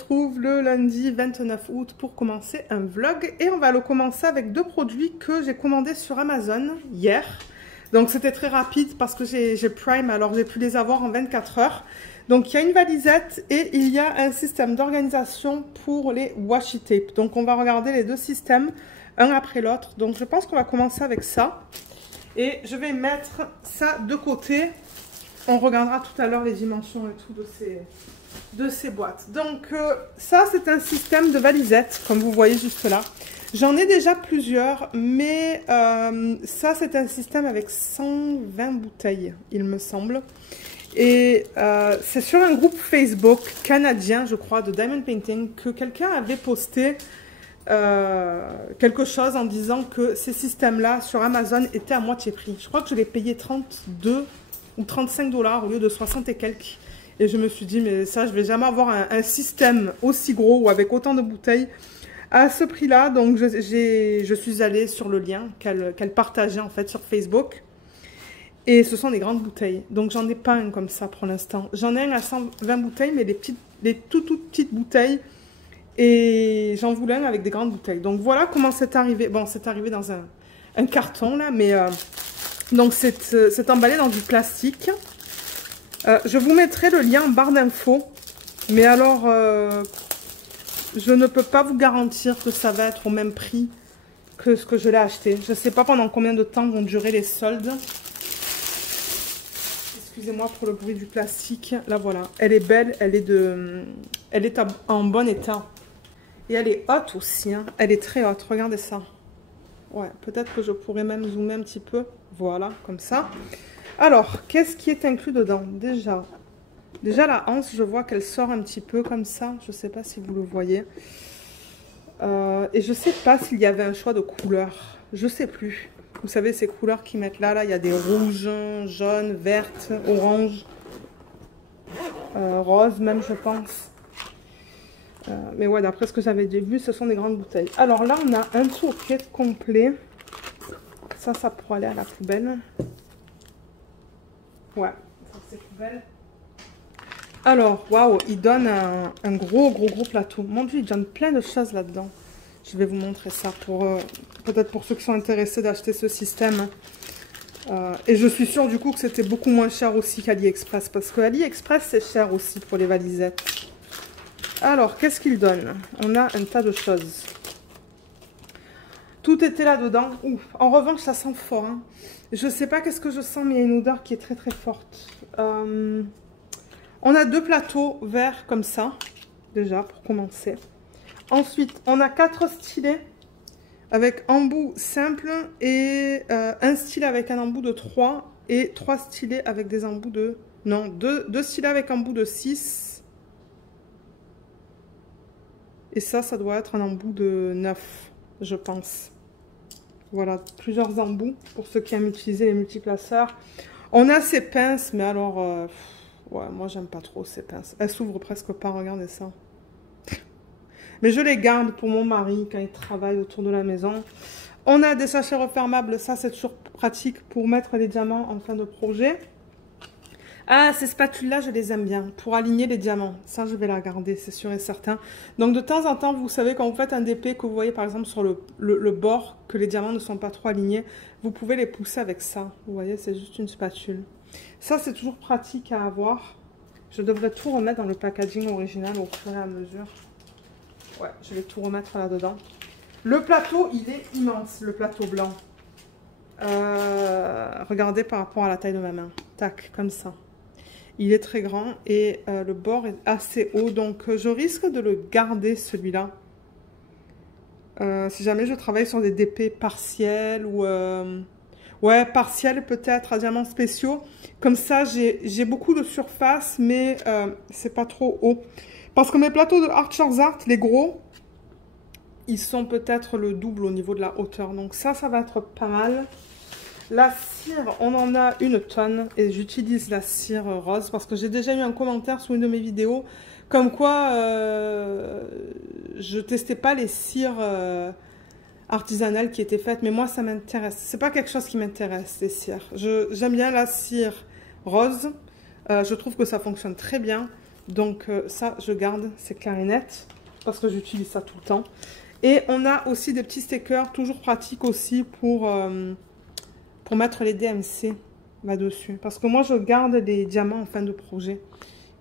retrouve le lundi 29 août pour commencer un vlog. Et on va le commencer avec deux produits que j'ai commandés sur Amazon hier. Donc c'était très rapide parce que j'ai Prime, alors j'ai pu les avoir en 24 heures. Donc il y a une valisette et il y a un système d'organisation pour les washi tape. Donc on va regarder les deux systèmes, un après l'autre. Donc je pense qu'on va commencer avec ça. Et je vais mettre ça de côté. On regardera tout à l'heure les dimensions et tout de ces boîtes. Donc ça c'est un système de valisette comme vous voyez juste là. J'en ai déjà plusieurs, mais ça c'est un système avec 120 bouteilles il me semble. Et c'est sur un groupe Facebook canadien je crois de Diamond Painting que quelqu'un avait posté quelque chose en disant que ces systèmes là sur Amazon étaient à moitié prix. Je crois que je l'ai payé 32 ou 35 $ au lieu de 60 et quelques. Et je me suis dit, mais ça, je vais jamais avoir un système aussi gros ou avec autant de bouteilles à ce prix-là. Donc, je suis allée sur le lien qu'elle partageait en fait sur Facebook. Et ce sont des grandes bouteilles. Donc, j'en ai pas un comme ça pour l'instant. J'en ai un à 120 bouteilles, mais les toutes petites bouteilles. Et j'en voulais un avec des grandes bouteilles. Donc, voilà comment c'est arrivé. Bon, c'est arrivé dans un carton là, mais... donc c'est emballé dans du plastique. Je vous mettrai le lien en barre d'infos. Mais alors, je ne peux pas vous garantir que ça va être au même prix que ce que je l'ai acheté. Je ne sais pas pendant combien de temps vont durer les soldes. Excusez-moi pour le bruit du plastique. Là voilà, elle est belle, elle est en bon état. Et elle est haute aussi, hein. Elle est très haute, regardez ça. Ouais, peut-être que je pourrais même zoomer un petit peu. Voilà, comme ça. Alors, qu'est-ce qui est inclus dedans? Déjà la anse, je vois qu'elle sort un petit peu comme ça. Je ne sais pas si vous le voyez. Et je ne sais pas s'il y avait un choix de couleurs. Je ne sais plus. Vous savez, ces couleurs qu'ils mettent là, il y a des rouges, jaunes, vertes, oranges, roses même, je pense. Mais ouais, d'après ce que j'avais vu, ce sont des grandes bouteilles. Alors là, on a un toolkit complet. Ça pourrait aller à la poubelle. Ouais, ça c'est poubelle. Alors, waouh, il donne un gros plateau. Mon Dieu, il donne plein de choses là-dedans. Je vais vous montrer ça pour peut-être pour ceux qui sont intéressés d'acheter ce système. Et je suis sûre du coup que c'était beaucoup moins cher aussi qu'AliExpress. Parce que AliExpress, c'est cher aussi pour les valisettes. Alors, qu'est-ce qu'il donne? On a un tas de choses. Tout était là-dedans. En revanche, ça sent fort. Hein. Je ne sais pas qu'est-ce que je sens, mais il y a une odeur qui est très très forte. On a deux plateaux verts comme ça, déjà, pour commencer. Ensuite, on a 4 stylets avec embout simple et un stylet avec un embout de 3 et 3 stylets avec des embouts de... Non, 2 stylets avec embout de 6. Et ça doit être un embout de 9, je pense. Voilà, plusieurs embouts pour ceux qui aiment utiliser les multiplaceurs. On a ces pinces, mais alors... ouais, moi, j'aime pas trop ces pinces. Elles s'ouvrent presque pas, regardez ça. Mais je les garde pour mon mari quand il travaille autour de la maison. On a des sachets refermables. Ça, c'est toujours pratique pour mettre les diamants en fin de projet. Ah, ces spatules-là, je les aime bien. Pour aligner les diamants. Ça, je vais la garder, c'est sûr et certain. Donc, de temps en temps, vous savez, quand vous faites un DP, que vous voyez, par exemple, sur le bord, que les diamants ne sont pas trop alignés, vous pouvez les pousser avec ça. Vous voyez, c'est juste une spatule. Ça, c'est toujours pratique à avoir. Je devrais tout remettre dans le packaging original au fur et à mesure. Ouais, je vais tout remettre là-dedans. Le plateau, il est immense, le plateau blanc. Regardez par rapport à la taille de ma main. Tac, comme ça. Il est très grand et le bord est assez haut. Donc, je risque de le garder, celui-là. Si jamais je travaille sur des DP partiels ou... ouais, partiels peut-être, à diamants spéciaux. Comme ça, j'ai beaucoup de surface, mais c'est pas trop haut. Parce que mes plateaux de Archer's Art, les gros, ils sont peut-être le double au niveau de la hauteur. Donc ça va être pas mal. La cire, on en a une tonne. Et j'utilise la cire rose parce que j'ai déjà eu un commentaire sous une de mes vidéos. Comme quoi, je testais pas les cires artisanales qui étaient faites. Mais moi, ça m'intéresse. C'est pas quelque chose qui m'intéresse, les cires. J'aime bien la cire rose. Je trouve que ça fonctionne très bien. Donc ça, je garde, c'est clair et net, parce que j'utilise ça tout le temps. Et on a aussi des petits stickers, toujours pratiques aussi pour mettre les DMC là-dessus. Parce que moi, je garde les diamants en fin de projet.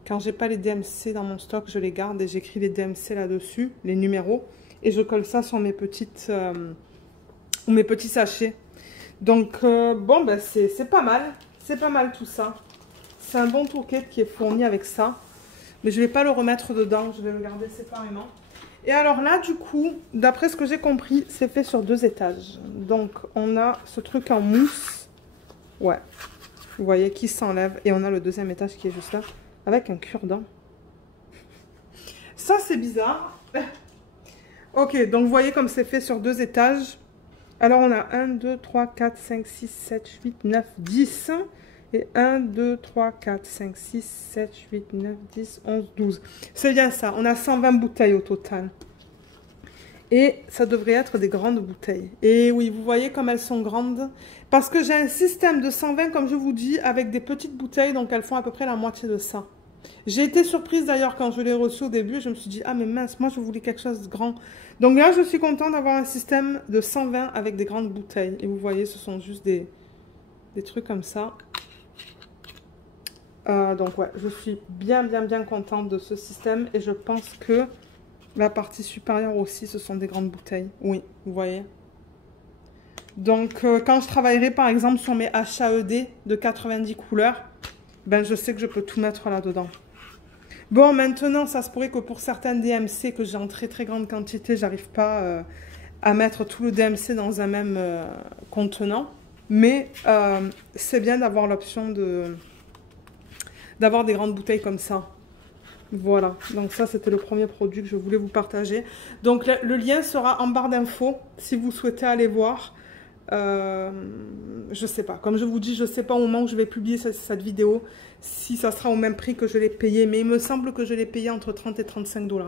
Quand j'ai pas les DMC dans mon stock, je les garde et j'écris les DMC là-dessus, les numéros. Et je colle ça sur mes petites ou mes petits sachets. Donc, bon, ben, c'est pas mal. C'est pas mal tout ça. C'est un bon toolkit qui est fourni avec ça. Mais je vais pas le remettre dedans. Je vais le garder séparément. Et alors là, du coup, d'après ce que j'ai compris, c'est fait sur 2 étages. Donc, on a ce truc en mousse. Ouais. Vous voyez, qui s'enlève. Et on a le 2e étage qui est juste là. Avec un cure-dent. Ça, c'est bizarre. Ok, donc vous voyez comme c'est fait sur 2 étages. Alors, on a 1, 2, 3, 4, 5, 6, 7, 8, 9, 10. Et 1, 2, 3, 4, 5, 6, 7, 8, 9, 10, 11, 12. C'est bien ça. On a 120 bouteilles au total. Et ça devrait être des grandes bouteilles. Et oui, vous voyez comme elles sont grandes. Parce que j'ai un système de 120, comme je vous dis, avec des petites bouteilles. Donc, elles font à peu près la moitié de ça. J'ai été surprise d'ailleurs quand je l'ai reçu au début. Je me suis dit, ah mais mince, moi je voulais quelque chose de grand. Donc là, je suis contente d'avoir un système de 120 avec des grandes bouteilles. Et vous voyez, ce sont juste des trucs comme ça. Donc ouais, je suis bien contente de ce système. Et je pense que la partie supérieure aussi, ce sont des grandes bouteilles. Oui, vous voyez. Donc quand je travaillerai par exemple sur mes HAED de 90 couleurs, ben je sais que je peux tout mettre là-dedans. Bon, maintenant, ça se pourrait que pour certaines DMC que j'ai en très grande quantité, j'arrive pas à mettre tout le DMC dans un même contenant. Mais c'est bien d'avoir l'option d'avoir des grandes bouteilles comme ça. Voilà, donc ça c'était le premier produit que je voulais vous partager. Donc le lien sera en barre d'infos si vous souhaitez aller voir. Je sais pas, comme je vous dis, je sais pas au moment où je vais publier cette vidéo si ça sera au même prix que je l'ai payé, mais il me semble que je l'ai payé entre 30 et 35 $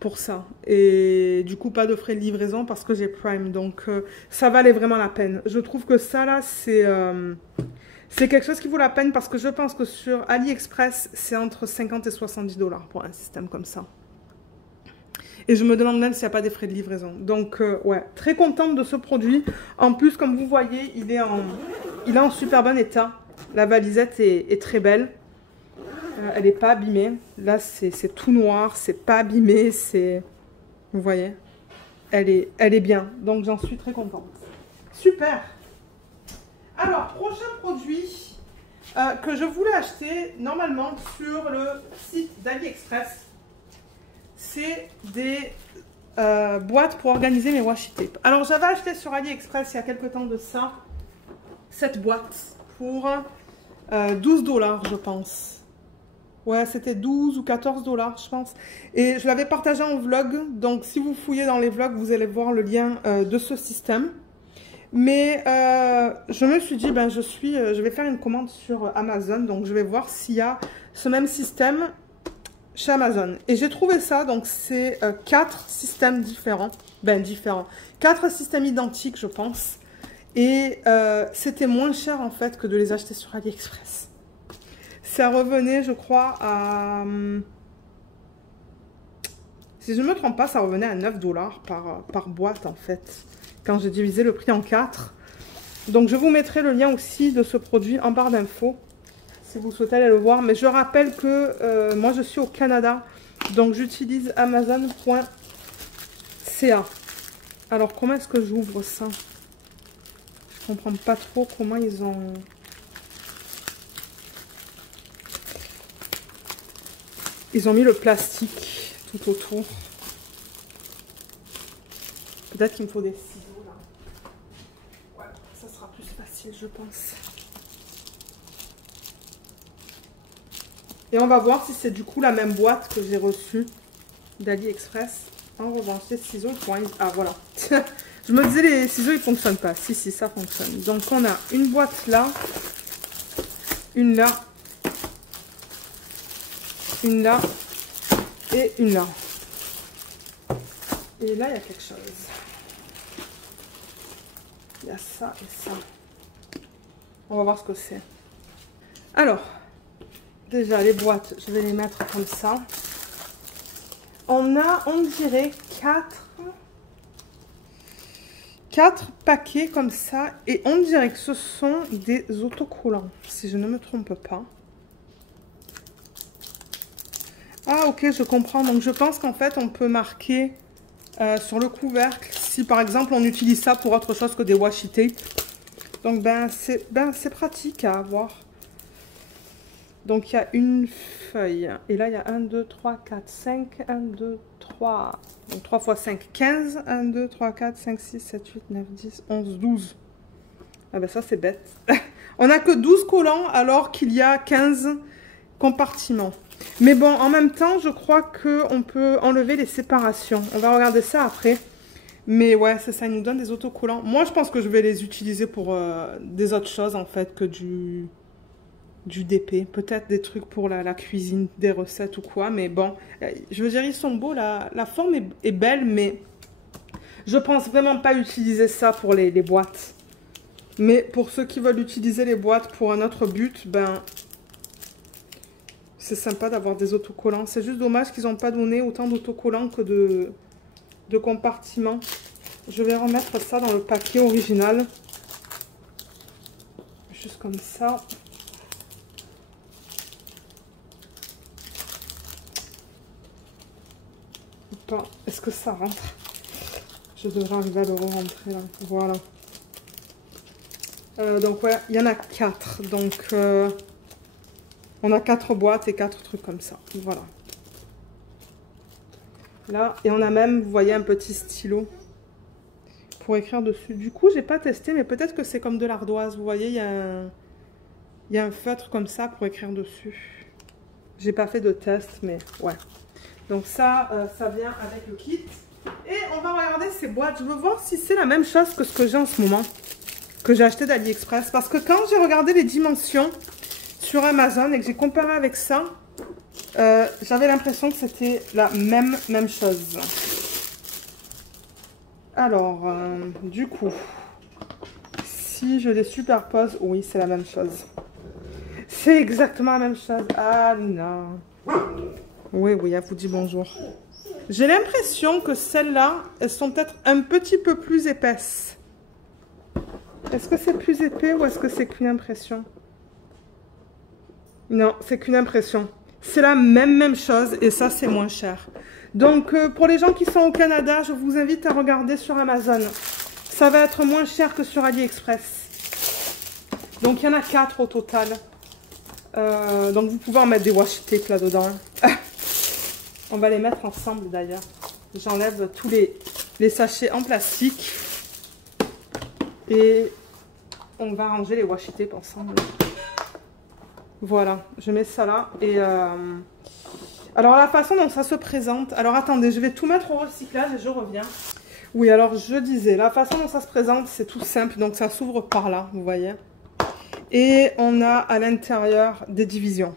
pour ça. Et du coup pas de frais de livraison parce que j'ai Prime, donc ça valait vraiment la peine. Je trouve que ça là c'est quelque chose qui vaut la peine parce que je pense que sur AliExpress c'est entre 50 et 70 $ pour un système comme ça. Et je me demande même s'il n'y a pas des frais de livraison. Donc, ouais, très contente de ce produit. En plus, comme vous voyez, il est en super bon état. La valisette est très belle. Elle n'est pas abîmée. Là, c'est tout noir. C'est pas abîmé. Vous voyez, elle est bien. Donc, j'en suis très contente. Super. Alors, prochain produit que je voulais acheter normalement sur le site d'AliExpress. C'est des boîtes pour organiser mes washi tape. Alors, j'avais acheté sur AliExpress il y a quelques temps de ça, cette boîte pour 12 $, je pense. Ouais, c'était 12 ou 14 $, je pense. Et je l'avais partagé en vlog. Donc, si vous fouillez dans les vlogs, vous allez voir le lien de ce système. Mais je me suis dit, ben, je vais faire une commande sur Amazon. Donc, je vais voir s'il y a ce même système chez Amazon. Et j'ai trouvé ça, donc c'est 4 systèmes différents. Ben différents. 4 systèmes identiques, je pense. Et c'était moins cher en fait que de les acheter sur AliExpress. Ça revenait, je crois, à... si je ne me trompe pas, ça revenait à 9 $ par boîte en fait. Quand j'ai divisé le prix en 4. Donc je vous mettrai le lien aussi de ce produit en barre d'infos. Si vous souhaitez aller le voir. Mais je rappelle que moi je suis au Canada. Donc j'utilise Amazon.ca. Alors comment est-ce que j'ouvre ça? Je comprends pas trop comment ils ont... Ils ont mis le plastique tout autour. Peut-être qu'il me faut des ciseaux là. Ouais, ça sera plus facile je pense. Et on va voir si c'est du coup la même boîte que j'ai reçue d'AliExpress. En revanche, les ciseaux, ah voilà. Je me disais les ciseaux ils fonctionnent pas. Si, ça fonctionne. Donc on a une boîte là, une là, une là et une là. Et là il y a quelque chose. Il y a ça et ça. On va voir ce que c'est. Alors, déjà les boîtes, je vais les mettre comme ça. On a, on dirait, 4 paquets comme ça. Et on dirait que ce sont des autocollants, si je ne me trompe pas. Ah, ok, je comprends. Donc, je pense qu'en fait, on peut marquer sur le couvercle si, par exemple, on utilise ça pour autre chose que des washi tape. Donc, c'est pratique à avoir. Donc, il y a une feuille. Et là, il y a 1, 2, 3, 4, 5. 1, 2, 3. Donc, 3 fois 5, 15. 1, 2, 3, 4, 5, 6, 7, 8, 9, 10, 11, 12. Ah ben ça, c'est bête. On n'a que 12 collants alors qu'il y a 15 compartiments. Mais bon, en même temps, je crois qu'on peut enlever les séparations. On va regarder ça après. Mais ouais, c'est ça, ils nous donnent des autocollants. Moi, je pense que je vais les utiliser pour des autres choses, en fait, que du DP. Peut-être des trucs pour la cuisine, des recettes ou quoi. Mais bon, je veux dire, ils sont beaux. La forme est belle, mais je pense vraiment pas utiliser ça pour les boîtes. Mais pour ceux qui veulent utiliser les boîtes pour un autre but, ben... c'est sympa d'avoir des autocollants. C'est juste dommage qu'ils n'ont pas donné autant d'autocollants que de compartiments. Je vais remettre ça dans le paquet original. Juste comme ça. Est-ce que ça rentre? Je devrais arriver à le re-rentrer là. Voilà. Donc ouais, il y en a 4. Donc... on a 4 boîtes et 4 trucs comme ça. Voilà. Là, et on a même, vous voyez, un petit stylo pour écrire dessus. Du coup, j'ai pas testé, mais peut-être que c'est comme de l'ardoise. Vous voyez, il y a un feutre comme ça pour écrire dessus. J'ai pas fait de test, mais ouais. Donc ça, ça vient avec le kit. Et on va regarder ces boîtes. Je veux voir si c'est la même chose que ce que j'ai en ce moment, que j'ai acheté d'AliExpress. Parce que quand j'ai regardé les dimensions sur Amazon et que j'ai comparé avec ça, j'avais l'impression que c'était la même chose. Alors, du coup, si je les superpose, oui, c'est la même chose. C'est exactement la même chose. Ah non. Oui, elle vous dit bonjour. J'ai l'impression que celles-là, elles sont peut-être un petit peu plus épaisses. Est-ce que c'est plus épais ou est-ce que c'est qu'une impression? Non, c'est qu'une impression. C'est la même chose et ça, c'est moins cher. Donc, pour les gens qui sont au Canada, je vous invite à regarder sur Amazon. Ça va être moins cher que sur AliExpress. Donc, il y en a 4 au total. Donc, vous pouvez en mettre des washi tape là-dedans. On va les mettre ensemble d'ailleurs. J'enlève tous les sachets en plastique. Et on va ranger les washi tape ensemble. Voilà, je mets ça là. Et alors la façon dont ça se présente. Alors attendez, je vais tout mettre au recyclage et je reviens. Oui, alors je disais, la façon dont ça se présente, c'est tout simple. Donc ça s'ouvre par là, vous voyez. Et on a à l'intérieur des divisions.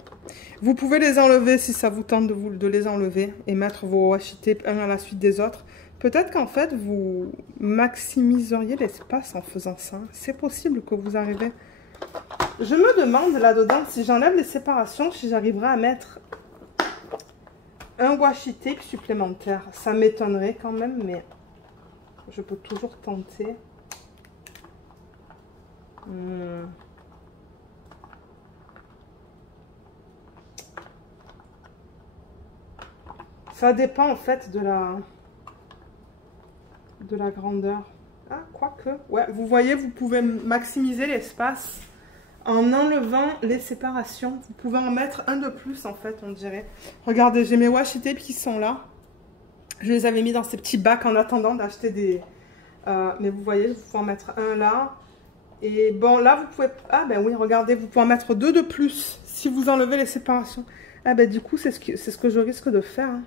Vous pouvez les enlever si ça vous tente de les enlever et mettre vos washi tape un à la suite des autres. Peut-être qu'en fait, vous maximiseriez l'espace en faisant ça. C'est possible que vous arrivez. Je me demande là-dedans, si j'enlève les séparations, si j'arriverai à mettre un washi tape supplémentaire. Ça m'étonnerait quand même, mais je peux toujours tenter. Ça dépend en fait de la grandeur. Ah, quoique. Ouais, vous voyez, vous pouvez maximiser l'espace en enlevant les séparations. Vous pouvez en mettre un de plus en fait, on dirait. Regardez, j'ai mes washi tape qui sont là. Je les avais mis dans ces petits bacs en attendant d'acheter des... mais vous voyez, vous pouvez en mettre un là. Et bon, là, vous pouvez... Ah ben oui, regardez, vous pouvez en mettre 2 de plus si vous enlevez les séparations. Ah ben du coup, c'est ce que je risque de faire. Hein.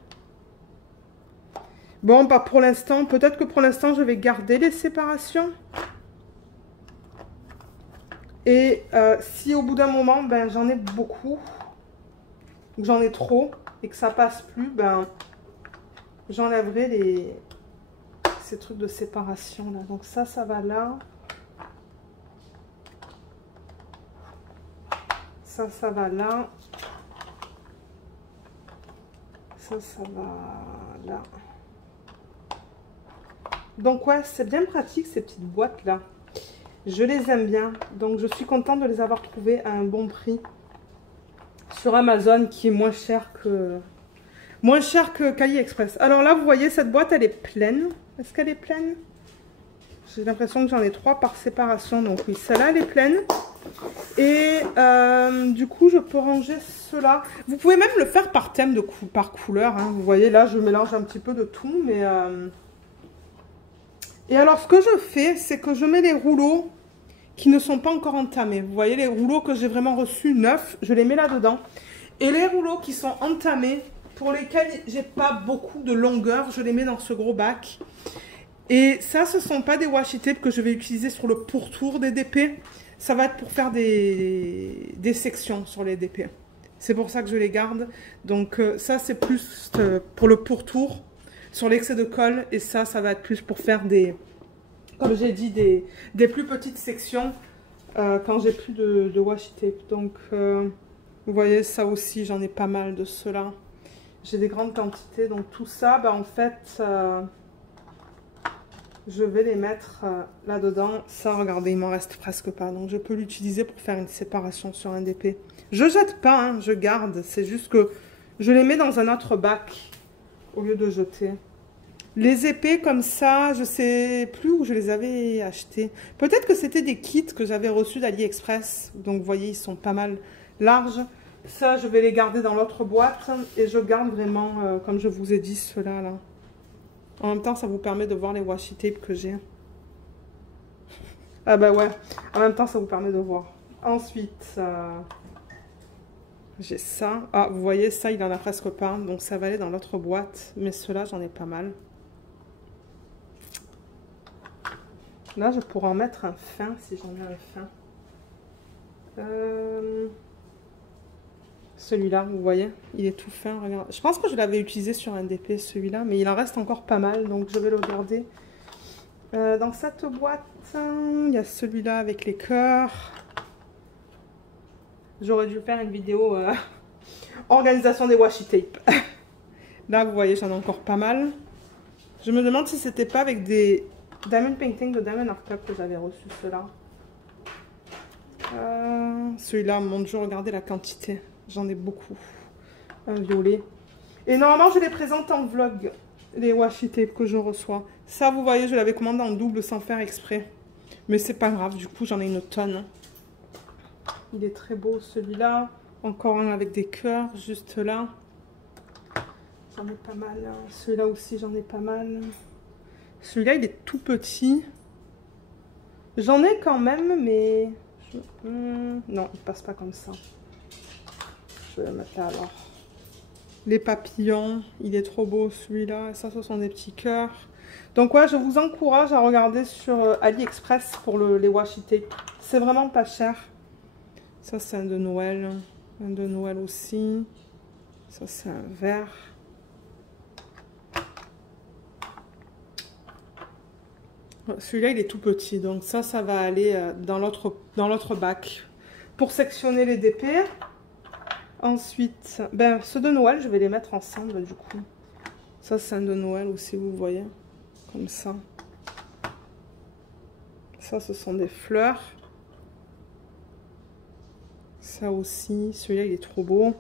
Bon, bah pour l'instant, peut-être que pour l'instant, je vais garder les séparations. Et si au bout d'un moment, ben, j'en ai beaucoup, ou j'en ai trop, et que ça passe plus, ben, j'enlèverai ces trucs de séparation là. Donc ça va là. Ça va là. ça va là. Donc ouais, c'est bien pratique ces petites boîtes là. Je les aime bien. Donc je suis contente de les avoir trouvées à un bon prix sur Amazon, qui est moins cher qu'AliExpress. Alors là, vous voyez, cette boîte, elle est pleine. Est-ce qu'elle est pleine? J'ai l'impression que j'en ai 3 par séparation. Donc oui, celle-là, elle est pleine. Et du coup, je peux ranger cela. Vous pouvez même le faire par thème, par couleur. Hein. Vous voyez, là, je mélange un petit peu de tout. Mais Et alors, ce que je fais, c'est que je mets les rouleaux qui ne sont pas encore entamés. Vous voyez, les rouleaux que j'ai vraiment reçus neufs, je les mets là-dedans. Et les rouleaux qui sont entamés, pour lesquels j'ai pas beaucoup de longueur, je les mets dans ce gros bac. Et ça, ce ne sont pas des washi tape que je vais utiliser sur le pourtour des DP. Ça va être pour faire des sections sur les DP. C'est pour ça que je les garde. Donc ça, c'est plus pour le pourtour, sur l'excès de colle. Et ça va être plus pour faire comme j'ai dit, des plus petites sections quand j'ai plus de washi tape. Donc, vous voyez, ça aussi, j'en ai pas mal de cela. J'ai des grandes quantités. Donc, tout ça, bah, en fait, je vais les mettre là-dedans. Ça, regardez, il m'en reste presque pas. Donc, je peux l'utiliser pour faire une séparation sur un DP. Je jette pas, hein, je garde. C'est juste que je les mets dans un autre bac au lieu de jeter. Les épées comme ça, je sais plus où je les avais achetées. Peut-être que c'était des kits que j'avais reçus d'AliExpress. Donc vous voyez, ils sont pas mal larges. Ça, je vais les garder dans l'autre boîte. Et je garde vraiment, comme je vous ai dit, ceux-là. Là. En même temps, ça vous permet de voir les washi tape que j'ai. Ah bah ouais, en même temps, ça vous permet de voir. Ensuite, j'ai ça. Ah, vous voyez, ça, il en a presque pas. Donc ça va aller dans l'autre boîte. Mais ceux-là, j'en ai pas mal. Là, je pourrais en mettre un fin, si j'en ai un fin. Celui-là, vous voyez, il est tout fin. Regarde. Je pense que je l'avais utilisé sur un DP, celui-là, mais il en reste encore pas mal, donc je vais le garder. Dans cette boîte, il y a celui-là avec les cœurs. J'aurais dû faire une vidéo organisation des washi tape. Là, vous voyez, j'en ai encore pas mal. Je me demande si c'était pas avec des Diamond Painting de Diamond Art Club que j'avais reçu cela. Celui-là, mon Dieu, regardez la quantité. J'en ai beaucoup. Un violet. Et normalement, je les présente en vlog, les washi tape que je reçois. Ça, vous voyez, je l'avais commandé en double sans faire exprès. Mais c'est pas grave, du coup, j'en ai une tonne. Il est très beau, celui-là. Encore un avec des cœurs, juste là. J'en ai pas mal. Celui-là aussi, j'en ai pas mal. Celui-là, il est tout petit. J'en ai quand même, mais... non, il passe pas comme ça. Je vais le mettre là, alors. Les papillons, il est trop beau, celui-là. Ça, ce sont des petits cœurs. Donc, ouais, je vous encourage à regarder sur AliExpress pour les washi tape. C'est vraiment pas cher. Ça, c'est un de Noël. Un de Noël aussi. Ça, c'est un vert. Celui-là, il est tout petit, donc ça va aller dans l'autre bac. Pour sectionner les DP. Ensuite, ben, ceux de Noël, je vais les mettre ensemble, du coup. Ça, c'est un de Noël aussi, vous voyez. Comme ça. Ça, ce sont des fleurs. Ça aussi. Celui-là, il est trop beau.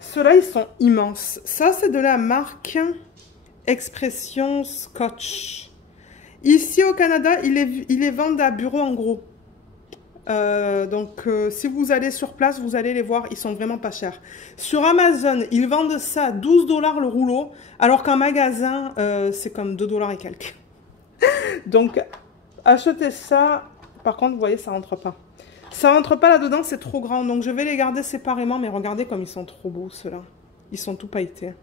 Ceux-là, ils sont immenses. Ça, c'est de la marque... Expression Scotch. Ici au Canada, il est vendu à bureau en gros. Donc si vous allez sur place, vous allez les voir, ils sont vraiment pas chers. Sur Amazon, ils vendent ça à 12 $ le rouleau, alors qu'en magasin, c'est comme 2 $ et quelques. Donc achetez ça. Par contre, vous voyez, ça rentre pas. Ça rentre pas là-dedans, c'est trop grand. Donc je vais les garder séparément, mais regardez comme ils sont trop beaux ceux-là. Ils sont tout pailletés.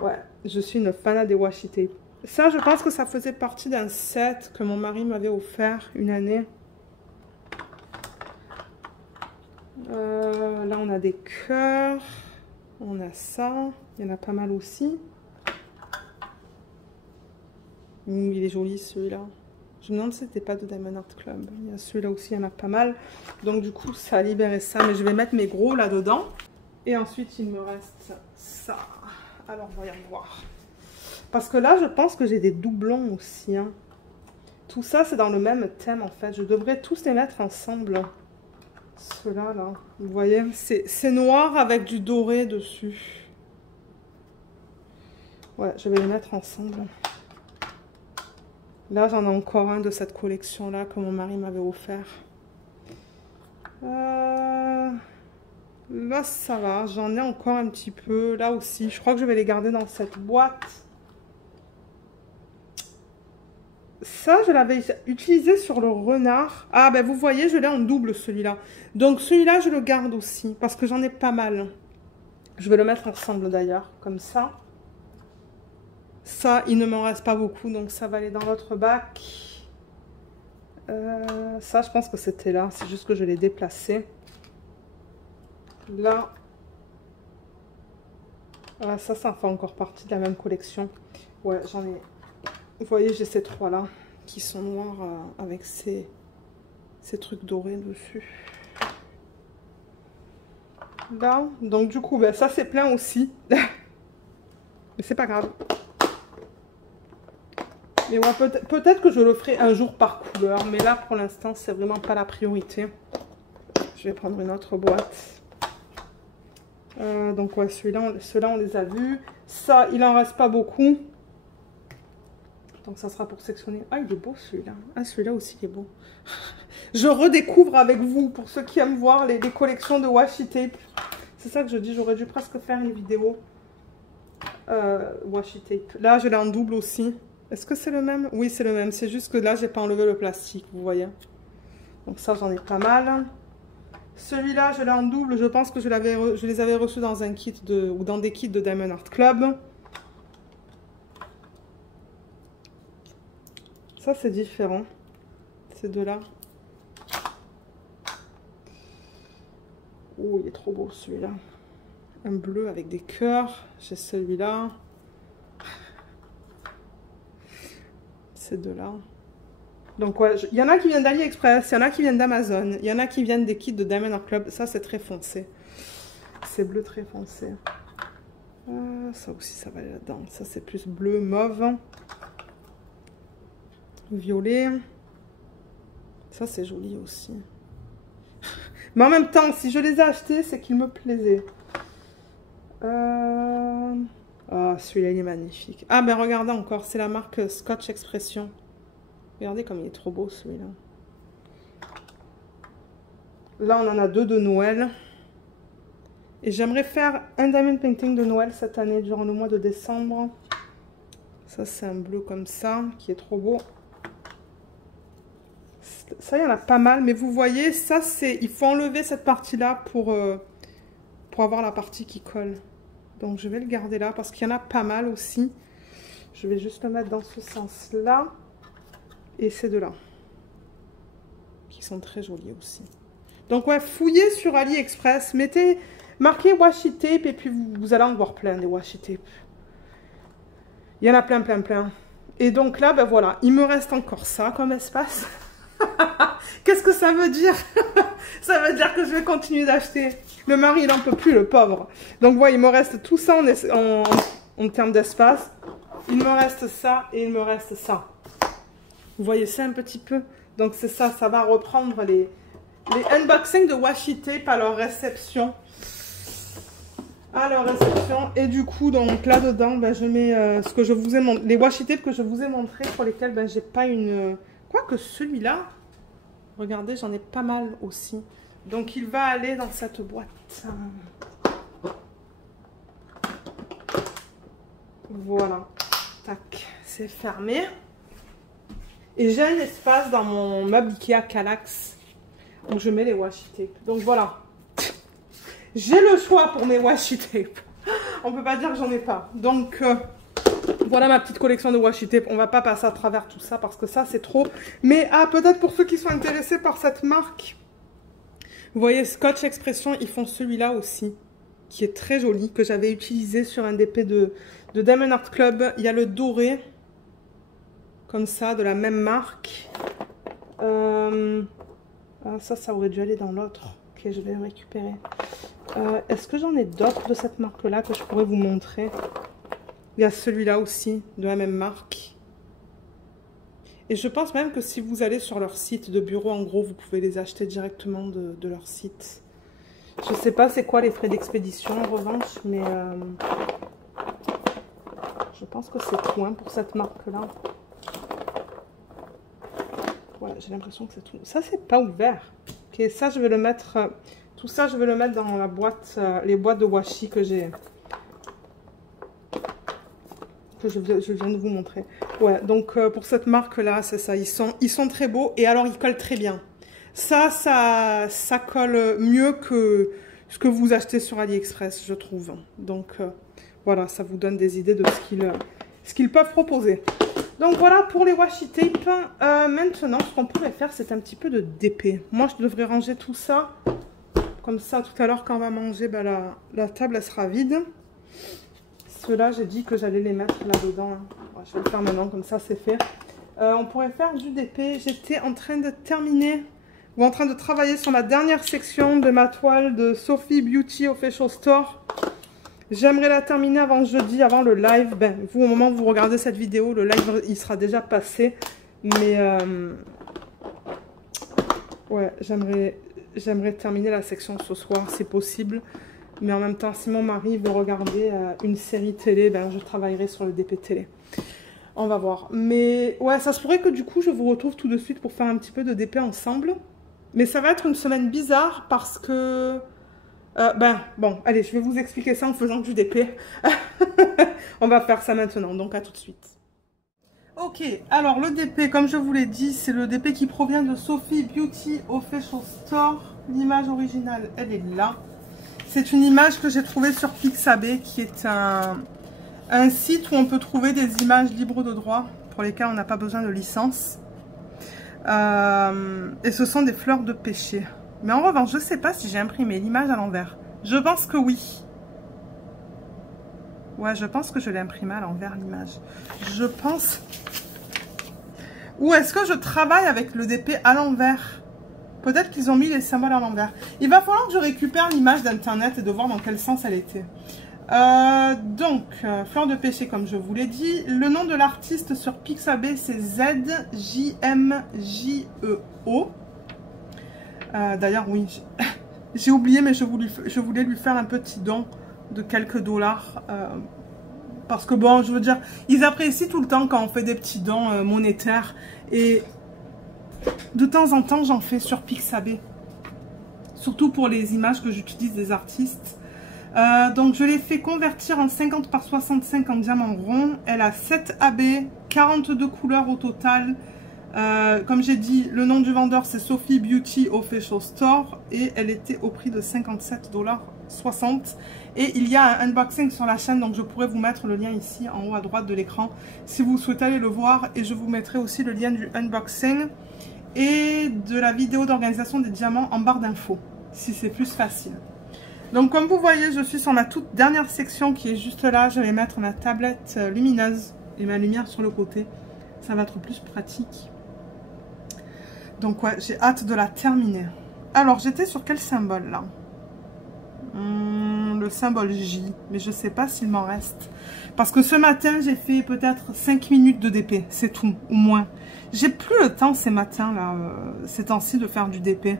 Ouais, je suis une fan des washi tape. Ça, je pense que ça faisait partie d'un set que mon mari m'avait offert une année. Là, on a des cœurs. On a ça. Il y en a pas mal aussi. Il est joli celui-là. Je me demande si c'était pas de Diamond Art Club. Il y a celui-là aussi, il y en a pas mal. Donc du coup, ça a libéré ça. Mais je vais mettre mes gros là-dedans. Et ensuite, il me reste ça. Alors, voyons voir. Parce que là, je pense que j'ai des doublons aussi. Hein. Tout ça, c'est dans le même thème, en fait. Je devrais tous les mettre ensemble. Ceux-là, là. Vous voyez, c'est noir avec du doré dessus. Ouais, je vais les mettre ensemble. Là, j'en ai encore un de cette collection-là que mon mari m'avait offert. Là, ça va. J'en ai encore un petit peu. Là aussi, je crois que je vais les garder dans cette boîte. Ça, je l'avais utilisé sur le renard. Ah, ben vous voyez, je l'ai en double, celui-là. Donc, celui-là, je le garde aussi, parce que j'en ai pas mal. Je vais le mettre ensemble, d'ailleurs, comme ça. Ça, il ne m'en reste pas beaucoup, donc ça va aller dans l'autre bac. Ça, je pense que c'était là. C'est juste que je l'ai déplacé. Là. Ah, ça fait encore partie de la même collection. Ouais, j'en ai... Vous voyez, j'ai ces trois-là qui sont noirs avec ces trucs dorés dessus. Là, donc du coup, ben, ça c'est plein aussi. Mais c'est pas grave. Mais ouais, peut-être que je le ferai un jour par couleur. Mais là, pour l'instant, c'est vraiment pas la priorité. Je vais prendre une autre boîte. Donc ouais, ceux-là, on les a vus. Ça, il en reste pas beaucoup. Donc ça sera pour sectionner. Ah, il est beau celui-là. Ah, celui-là aussi, il est beau. Je redécouvre avec vous, pour ceux qui aiment voir les collections de washi tape. C'est ça que je dis, j'aurais dû presque faire une vidéo washi tape. Là, je l'ai en double aussi. Est-ce que c'est le même? Oui, c'est le même. C'est juste que là, j'ai pas enlevé le plastique, vous voyez. Donc ça, j'en ai pas mal. Celui-là, je l'ai en double. Je pense que je les avais reçus dans un kit ou dans des kits de Diamond Art Club. Ça, c'est différent. Ces deux-là. Oh, il est trop beau, celui-là. Un bleu avec des cœurs. J'ai celui-là. Ces deux-là. Donc, ouais, il y en a qui viennent d'AliExpress. Il y en a qui viennent d'Amazon. Il y en a qui viennent des kits de Diamond Art Club. Ça, c'est très foncé. C'est bleu très foncé. Ça aussi, ça va aller là-dedans. Ça, c'est plus bleu, mauve. Violet. Ça, c'est joli aussi. Mais en même temps, si je les ai achetés, c'est qu'ils me plaisaient. Ah, celui-là, il est magnifique. Ah, ben regardez encore, c'est la marque Scotch Expression. Regardez comme il est trop beau, celui-là. Là, on en a deux de Noël. Et j'aimerais faire un diamond painting de Noël cette année, durant le mois de décembre. Ça, c'est un bleu comme ça, qui est trop beau. Ça, il y en a pas mal, mais vous voyez, ça, c'est... Il faut enlever cette partie-là pour avoir la partie qui colle. Donc, je vais le garder là, parce qu'il y en a pas mal aussi. Je vais juste le mettre dans ce sens-là. Et ces deux-là. Qui sont très jolis aussi. Donc, ouais, fouillez sur AliExpress. Marquez washi tape, et puis vous allez en voir plein, des washi tape. Il y en a plein, plein, plein. Et donc là, ben voilà, il me reste encore ça comme espace. Qu'est-ce que ça veut dire? Ça veut dire que je vais continuer d'acheter. Le mari, il n'en peut plus, le pauvre. Donc, voilà, il me reste tout ça en termes d'espace. Il me reste ça et il me reste ça. Vous voyez ça un petit peu? Donc, c'est ça, ça va reprendre les unboxings de washi tape à leur réception. Et du coup, donc là-dedans, ben, je mets ce que je vous ai montré, les washi tape que je vous ai montré, pour lesquels ben, j'ai pas une... Quoique celui-là, regardez, j'en ai pas mal aussi. Donc, il va aller dans cette boîte. Voilà. Tac, c'est fermé. Et j'ai un espace dans mon meuble Ikea Kallax où je mets les washi tape. Donc, voilà. J'ai le choix pour mes washi tape. On peut pas dire que j'en ai pas. Donc... voilà ma petite collection de washi tape. On va pas passer à travers tout ça parce que ça c'est trop. Mais peut-être pour ceux qui sont intéressés par cette marque. Vous voyez Scotch Expression, ils font celui-là aussi. Qui est très joli. Que j'avais utilisé sur un DP de Diamond Art Club. Il y a le doré. Comme ça, de la même marque. Ça aurait dû aller dans l'autre. Ok, je vais le récupérer. Est-ce que j'en ai d'autres de cette marque-là que je pourrais vous montrer? Il y a celui-là aussi, de la même marque. Et je pense même que si vous allez sur leur site de bureau, en gros, vous pouvez les acheter directement de leur site. Je sais pas c'est quoi les frais d'expédition en revanche, mais je pense que c'est tout hein, pour cette marque-là. Ouais, j'ai l'impression que c'est tout. Ça, c'est pas ouvert. Ok, ça, je vais le mettre... tout ça, je vais le mettre dans la boîte, les boîtes de washi que j'ai... que je viens de vous montrer. Ouais, donc pour cette marque-là, c'est ça. Ils sont très beaux et alors ils collent très bien. Ça colle mieux que ce que vous achetez sur AliExpress, je trouve. Donc voilà, ça vous donne des idées de ce qu'ils peuvent proposer. Donc voilà pour les washi tape. Maintenant, ce qu'on pourrait faire, c'est un petit peu de DP. Moi, je devrais ranger tout ça. Comme ça, tout à l'heure, quand on va manger, ben, la table, elle sera vide. Ceux-là, j'ai dit que j'allais les mettre là-dedans. Ouais, je vais le faire maintenant, comme ça, c'est fait. On pourrait faire du DP. J'étais en train de terminer, ou en train de travailler sur la dernière section de ma toile de Sophie Beauty Official Store. J'aimerais la terminer avant jeudi, avant le live. Ben, vous, au moment où vous regardez cette vidéo, le live, il sera déjà passé. Mais, ouais, j'aimerais terminer la section ce soir, si possible. Mais en même temps, si mon mari veut regarder une série télé, ben, je travaillerai sur le DP télé. On va voir. Mais ouais, ça se pourrait que du coup, je vous retrouve tout de suite pour faire un petit peu de DP ensemble. Mais ça va être une semaine bizarre parce que... bon, allez, je vais vous expliquer ça en faisant du DP. On va faire ça maintenant, donc à tout de suite. Ok, alors le DP, comme je vous l'ai dit, c'est le DP qui provient de Sophie Beauty Official Store. L'image originale, elle est là. C'est une image que j'ai trouvée sur Pixabay, qui est un site où on peut trouver des images libres de droit, pour lesquelles on n'a pas besoin de licence. Et ce sont des fleurs de pêcher. Mais en revanche, je ne sais pas si j'ai imprimé l'image à l'envers. Je pense que oui. Ouais, je pense que je l'ai imprimé à l'envers, l'image. Je pense... Ou est-ce que je travaille avec le DP à l'envers ? Peut-être qu'ils ont mis les symboles à l'envers. Il va falloir que je récupère l'image d'internet et de voir dans quel sens elle était. Fleur de pêcher, comme je vous l'ai dit. Le nom de l'artiste sur Pixabay, c'est ZJMJEO. D'ailleurs, oui, j'ai oublié, mais je voulais lui faire un petit don de quelques dollars. Parce que bon, je veux dire, ils apprécient tout le temps quand on fait des petits dons monétaires. Et de temps en temps, j'en fais sur Pixabay. Surtout pour les images que j'utilise des artistes. Donc je l'ai fait convertir en 50 par 65 en diamant rond. Elle a 7 AB, 42 couleurs au total. Comme j'ai dit, le nom du vendeur c'est Sophie Beauty Official Store. Et elle était au prix de 57,60 $. Et il y a un unboxing sur la chaîne, donc je pourrais vous mettre le lien ici en haut à droite de l'écran si vous souhaitez aller le voir. Et je vous mettrai aussi le lien du unboxing et de la vidéo d'organisation des diamants en barre d'infos, si c'est plus facile. Donc comme vous voyez, je suis sur ma toute dernière section qui est juste là. Je vais mettre ma tablette lumineuse et ma lumière sur le côté. Ça va être plus pratique. Donc ouais, j'ai hâte de la terminer. Alors, j'étais sur quel symbole là? Le symbole J, mais je sais pas s'il m'en reste. Parce que ce matin, j'ai fait peut-être 5 minutes de DP, c'est tout, ou moins. J'ai plus le temps ces matins là, ces temps-ci de faire du DP.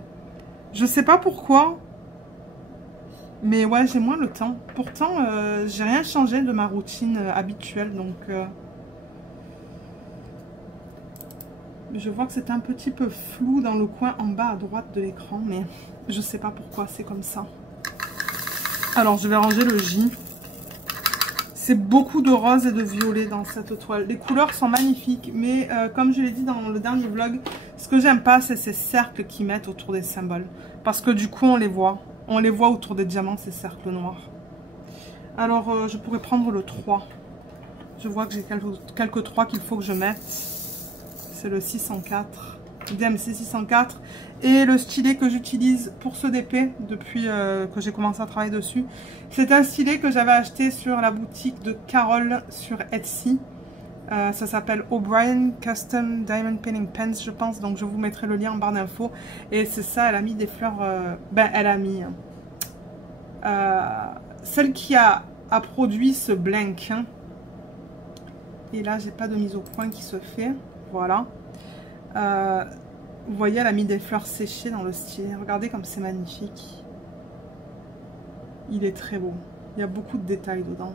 Je sais pas pourquoi, mais ouais, j'ai moins le temps. Pourtant, j'ai rien changé de ma routine habituelle, donc... je vois que c'est un petit peu flou dans le coin en bas à droite de l'écran, mais je sais pas pourquoi c'est comme ça. Alors, je vais ranger le J. C'est beaucoup de rose et de violet dans cette toile. Les couleurs sont magnifiques, mais comme je l'ai dit dans le dernier vlog, ce que j'aime pas, c'est ces cercles qu'ils mettent autour des symboles. Parce que du coup, on les voit. On les voit autour des diamants, ces cercles noirs. Alors, je pourrais prendre le 3. Je vois que j'ai quelques 3 qu'il faut que je mette. C'est le 604. DMC 604. Et le stylet que j'utilise pour ce DP depuis que j'ai commencé à travailler dessus, c'est un stylet que j'avais acheté sur la boutique de Carole sur Etsy. Ça s'appelle O'Brien Custom Diamond Painting Pens, je pense. Donc je vous mettrai le lien en barre d'infos. Et c'est ça, elle a mis des fleurs... elle a mis... celle qui a produit ce blank. Hein. Et là, j'ai pas de mise au point qui se fait. Voilà. Vous voyez, elle a mis des fleurs séchées dans le stylet. Regardez comme c'est magnifique. Il est très beau. Il y a beaucoup de détails dedans.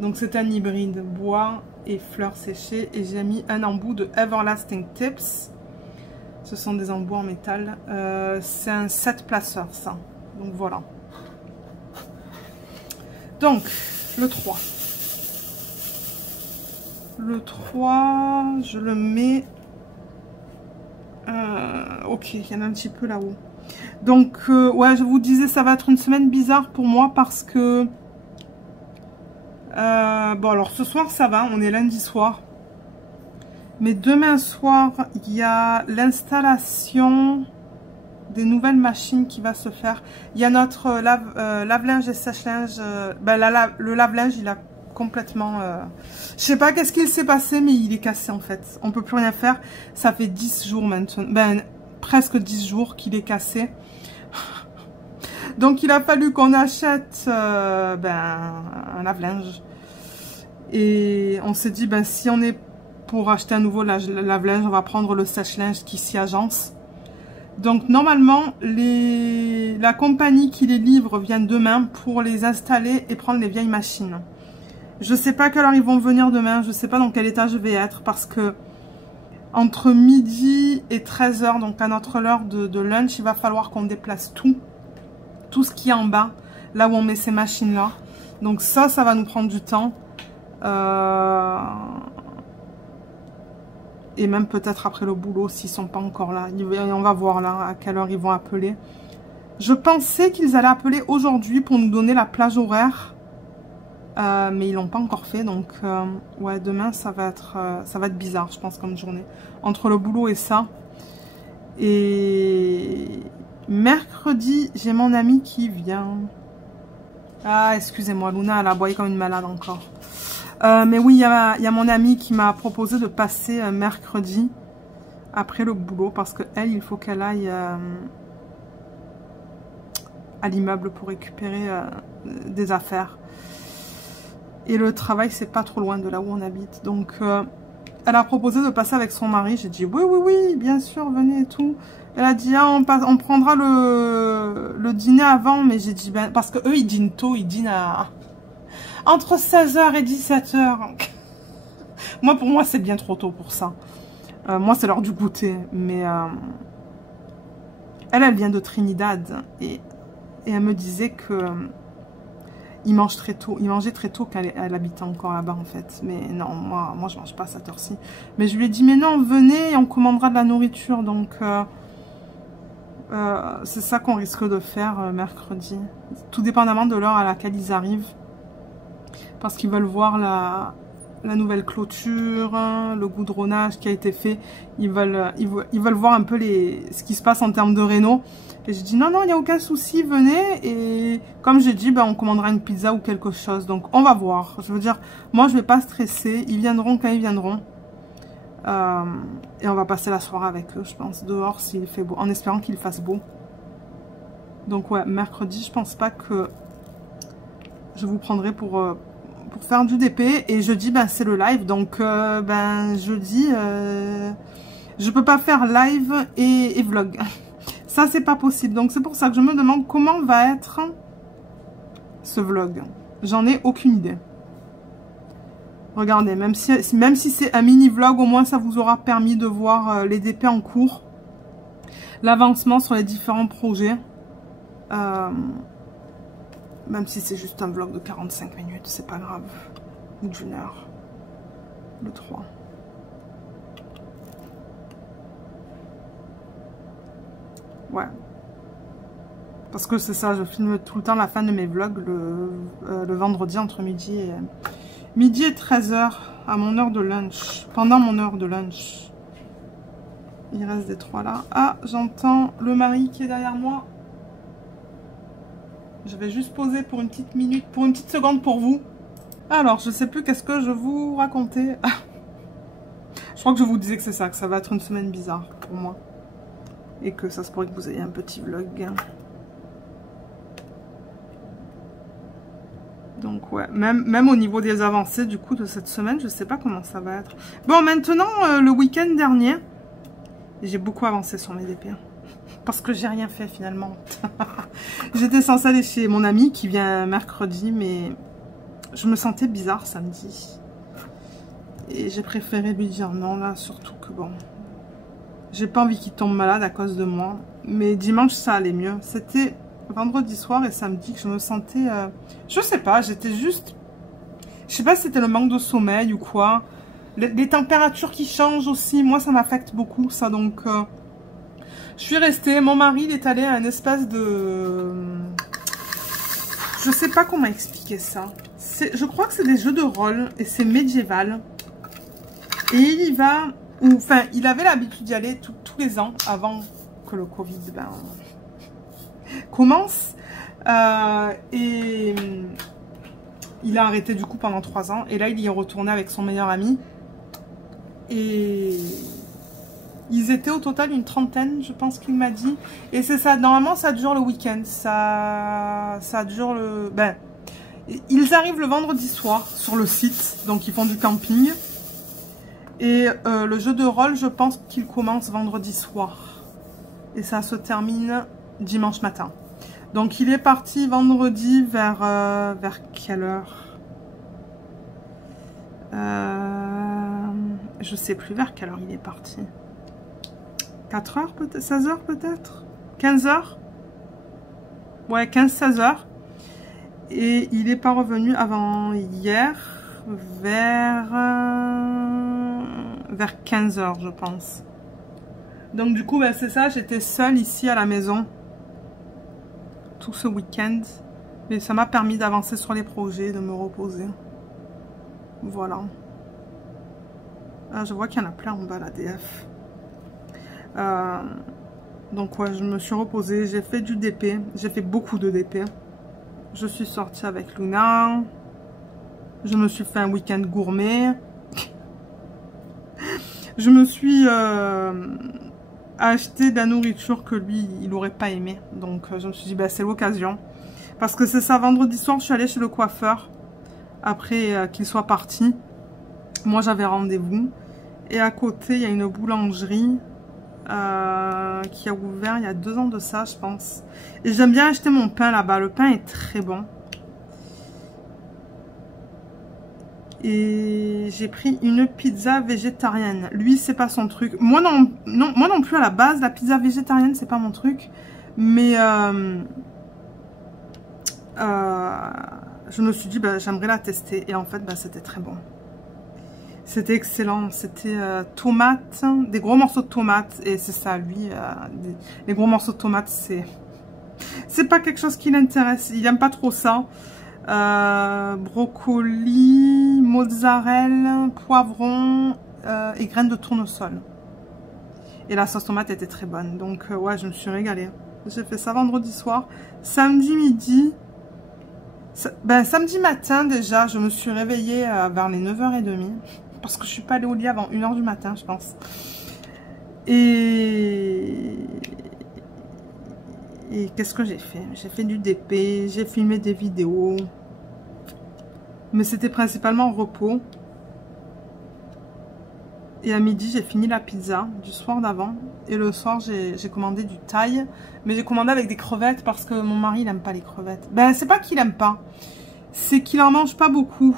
Donc c'est un hybride bois et fleurs séchées. Et j'ai mis un embout de Everlasting Tips. Ce sont des embouts en métal. C'est un 7 placeur ça. Donc voilà. Donc le 3. Le 3, je le mets... ok, il y en a un petit peu là-haut. Donc, ouais, je vous disais, ça va être une semaine bizarre pour moi parce que... bon, alors ce soir, ça va, on est lundi soir. Mais demain soir, il y a l'installation des nouvelles machines qui va se faire. Il y a notre lave-linge et sèche-linge. Le lave-linge, il a complètement... je sais pas qu'est-ce qu'il s'est passé, mais il est cassé en fait. On peut plus rien faire. Ça fait 10 jours maintenant. Presque 10 jours qu'il est cassé. Donc il a fallu qu'on achète un lave-linge. Et on s'est dit, si on est pour acheter un nouveau lave-linge, on va prendre le sèche-linge qui s'y agence. Donc normalement, la compagnie qui les livre vient demain pour les installer et prendre les vieilles machines. Je sais pas à quelle heure ils vont venir demain, je sais pas dans quel état je vais être parce que entre midi et 13 h, donc à notre heure de lunch, il va falloir qu'on déplace tout ce qui est en bas, là où on met ces machines-là. Donc ça va nous prendre du temps. Et même peut-être après le boulot s'ils sont pas encore là. On va voir là à quelle heure ils vont appeler. Je pensais qu'ils allaient appeler aujourd'hui pour nous donner la plage horaire. Mais ils l'ont pas encore fait, donc ouais, demain ça va être bizarre, je pense, comme journée entre le boulot et ça. Et mercredi, j'ai mon ami qui vient. Ah, excusez-moi, Luna, elle a aboyé comme une malade encore. Mais oui, il y a mon ami qui m'a proposé de passer mercredi après le boulot parce que elle, il faut qu'elle aille à l'immeuble pour récupérer des affaires. Et le travail, c'est pas trop loin de là où on habite. Donc, elle a proposé de passer avec son mari. J'ai dit, oui, bien sûr, venez et tout. Elle a dit, ah, on prendra le dîner avant. Mais j'ai dit, parce que eux, ils dînent tôt. Ils dînent entre 16 h et 17 h. Moi, pour moi, c'est bien trop tôt pour ça. Moi, c'est l'heure du goûter. Mais elle vient de Trinidad. Et elle me disait que... il mangeait très tôt quand elle habitait encore là-bas en fait. Mais non, moi je mange pas à cette heure-ci. Mais je lui ai dit, mais non, venez et on commandera de la nourriture. Donc c'est ça qu'on risque de faire mercredi. Tout dépendamment de l'heure à laquelle ils arrivent. Parce qu'ils veulent voir la nouvelle clôture, le goudronnage qui a été fait. Ils veulent voir un peu ce qui se passe en termes de réno. Et j'ai dit non, il n'y a aucun souci, venez. Et comme j'ai dit, on commandera une pizza ou quelque chose. Donc on va voir. Je veux dire, moi je vais pas stresser. Ils viendront quand ils viendront. Et on va passer la soirée avec eux, je pense, dehors s'il fait beau. En espérant qu'il fasse beau. Donc ouais, mercredi, je pense pas que je vous prendrai pour faire du DP. Et jeudi, c'est le live. Donc jeudi, je peux pas faire live et vlog. Ça, c'est pas possible. Donc, c'est pour ça que je me demande comment va être ce vlog. J'en ai aucune idée. Regardez, même si c'est un mini vlog, au moins ça vous aura permis de voir les DP en cours. L'avancement sur les différents projets. Même si c'est juste un vlog de 45 minutes, c'est pas grave. Ou d'une heure. Le 3. Ouais. Parce que c'est ça, je filme tout le temps la fin de mes vlogs le vendredi entre midi et 13 h à mon heure de lunch. Pendant mon heure de lunch. Il reste des 3 là. Ah, j'entends le mari qui est derrière moi. Je vais juste poser pour une petite minute, pour une petite seconde pour vous. Alors, je sais plus qu'est-ce que je vous racontais. Je crois que je vous disais que c'est ça, que ça va être une semaine bizarre pour moi. Et que ça se pourrait que vous ayez un petit vlog. Donc ouais, même au niveau des avancées du coup de cette semaine, je sais pas comment ça va être. Bon, maintenant, le week-end dernier, j'ai beaucoup avancé sur mes DP. Parce que j'ai rien fait finalement. J'étais censée aller chez mon ami qui vient mercredi, mais je me sentais bizarre samedi. Et j'ai préféré lui dire non là, surtout que bon, j'ai pas envie qu'il tombe malade à cause de moi. Mais dimanche ça allait mieux. C'était vendredi soir et samedi que je me sentais... je sais pas, j'étais juste... Je sais pas si c'était le manque de sommeil ou quoi. Les températures qui changent aussi, moi ça m'affecte beaucoup ça, donc... je suis restée, mon mari il est allé à un espèce de... Je sais pas comment expliquer ça. Je crois que c'est des jeux de rôle et c'est médiéval. Et il y va... Enfin, il avait l'habitude d'y aller tous les ans avant que le Covid commence. Et il a arrêté du coup pendant 3 ans. Et là, il y est retourné avec son meilleur ami. Et ils étaient au total une trentaine, je pense qu'il m'a dit. Et c'est ça, normalement, ça dure le week-end. Ça dure le... Ben, ils arrivent le vendredi soir sur le site. Donc, ils font du camping. Et le jeu de rôle, je pense qu'il commence vendredi soir. Et ça se termine dimanche matin. Donc il est parti vendredi vers quelle heure? Je sais plus vers quelle heure il est parti. 4 heures peut-être? 16 heures peut-être? 15 heures? Ouais, 15-16 heures. Et il n'est pas revenu avant hier vers 15 heures, je pense. Donc du coup, ben, c'est ça, j'étais seule ici à la maison tout ce week-end. Mais ça m'a permis d'avancer sur les projets, de me reposer. Voilà. Ah, je vois qu'il y en a plein en bas, la DF. Donc ouais, je me suis reposée, j'ai fait du DP. J'ai fait beaucoup de DP. Je suis sortie avec Luna. Je me suis fait un week-end gourmet. Je me suis... acheter de la nourriture que lui, il n'aurait pas aimé. Donc, je me suis dit, bah, c'est l'occasion. Parce que c'est ça, vendredi soir, je suis allée chez le coiffeur. Après qu'il soit parti. Moi, j'avais rendez-vous. Et à côté, il y a une boulangerie qui a ouvert il y a 2 ans de ça, je pense. Et j'aime bien acheter mon pain là-bas. Le pain est très bon. Et j'ai pris une pizza végétarienne. Lui, c'est pas son truc. Moi non plus à la base, la pizza végétarienne, c'est pas mon truc. Mais je me suis dit, bah, j'aimerais la tester. Et en fait, bah, c'était très bon. C'était excellent. C'était tomates, des gros morceaux de tomates. Et c'est ça, lui, les gros morceaux de tomates, c'est pas quelque chose qui l'intéresse. Il aime pas trop ça. Brocoli, mozzarella, poivron et graines de tournesol. Et la sauce tomate était très bonne. Donc ouais, je me suis régalée. J'ai fait ça vendredi soir. Samedi midi. Samedi matin déjà, je me suis réveillée vers les 9h30. Parce que je suis pas allée au lit avant 1h du matin, je pense. Et qu'est-ce que j'ai fait? J'ai fait du DP, j'ai filmé des vidéos. Mais c'était principalement repos. Et à midi, j'ai fini la pizza du soir d'avant. Et le soir, j'ai commandé du thaï. Mais j'ai commandé avec des crevettes parce que mon mari, il n'aime pas les crevettes. Ben, c'est pas qu'il aime pas. C'est qu'il en mange pas beaucoup.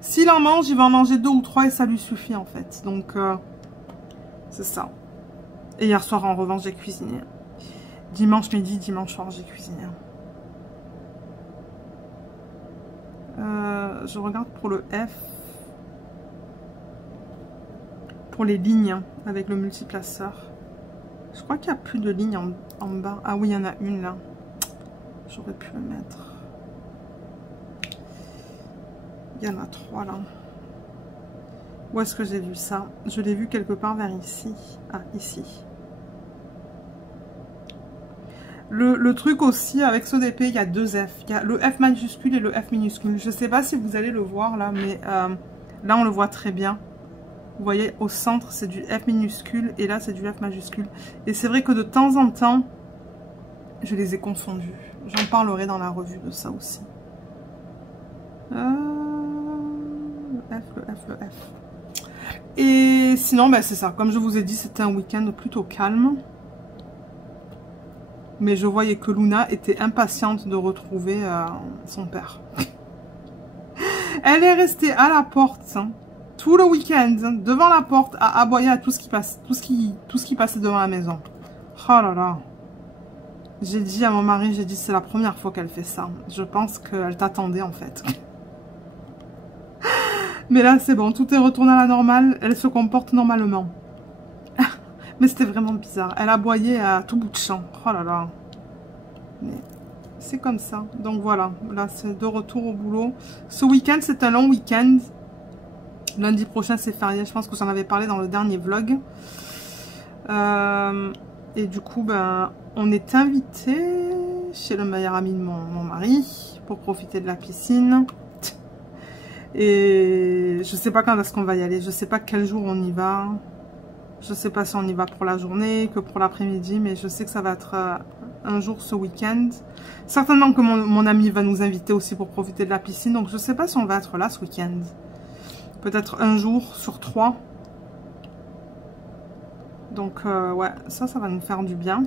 S'il en mange, il va en manger 2 ou 3 et ça lui suffit en fait. Donc, c'est ça. Et hier soir, en revanche, j'ai cuisiné. Dimanche midi, dimanche soir, j'ai cuisiné. Je regarde pour le F. Pour les lignes avec le multiplaceur. Je crois qu'il n'y a plus de lignes en bas. Ah oui, il y en a une là. J'aurais pu le mettre. Il y en a 3 là. Où est-ce que j'ai vu ça? Je l'ai vu quelque part vers ici. Ah, ici. Le truc aussi, avec ce DP, il y a deux F. Il y a le F majuscule et le F minuscule. Je ne sais pas si vous allez le voir là, mais là, on le voit très bien. Vous voyez, au centre, c'est du F minuscule et là, c'est du F majuscule. Et c'est vrai que de temps en temps, je les ai confondus. J'en parlerai dans la revue de ça aussi. Le F. Et sinon, ben, c'est ça. Comme je vous ai dit, c'était un week-end plutôt calme. Mais je voyais que Luna était impatiente de retrouver son père. Elle est restée à la porte tout le week-end, devant la porte, à aboyer à tout ce qui passe, tout ce qui passait devant la maison. Oh là là. J'ai dit à mon mari, j'ai dit c'est la première fois qu'elle fait ça. Je pense qu'elle t'attendait en fait. Mais là c'est bon, tout est retourné à la normale, elle se comporte normalement. Mais c'était vraiment bizarre. Elle aboyait à tout bout de champ. Oh là là. Mais c'est comme ça. Donc voilà. Là, c'est de retour au boulot. Ce week-end, c'est un long week-end. Lundi prochain, c'est férié. Je pense que j'en avais parlé dans le dernier vlog. Et du coup, ben, on est invité chez le meilleur ami de mon mari pour profiter de la piscine. Et je sais pas quand est-ce qu'on va y aller. Je sais pas quel jour on y va. Je sais pas si on y va pour la journée, que pour l'après-midi, mais je sais que ça va être un jour ce week-end. Certainement que mon ami va nous inviter aussi pour profiter de la piscine, donc je sais pas si on va être là ce week-end. Peut-être un jour sur 3. Donc ouais, ça va nous faire du bien.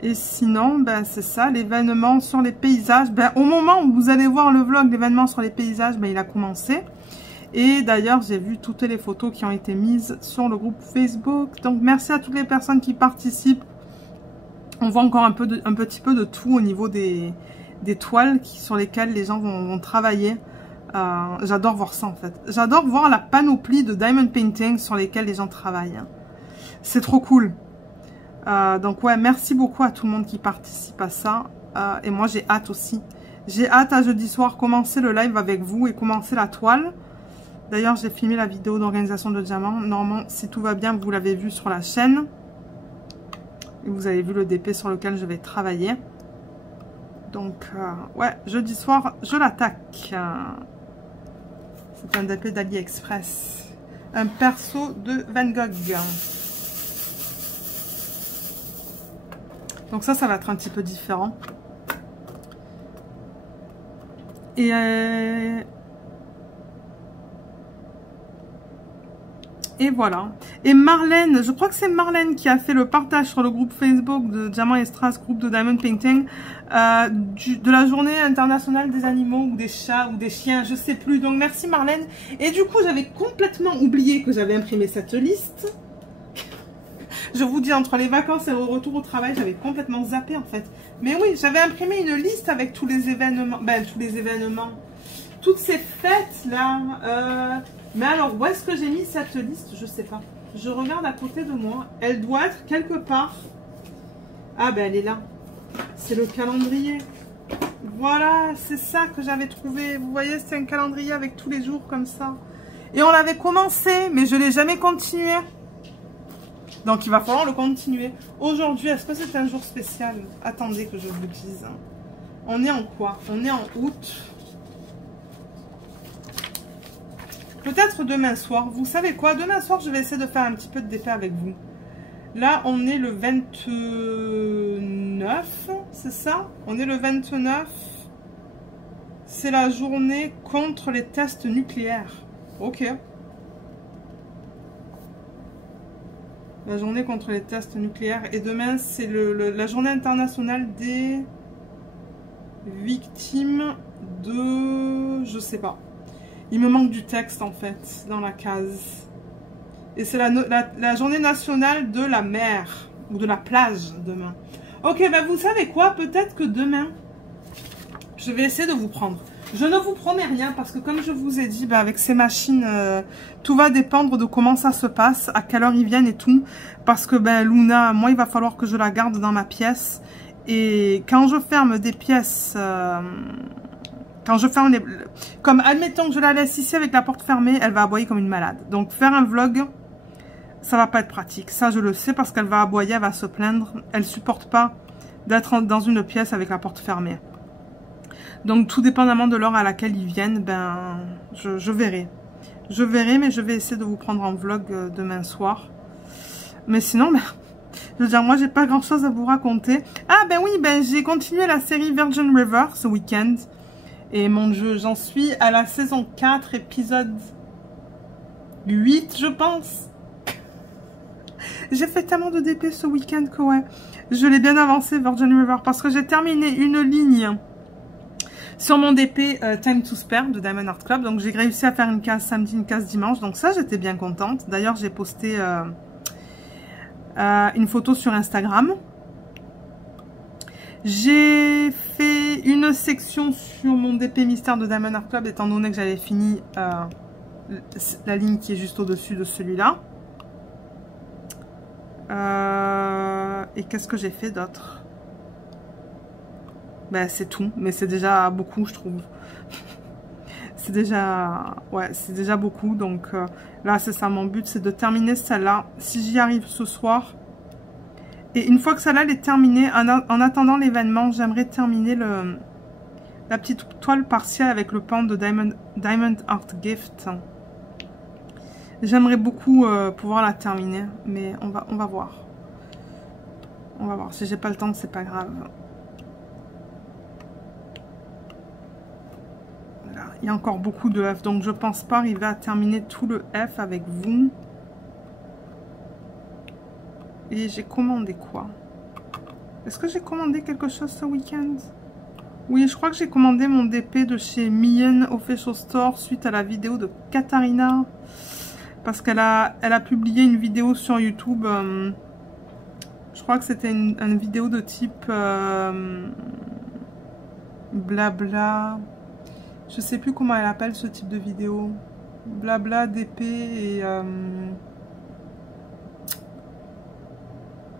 Et sinon, ben c'est ça, l'événement sur les paysages. Ben, au moment où vous allez voir le vlog, l'événement sur les paysages, ben, il a commencé. Et d'ailleurs, j'ai vu toutes les photos qui ont été mises sur le groupe Facebook. Donc, merci à toutes les personnes qui participent. On voit encore un petit peu de tout au niveau des toiles sur lesquelles les gens vont travailler. J'adore voir ça, en fait. J'adore voir la panoplie de diamond painting sur lesquels les gens travaillent. C'est trop cool. Donc, ouais, merci beaucoup à tout le monde qui participe à ça. Et moi, j'ai hâte aussi. J'ai hâte à jeudi soir commencer le live avec vous et commencer la toile. D'ailleurs, j'ai filmé la vidéo d'organisation de diamants. Normalement, si tout va bien, vous l'avez vu sur la chaîne. Et vous avez vu le DP sur lequel je vais travailler. Donc, ouais, jeudi soir, je l'attaque. C'est un DP d'AliExpress. Un perso de Van Gogh. Donc ça va être un petit peu différent. Et voilà. Et Marlène, je crois que c'est Marlène qui a fait le partage sur le groupe Facebook de Diamant et Strass, groupe de Diamond Painting, de la journée internationale des animaux ou des chats ou des chiens, je sais plus. Donc merci Marlène. Et du coup, j'avais complètement oublié que j'avais imprimé cette liste. Je vous dis, entre les vacances et le retour au travail, j'avais complètement zappé en fait. Mais oui, j'avais imprimé une liste avec tous les événements, toutes ces fêtes là. Mais alors, où est-ce que j'ai mis cette liste? Je sais pas. Je regarde à côté de moi. Elle doit être quelque part. Ah ben, elle est là. C'est le calendrier. Voilà, c'est ça que j'avais trouvé. Vous voyez, c'est un calendrier avec tous les jours comme ça. Et on l'avait commencé, mais je ne l'ai jamais continué. Donc, il va falloir le continuer. Aujourd'hui, est-ce que c'est un jour spécial? Attendez que je vous dise. On est en quoi? On est en août. Peut-être demain soir. Vous savez quoi? Demain soir, je vais essayer de faire un petit peu de DP avec vous. Là, on est le 29. C'est ça? On est le 29. C'est la journée contre les tests nucléaires. Ok. La journée contre les tests nucléaires. Et demain, c'est la journée internationale des victimes de... Je sais pas. Il me manque du texte en fait dans la case. Et c'est la journée nationale de la mer ou de la plage demain. Ok, ben vous savez quoi? Peut-être que demain, je vais essayer de vous prendre. Je ne vous promets rien parce que comme je vous ai dit, ben avec ces machines, tout va dépendre de comment ça se passe, à quelle heure ils viennent et tout. Parce que ben Luna, moi il va falloir que je la garde dans ma pièce. Et quand je ferme des pièces... Quand je ferme comme admettons que je la laisse ici avec la porte fermée, elle va aboyer comme une malade. Donc faire un vlog ça va pas être pratique. Ça, je le sais parce qu'elle va aboyer, elle va se plaindre. Elle supporte pas d'être dans une pièce avec la porte fermée. Donc, tout dépendamment de l'heure à laquelle ils viennent, ben, je verrai. Je verrai, mais je vais essayer de vous prendre en vlog demain soir. Mais sinon, ben, je veux dire, moi, j'ai pas grand-chose à vous raconter. Ah, ben oui, ben, j'ai continué la série Virgin River ce week-end. Et mon Dieu, j'en suis à la saison 4, épisode 8, je pense. J'ai fait tellement de DP ce week-end que ouais, je l'ai bien avancé Virgin River parce que j'ai terminé une ligne sur mon DP Time to Spare de Diamond Art Club. Donc j'ai réussi à faire une case samedi, une case dimanche. Donc ça, j'étais bien contente. D'ailleurs, j'ai posté une photo sur Instagram. J'ai fait une section sur mon DP Mystère de Diamond Art Club étant donné que j'avais fini la ligne qui est juste au-dessus de celui-là. Et qu'est-ce que j'ai fait d'autre? Ben c'est tout, mais c'est déjà beaucoup, je trouve. C'est déjà, ouais, c'est déjà beaucoup. Donc là, c'est ça, mon but, c'est de terminer celle-là. Si j'y arrive ce soir. Et une fois que celle-là est terminée, en attendant l'événement, j'aimerais terminer la petite toile partielle avec le pan de Diamond Art Gift. J'aimerais beaucoup pouvoir la terminer, mais on va voir. On va voir. Si j'ai pas le temps, c'est pas grave. Voilà. Il y a encore beaucoup de F, donc je pense pas arriver à terminer tout le F avec vous. Et j'ai commandé quoi? Est-ce que j'ai commandé quelque chose ce week-end? Oui, je crois que j'ai commandé mon DP de chez Mian Official Store suite à la vidéo de Katharina. Parce qu'elle a publié une vidéo sur YouTube. Je crois que c'était une vidéo de type blabla. Je sais plus comment elle appelle ce type de vidéo. Blabla, DP et...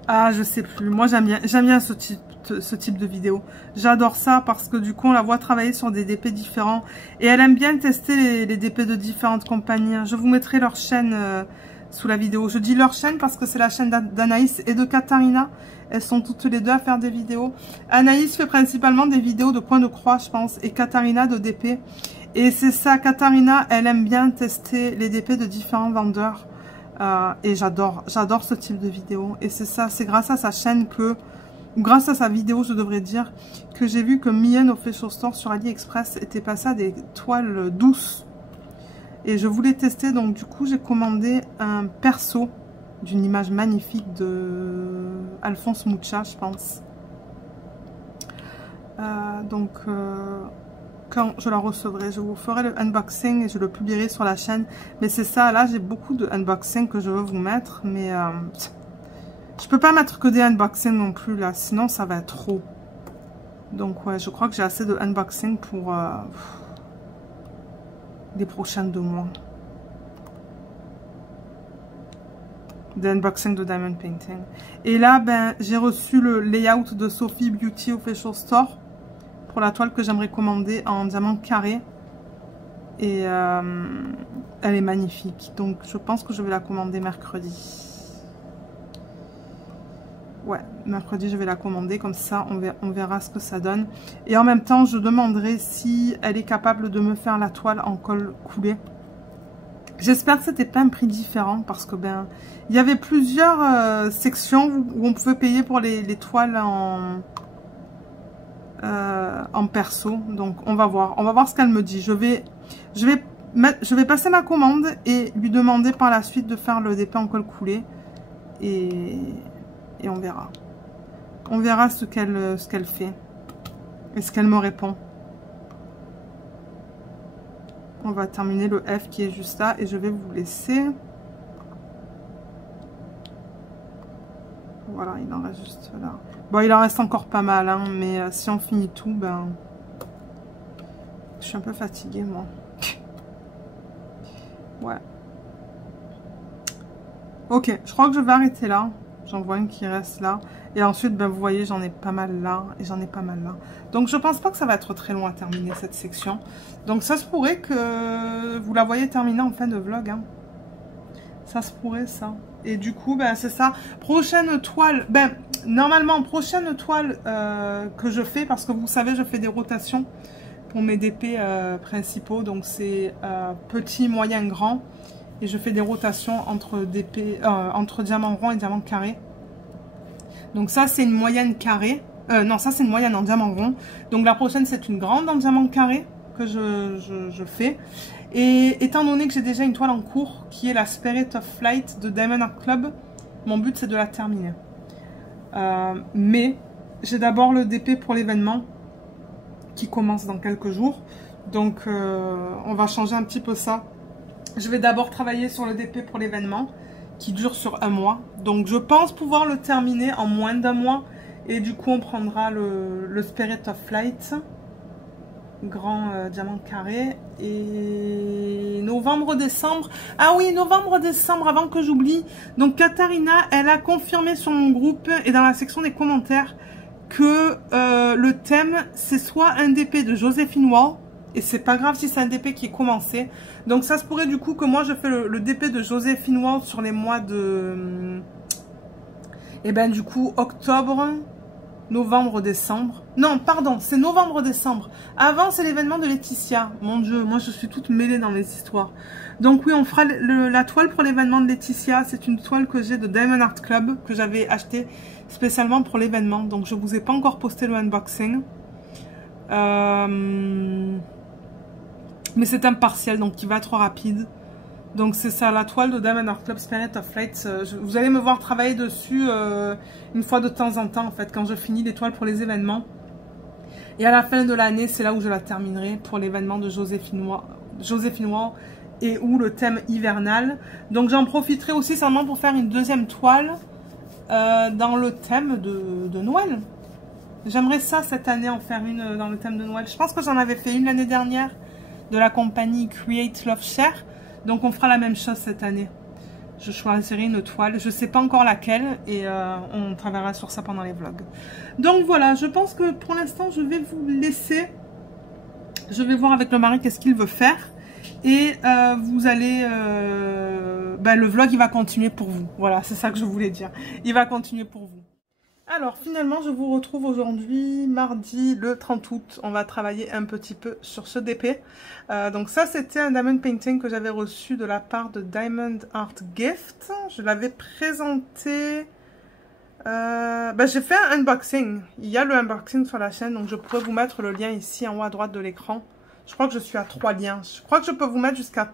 Ah, je sais plus. Moi, j'aime bien ce type de vidéo. J'adore ça parce que du coup, on la voit travailler sur des DP différents. Et elle aime bien tester les DP de différentes compagnies. Je vous mettrai leur chaîne sous la vidéo. Je dis leur chaîne parce que c'est la chaîne d'Anaïs et de Katharina. Elles sont toutes les deux à faire des vidéos. Anaïs fait principalement des vidéos de point de croix, je pense. Et Katharina de DP. Et c'est ça, Katharina, elle aime bien tester les DP de différents vendeurs. Et j'adore ce type de vidéo. Et c'est ça, c'est grâce à sa chaîne que, ou grâce à sa vidéo, je devrais dire, que j'ai vu que Mian Official Store sur AliExpress était passé à des toiles douces. Et je voulais tester, donc du coup, j'ai commandé un perso d'une image magnifique de Alphonse Mucha, je pense. Quand je la recevrai, je vous ferai le unboxing et je le publierai sur la chaîne. Mais c'est ça, là j'ai beaucoup de unboxing que je veux vous mettre, mais je peux pas mettre que des unboxings non plus là, sinon ça va être trop. Donc ouais, je crois que j'ai assez de unboxing pour les prochains 2 mois. Des unboxing de Diamond Painting. Et là, ben j'ai reçu le layout de Sophie Beauty Official Store. Pour la toile que j'aimerais commander en diamant carré. Et elle est magnifique. Donc je pense que je vais la commander mercredi. Ouais, mercredi je vais la commander. Comme ça on verra ce que ça donne. Et en même temps je demanderai si elle est capable de me faire la toile en colle coulée. J'espère que c'était pas un prix différent. Parce que ben il y avait plusieurs sections où on pouvait payer pour les toiles en perso, donc on va voir ce qu'elle me dit. Je vais passer ma commande et lui demander par la suite de faire le DP en colle coulée et on verra ce qu'elle fait et ce qu'elle me répond. On va terminer le F qui est juste là et je vais vous laisser. Voilà, il en reste juste là. Bon, il en reste encore pas mal, hein, mais si on finit tout, ben... Je suis un peu fatiguée, moi. Ouais. Ok, je crois que je vais arrêter là. J'en vois une qui reste là. Et ensuite, ben, vous voyez, j'en ai pas mal là. Et j'en ai pas mal là. Donc, je pense pas que ça va être très long à terminer cette section. Donc, ça se pourrait que vous la voyez terminer en fin de vlog. Hein. Ça se pourrait, ça. Et du coup, ben, c'est ça. Prochaine toile, ben, normalement, prochaine toile que je fais, parce que vous savez, je fais des rotations pour mes DP principaux. Donc, c'est petit, moyen, grand. Et je fais des rotations entre DP, entre diamant rond et diamant carré. Donc, ça, c'est une moyenne carrée. Non, ça, c'est une moyenne en diamant rond. Donc, la prochaine, c'est une grande en diamant carré que je fais. Et étant donné que j'ai déjà une toile en cours qui est la Spirit of Flight de Diamond Art Club, mon but c'est de la terminer. Mais j'ai d'abord le DP pour l'événement qui commence dans quelques jours. Donc on va changer un petit peu ça. Je vais d'abord travailler sur le DP pour l'événement qui dure sur un mois. Donc je pense pouvoir le terminer en moins d'un mois. Et du coup on prendra le Spirit of Flight. Grand diamant carré. Et novembre-décembre. Ah oui, novembre-décembre, avant que j'oublie. Donc Katharina, elle a confirmé sur mon groupe et dans la section des commentaires que le thème, c'est soit un DP de Joséphine Wall. Et c'est pas grave si c'est un DP qui est commencé. Donc ça se pourrait du coup que moi je fais le DP de Joséphine Wall sur les mois de... Et ben du coup, octobre... novembre-décembre. Non, pardon, c'est novembre-décembre. Avant, c'est l'événement de Laetitia. Mon Dieu, moi, je suis toute mêlée dans les histoires. Donc oui, on fera la toile pour l'événement de Laetitia. C'est une toile que j'ai de Diamond Art Club, que j'avais acheté spécialement pour l'événement. Donc, je vous ai pas encore posté le unboxing. Mais c'est un partiel, donc qui va être rapide. Donc c'est ça, la toile de Diamond Art Club Spirit of Flight. Vous allez me voir travailler dessus une fois de temps en temps, en fait, quand je finis les toiles pour les événements. Et à la fin de l'année, c'est là où je la terminerai pour l'événement de Joséphine Wall et ou le thème hivernal. Donc j'en profiterai aussi seulement pour faire une deuxième toile dans le thème de Noël. J'aimerais ça cette année, en faire une dans le thème de Noël. Je pense que j'en avais fait une l'année dernière de la compagnie Create Love Share. Donc on fera la même chose cette année. Je choisirai une toile. Je ne sais pas encore laquelle. Et on travaillera sur ça pendant les vlogs. Donc voilà, je pense que pour l'instant je vais vous laisser. Je vais voir avec le mari qu'est-ce qu'il veut faire. Et vous allez... ben, le vlog il va continuer pour vous. Voilà, c'est ça que je voulais dire. Il va continuer pour vous. Alors finalement je vous retrouve aujourd'hui mardi le 30 août, on va travailler un petit peu sur ce DP. Donc ça c'était un diamond painting que j'avais reçu de la part de Diamond Art Gift. Je l'avais présenté, j'ai fait un unboxing, il y a le unboxing sur la chaîne donc je pourrais vous mettre le lien ici en haut à droite de l'écran. Je crois que je suis à 3 liens, je crois que je peux vous mettre jusqu'à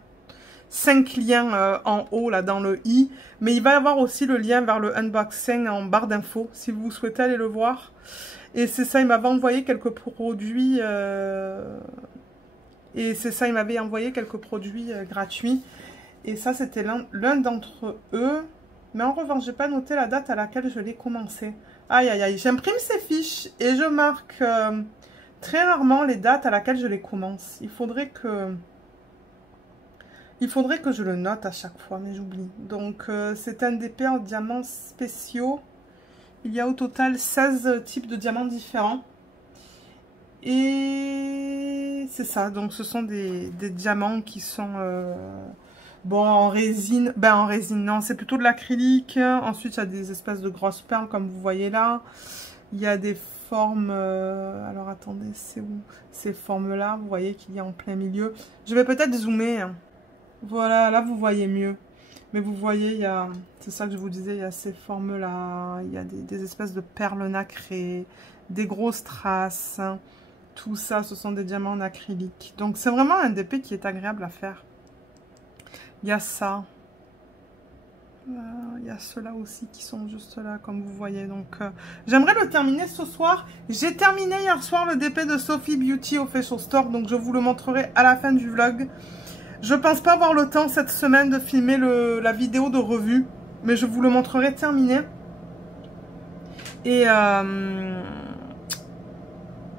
5 liens en haut là dans le i, mais il va y avoir aussi le lien vers le unboxing en barre d'infos si vous souhaitez aller le voir. Et c'est ça, il m'avait envoyé quelques produits gratuits. Et ça c'était l'un d'entre eux, mais en revanche j'ai pas noté la date à laquelle je l'ai commencé. Aïe aïe aïe, j'imprime ces fiches et je marque très rarement les dates à laquelle je les commence. Il faudrait que je le note à chaque fois, mais j'oublie. Donc, c'est un DP en diamants spéciaux. Il y a au total 16 types de diamants différents. Et c'est ça. Donc, ce sont des diamants qui sont bon, en résine. Ben, en résine, non, c'est plutôt de l'acrylique. Ensuite, il y a des espèces de grosses perles, comme vous voyez là. Il y a des formes... alors, attendez, c'est où? Ces formes-là, vous voyez qu'il y a en plein milieu. Je vais peut-être zoomer, hein. Voilà, là vous voyez mieux. Mais vous voyez, il y a, c'est ça que je vous disais, il y a ces formes-là, il y a des espèces de perles nacrées, des grosses traces. Tout ça, ce sont des diamants en acrylique. Donc c'est vraiment un DP qui est agréable à faire. Il y a ça. Il y a ceux-là aussi qui sont juste là, comme vous voyez. Donc j'aimerais le terminer ce soir. J'ai terminé hier soir le DP de Sophie Beauty au Official Store, donc je vous le montrerai à la fin du vlog. Je pense pas avoir le temps cette semaine de filmer la vidéo de revue, mais je vous le montrerai terminé. Et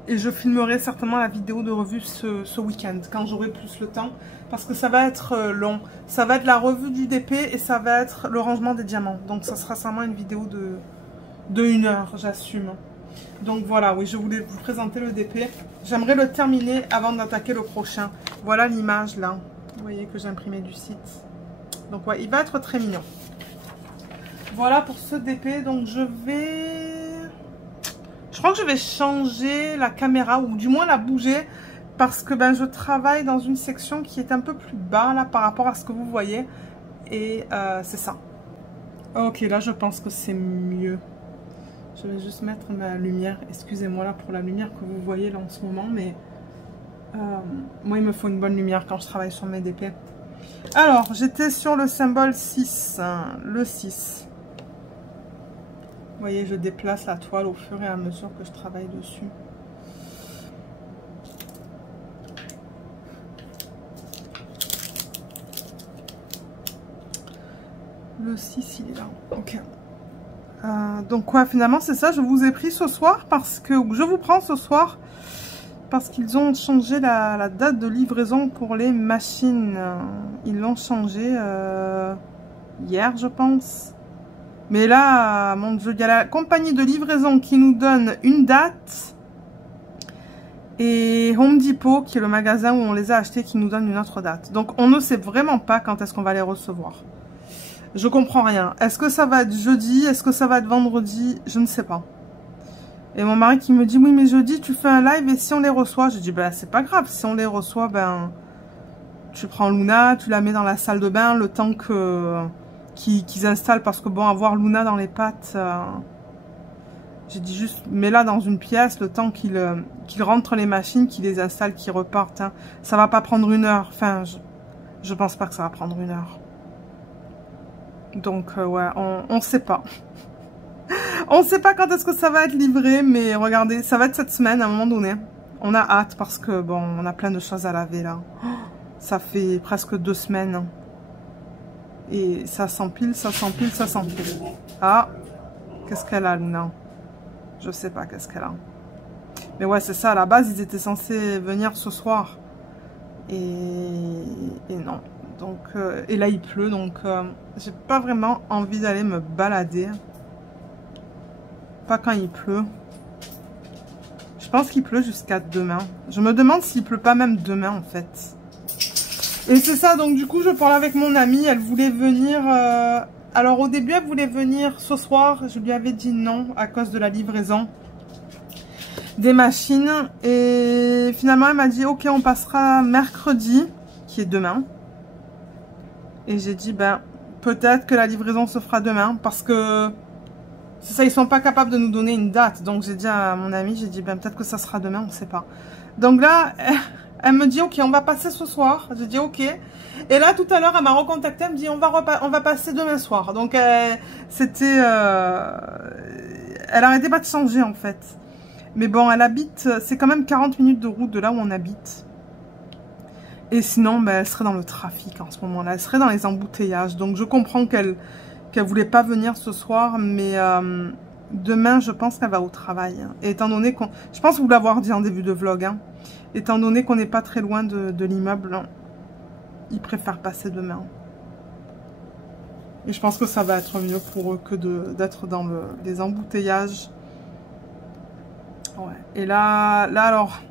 je filmerai certainement la vidéo de revue ce week-end, quand j'aurai plus le temps, parce que ça va être long. Ça va être la revue du DP et ça va être le rangement des diamants. Donc ça sera sûrement une vidéo de 1 heure, j'assume. Donc voilà, oui, je voulais vous présenter le DP. J'aimerais le terminer avant d'attaquer le prochain. Voilà l'image là. Vous voyez que j'ai imprimé du site. Donc ouais, il va être très mignon. Voilà pour ce DP. Donc je crois que je vais changer la caméra, ou du moins la bouger, parce que ben, je travaille dans une section qui est un peu plus bas là par rapport à ce que vous voyez. Et c'est ça. Ok, là je pense que c'est mieux. Je vais juste mettre ma lumière. Excusez-moi là pour la lumière que vous voyez là en ce moment, mais moi il me faut une bonne lumière quand je travaille sur mes DP. Alors, j'étais sur le symbole 6, hein, le 6. Vous voyez, je déplace la toile au fur et à mesure que je travaille dessus. Le 6, il est là. Ok. Donc, ouais, finalement, c'est ça. Je vous ai pris ce soir parce que... Je vous prends ce soir parce qu'ils ont changé la date de livraison pour les machines. Ils l'ont changé hier, je pense. Mais là, mon Dieu, il y a la compagnie de livraison qui nous donne une date. Et Home Depot, qui est le magasin où on les a achetés, qui nous donne une autre date. Donc, on ne sait vraiment pas quand est-ce qu'on va les recevoir. Je comprends rien. Est-ce que ça va être jeudi? Est-ce que ça va être vendredi? Je ne sais pas. Et mon mari qui me dit, oui, mais jeudi, tu fais un live et si on les reçoit? Je dis, ben, c'est pas grave. Si on les reçoit, ben, tu prends Luna, tu la mets dans la salle de bain le temps que qu'ils installent. Parce que bon, avoir Luna dans les pattes, j'ai dit juste, mets-la dans une pièce le temps qu'ils rentrent les machines, qu'ils les installent, qu'ils repartent. Hein. Ça va pas prendre 1 heure. Enfin, je pense pas que ça va prendre 1 heure. Donc, ouais, on sait pas. On sait pas quand est-ce que ça va être livré, mais regardez, ça va être cette semaine à un moment donné. On a hâte parce que, bon, on a plein de choses à laver là. Ça fait presque 2 semaines. Et ça s'empile, ça s'empile, ça s'empile. Ah, qu'est-ce qu'elle a, Luna? Je sais pas qu'est-ce qu'elle a. Mais ouais, c'est ça, à la base, ils étaient censés venir ce soir. Et non. Donc, et là, il pleut, donc j'ai pas vraiment envie d'aller me balader. Pas quand il pleut. Je pense qu'il pleut jusqu'à demain. Je me demande s'il pleut pas même demain, en fait. Et c'est ça, donc du coup, je parlais avec mon amie. Elle voulait venir... Alors, au début, elle voulait venir ce soir. Je lui avais dit non, à cause de la livraison des machines. Et finalement, elle m'a dit, ok, on passera mercredi, qui est demain. Et j'ai dit, ben, peut-être que la livraison se fera demain, parce que c'est ça, ils sont pas capables de nous donner une date. Donc j'ai dit à mon amie, j'ai dit, ben, peut-être que ça sera demain, on ne sait pas. Donc là, elle me dit, ok, on va passer ce soir. J'ai dit, ok. Et là, tout à l'heure, elle m'a recontacté, elle me dit, on va passer demain soir. Donc c'était... elle arrêtait pas de changer, en fait. Mais bon, elle habite... C'est quand même 40 minutes de route de là où on habite. Et sinon, ben, elle serait dans le trafic en ce moment-là. Elle serait dans les embouteillages. Donc, je comprends qu'elle voulait pas venir ce soir. Mais demain, je pense qu'elle va au travail. Et étant donné qu'on... Je pense vous l'avoir dit en début de vlog. Hein, étant donné qu'on n'est pas très loin de l'immeuble, ils préfèrent passer demain. Et je pense que ça va être mieux pour eux que d'être dans les embouteillages. Ouais. Et là alors...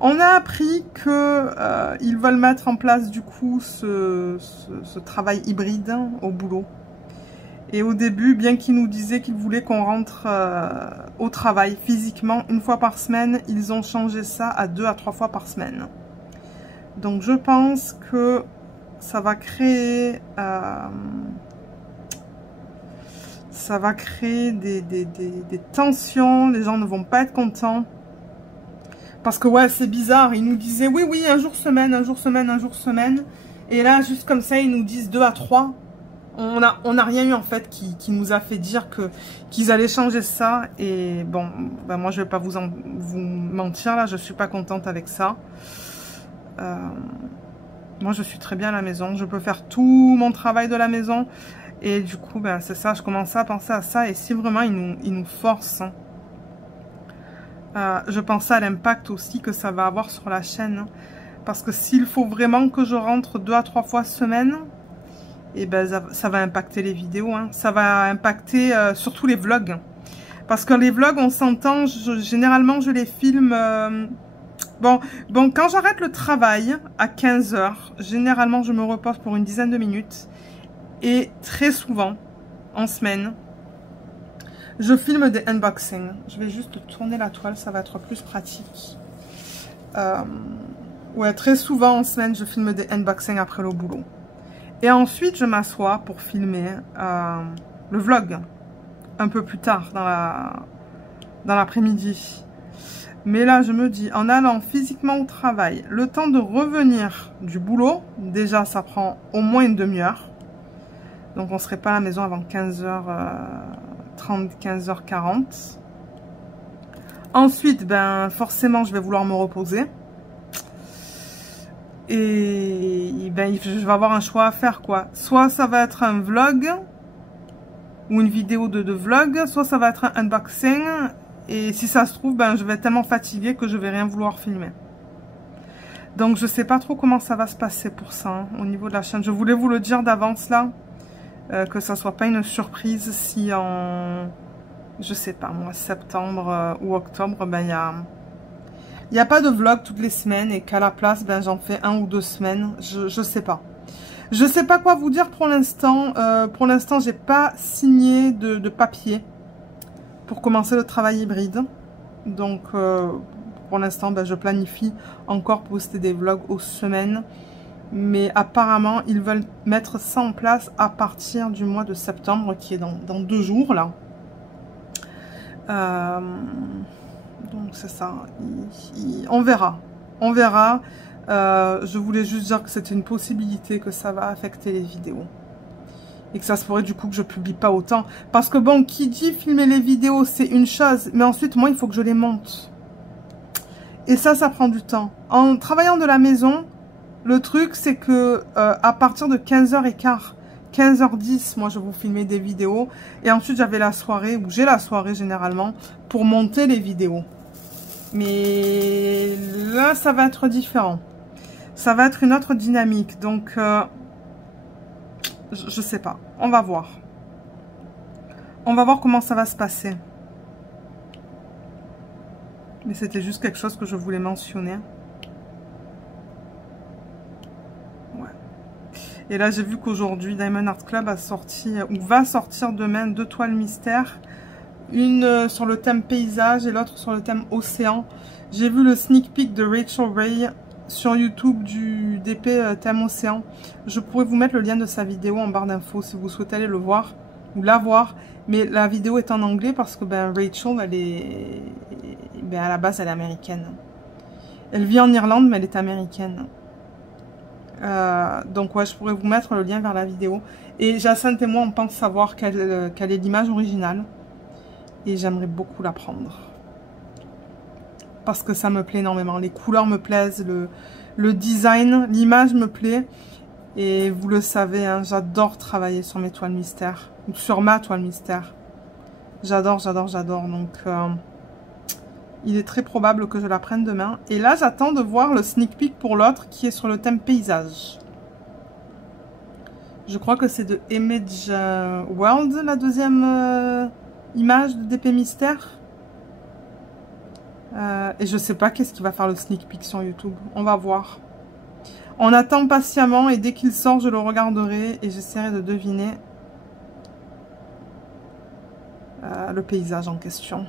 On a appris que ils veulent mettre en place du coup ce travail hybride au boulot. Et au début, bien qu'ils nous disaient qu'ils voulaient qu'on rentre au travail physiquement 1 fois par semaine, ils ont changé ça à 2 à 3 fois par semaine. Donc je pense que ça va créer des tensions, les gens ne vont pas être contents. Parce que ouais, c'est bizarre, ils nous disaient oui, oui, un jour semaine, un jour semaine, un jour semaine. Et là, juste comme ça, ils nous disent 2 à 3. On n'a rien eu en fait qui nous a fait dire qu'ils allaient changer ça. Et bon, ben moi je vais pas vous mentir là, je suis pas contente avec ça. Moi je suis très bien à la maison, je peux faire tout mon travail de la maison. Et du coup, ben c'est ça, je commençais à penser à ça. Et si vraiment ils nous forcent... je pensais à l'impact aussi que ça va avoir sur la chaîne. Parce que s'il faut vraiment que je rentre 2 à 3 fois semaine, et ben ça va impacter les vidéos. Hein. Ça va impacter surtout les vlogs. Parce que les vlogs, on s'entend, généralement je les filme Bon, quand j'arrête le travail à 15 h, généralement, je me repose pour une dizaine de minutes. Et très souvent, en semaine, je filme des unboxings. Je vais juste tourner la toile, ça va être plus pratique. Ouais, très souvent en semaine, je filme des unboxings après le boulot. Et ensuite, je m'assois pour filmer le vlog un peu plus tard dans l'après-midi. Mais là, je me dis, en allant physiquement au travail, le temps de revenir du boulot, déjà, ça prend au moins une demi-heure. Donc, on ne serait pas à la maison avant 15h30, 15h40. Ensuite, ben, forcément, je vais vouloir me reposer. Et ben, je vais avoir un choix à faire, quoi. Soit ça va être un vlog ou une vidéo de vlog, soit ça va être un unboxing. Et si ça se trouve, ben, je vais être tellement fatiguée que je vais rien vouloir filmer. Donc, je sais pas trop comment ça va se passer pour ça, hein, au niveau de la chaîne. Je voulais vous le dire d'avance, là, que ça soit pas une surprise si en, je sais pas, moi, septembre ou octobre, ben, il y a pas de vlog toutes les semaines et qu'à la place, ben, j'en fais 1 ou 2 semaines. Je sais pas. Je sais pas quoi vous dire pour l'instant. Pour l'instant, j'ai pas signé de papier pour commencer le travail hybride. Donc, pour l'instant, ben, je planifie encore poster des vlogs aux semaines. Mais apparemment, ils veulent mettre ça en place à partir du mois de septembre, qui est dans 2 jours, là. Donc, c'est ça. On verra. On verra. Je voulais juste dire que c'était une possibilité que ça va affecter les vidéos. Et que ça se pourrait du coup que je publie pas autant. Parce que bon, qui dit filmer les vidéos, c'est une chose. Mais ensuite, moi, il faut que je les monte. Et ça prend du temps. En travaillant de la maison, le truc, c'est que à partir de 15h15, 15h10, moi, je vous filmais des vidéos. Et ensuite, j'avais la soirée, ou j'ai la soirée généralement, pour monter les vidéos. Mais là, ça va être différent. Ça va être une autre dynamique. Donc, je sais pas. On va voir. On va voir comment ça va se passer. Mais c'était juste quelque chose que je voulais mentionner. Ouais. Et là, j'ai vu qu'aujourd'hui, Diamond Art Club a sorti, ou va sortir demain, 2 toiles mystères. Une sur le thème paysage et l'autre sur le thème océan. J'ai vu le sneak peek de Rachel Ray sur YouTube du DP thème océan. Je pourrais vous mettre le lien de sa vidéo en barre d'infos si vous souhaitez aller le voir ou la voir. Mais la vidéo est en anglais parce que ben, Rachel, elle est, ben, à la base, elle est américaine. Elle vit en Irlande, mais elle est américaine. Donc ouais, je pourrais vous mettre le lien vers la vidéo. Et Jacinthe et moi, on pense savoir quelle est l'image originale. Et j'aimerais beaucoup la prendre. Parce que ça me plaît énormément. Les couleurs me plaisent, le design, l'image me plaît. Et vous le savez, hein, j'adore travailler sur mes toiles mystères. Ou sur ma toile mystère. J'adore, j'adore, j'adore. Donc, il est très probable que je la prenne demain. Et là, j'attends de voir le sneak peek pour l'autre qui est sur le thème paysage. Je crois que c'est de Image World, la deuxième image de DP Mystère. Et je sais pas qu'est-ce qui va faire le sneak peek sur YouTube. On va voir. On attend patiemment et dès qu'il sort, je le regarderai et j'essaierai de deviner le paysage en question.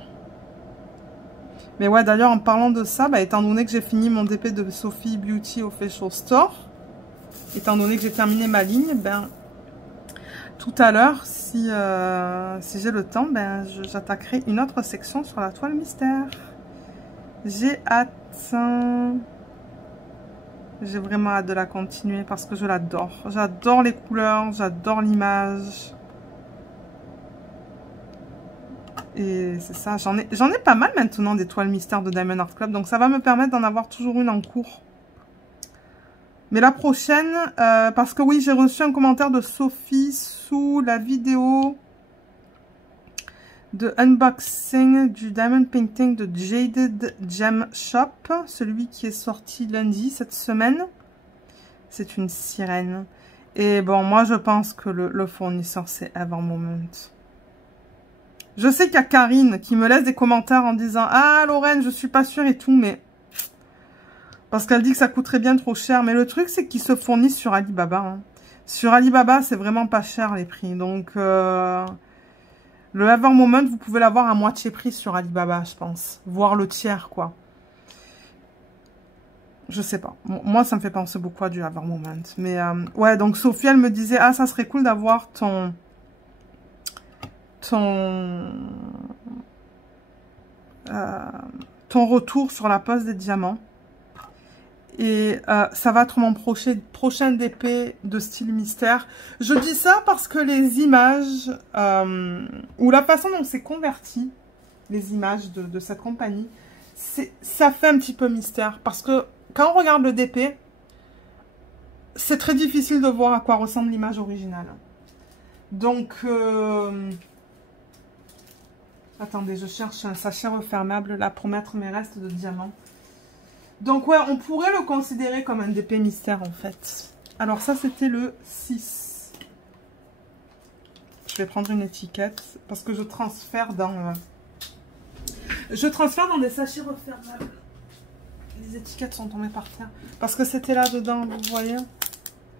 Mais ouais, d'ailleurs, en parlant de ça, bah, étant donné que j'ai fini mon DP de Sophie Beauty Official Store, étant donné que j'ai terminé ma ligne, ben, tout à l'heure, si j'ai le temps, ben, j'attaquerai une autre section sur la toile mystère. J'ai hâte. J'ai vraiment hâte de la continuer parce que je l'adore. J'adore les couleurs, j'adore l'image. Et c'est ça, j'en ai pas mal maintenant des toiles mystères de Diamond Art Club. Donc ça va me permettre d'en avoir toujours une en cours. Mais la prochaine, parce que oui, j'ai reçu un commentaire de Sophie sous la vidéo de unboxing du Diamond Painting de Jaded Gem Shop. Celui qui est sorti lundi cette semaine. C'est une sirène. Et bon, moi je pense que le fournisseur c'est Ever Moment. Je sais qu'il y a Karine qui me laisse des commentaires en disant « Ah Lorraine, je suis pas sûre et tout, mais Parce qu'elle dit que ça coûterait bien trop cher. Mais le truc, c'est qu'ils se fournissent sur Alibaba. Hein. Sur Alibaba, c'est vraiment pas cher les prix. Donc, le Ever Moment, vous pouvez l'avoir à moitié prix sur Alibaba, je pense. Voire le tiers, quoi. Je sais pas. Moi, ça me fait penser beaucoup à du Ever Moment. Mais, ouais, donc Sophie, elle me disait, ah, ça serait cool d'avoir ton retour sur la pose des diamants. Et ça va être mon prochain DP de style mystère. Je dis ça parce que les images, ou la façon dont c'est converti, les images de cette compagnie, ça fait un petit peu mystère. Parce que quand on regarde le DP, c'est très difficile de voir à quoi ressemble l'image originale. Donc, attendez, je cherche un sachet refermable là pour mettre mes restes de diamants. Donc ouais, on pourrait le considérer comme un DP mystère en fait. Alors ça, c'était le 6. Je vais prendre une étiquette parce que je transfère dans des sachets refermables. Les étiquettes sont tombées par terre. Parce que c'était là-dedans, vous voyez?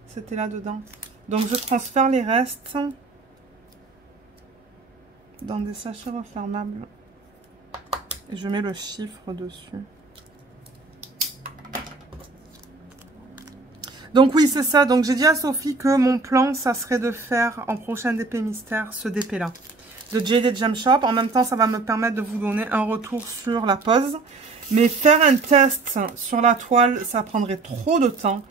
C'était là-dedans. Donc je transfère les restes dans des sachets refermables. Et je mets le chiffre dessus. Donc oui, c'est ça. Donc j'ai dit à Sophie que mon plan, ça serait de faire en prochain DP mystère ce DP là. De Jaded Gem Shop. En même temps, ça va me permettre de vous donner un retour sur la pose. Mais faire un test sur la toile, ça prendrait trop de temps.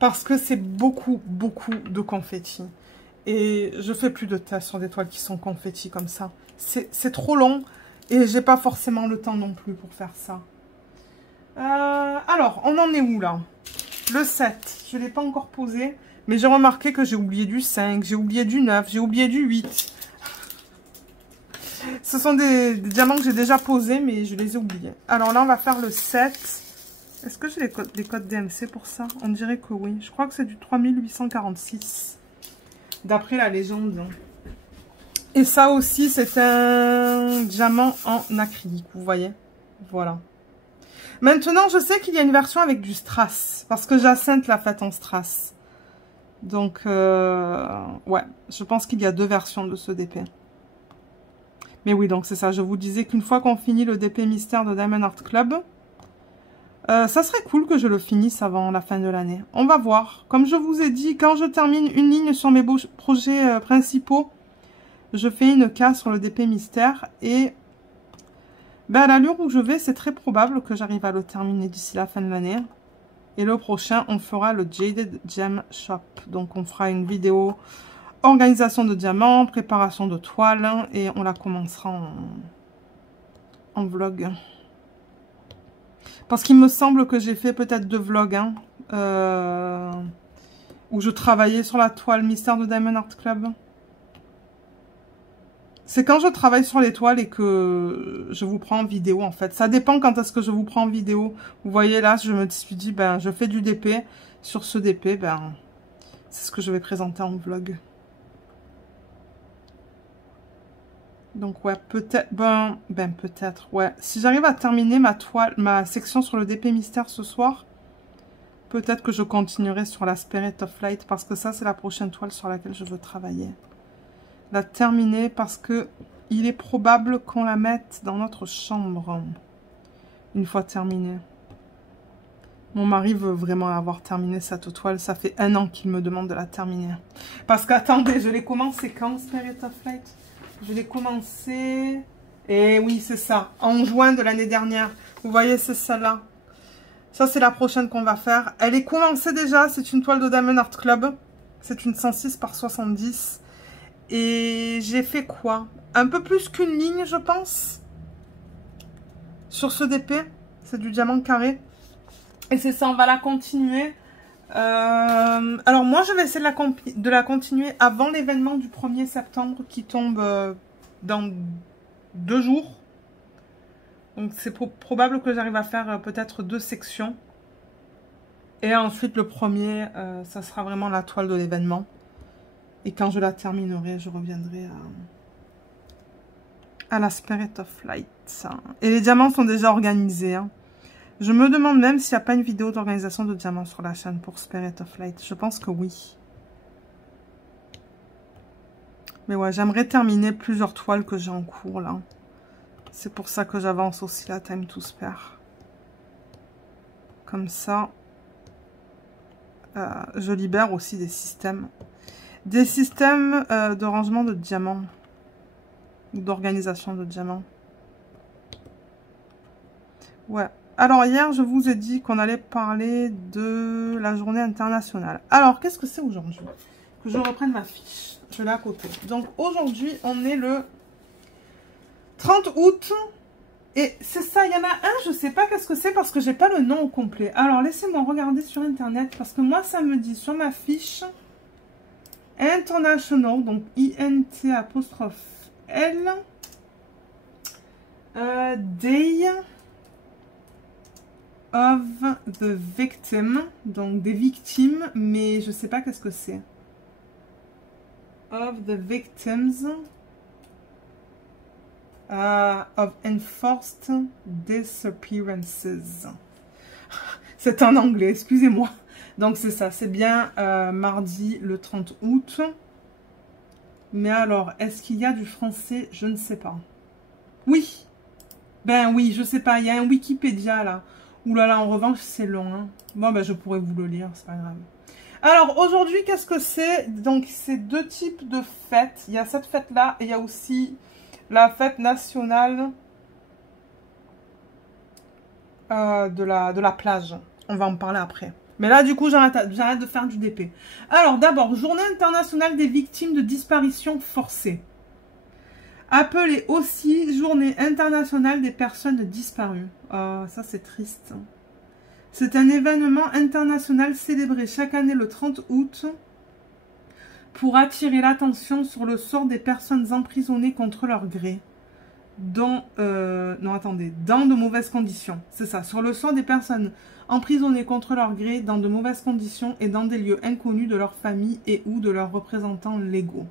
Parce que c'est beaucoup de confetti. Et je fais plus de tests sur des toiles qui sont confetti comme ça. C'est trop long. Et j'ai pas forcément le temps non plus pour faire ça. Alors, on en est où là ? Le 7, je ne l'ai pas encore posé, mais j'ai remarqué que j'ai oublié du 5, j'ai oublié du 9, j'ai oublié du 8. Ce sont des diamants que j'ai déjà posés, mais je les ai oubliés. Alors là, on va faire le 7. Est-ce que j'ai les codes DMC pour ça? On dirait que oui. Je crois que c'est du 3846, d'après la légende. Et ça aussi, c'est un diamant en acrylique, vous voyez? Voilà. Maintenant, je sais qu'il y a une version avec du strass. Parce que Jacinthe l'a faite en strass. Donc, ouais. Je pense qu'il y a deux versions de ce DP. Mais oui, donc c'est ça. Je vous disais qu'une fois qu'on finit le DP mystère de Diamond Art Club, ça serait cool que je le finisse avant la fin de l'année. On va voir. Comme je vous ai dit, quand je termine une ligne sur mes projets principaux, je fais une case sur le DP mystère et... ben à l'allure où je vais, c'est très probable que j'arrive à le terminer d'ici la fin de l'année. Et le prochain, on fera le Jaded Gem Shop. Donc, on fera une vidéo organisation de diamants, préparation de toile. Et on la commencera en vlog. Parce qu'il me semble que j'ai fait peut-être 2 vlogs. Hein, où je travaillais sur la toile mystère de Diamond Art Club. C'est quand je travaille sur les toiles et que je vous prends en vidéo, en fait. Ça dépend quand est-ce que je vous prends en vidéo. Vous voyez, là, je me suis dit, ben, je fais du DP. Sur ce DP, ben, c'est ce que je vais présenter en vlog. Donc, ouais, peut-être, ben, peut-être, ouais. Si j'arrive à terminer ma section sur le DP mystère ce soir, peut-être que je continuerai sur la Spirit of Light, parce que ça, c'est la prochaine toile sur laquelle je veux travailler. La terminer parce que il est probable qu'on la mette dans notre chambre une fois terminée. Mon mari veut vraiment l'avoir terminée cette toile. Ça fait 1 an qu'il me demande de la terminer. Parce qu'attendez, je l'ai commencé quand, Spirit of Light? Je l'ai commencé... Et oui, c'est ça. En juin de l'année dernière. Vous voyez, c'est celle-là. Ça, c'est la prochaine qu'on va faire. Elle est commencée déjà. C'est une toile de Diamond Art Club. C'est une 106 par 70. Et j'ai fait quoi? Un peu plus qu'une ligne, je pense. Sur ce DP. C'est du diamant carré. Et c'est ça, on va la continuer. Alors moi, je vais essayer de la continuer avant l'événement du 1er septembre qui tombe dans 2 jours. Donc c'est probable que j'arrive à faire peut-être 2 sections. Et ensuite, le 1er, ça sera vraiment la toile de l'événement. Et quand je la terminerai, je reviendrai à la Spirit of Light. Et les diamants sont déjà organisés. Hein. Je me demande même s'il n'y a pas une vidéo d'organisation de diamants sur la chaîne pour Spirit of Light. Je pense que oui. Mais ouais, j'aimerais terminer plusieurs toiles que j'ai en cours là. C'est pour ça que j'avance aussi la Time to Spare. Comme ça, je libère aussi des systèmes. Des systèmes de rangement de diamants. Ou d'organisation de diamants. Ouais. Alors hier, je vous ai dit qu'on allait parler de la journée internationale. Alors, qu'est-ce que c'est aujourd'hui? Que je reprenne ma fiche. Je l'ai à côté. Donc aujourd'hui, on est le 30 août. Et c'est ça, il y en a un, je ne sais pas qu'est-ce que c'est parce que j'ai pas le nom au complet. Alors, laissez-moi regarder sur Internet parce que moi, ça me dit sur ma fiche International, donc INT''L, Day of the Victim, donc des victimes, mais je ne sais pas qu'est-ce que c'est. Of the Victims of Enforced Disappearances. C'est en anglais, excusez-moi. Donc c'est ça, c'est bien mardi le 30 août. Mais alors, est-ce qu'il y a du français? Je ne sais pas. Oui. Ben oui, je sais pas, il y a un Wikipédia là. Ouh là là, en revanche, c'est long. Hein. Bon, ben je pourrais vous le lire, c'est pas grave. Alors, aujourd'hui, qu'est-ce que c'est? Donc, c'est deux types de fêtes. Il y a cette fête-là et il y a aussi la fête nationale de la plage. On va en parler après. Mais là, du coup, j'arrête de faire du DP. Alors, d'abord, Journée internationale des victimes de disparition forcée. Appelée aussi Journée internationale des personnes disparues. Oh, ça, c'est triste. C'est un événement international célébré chaque année le 30 août pour attirer l'attention sur le sort des personnes emprisonnées contre leur gré. Dans de mauvaises conditions. C'est ça, sur le sort des personnes emprisonnées contre leur gré dans de mauvaises conditions et dans des lieux inconnus de leur famille et ou de leurs représentants légaux.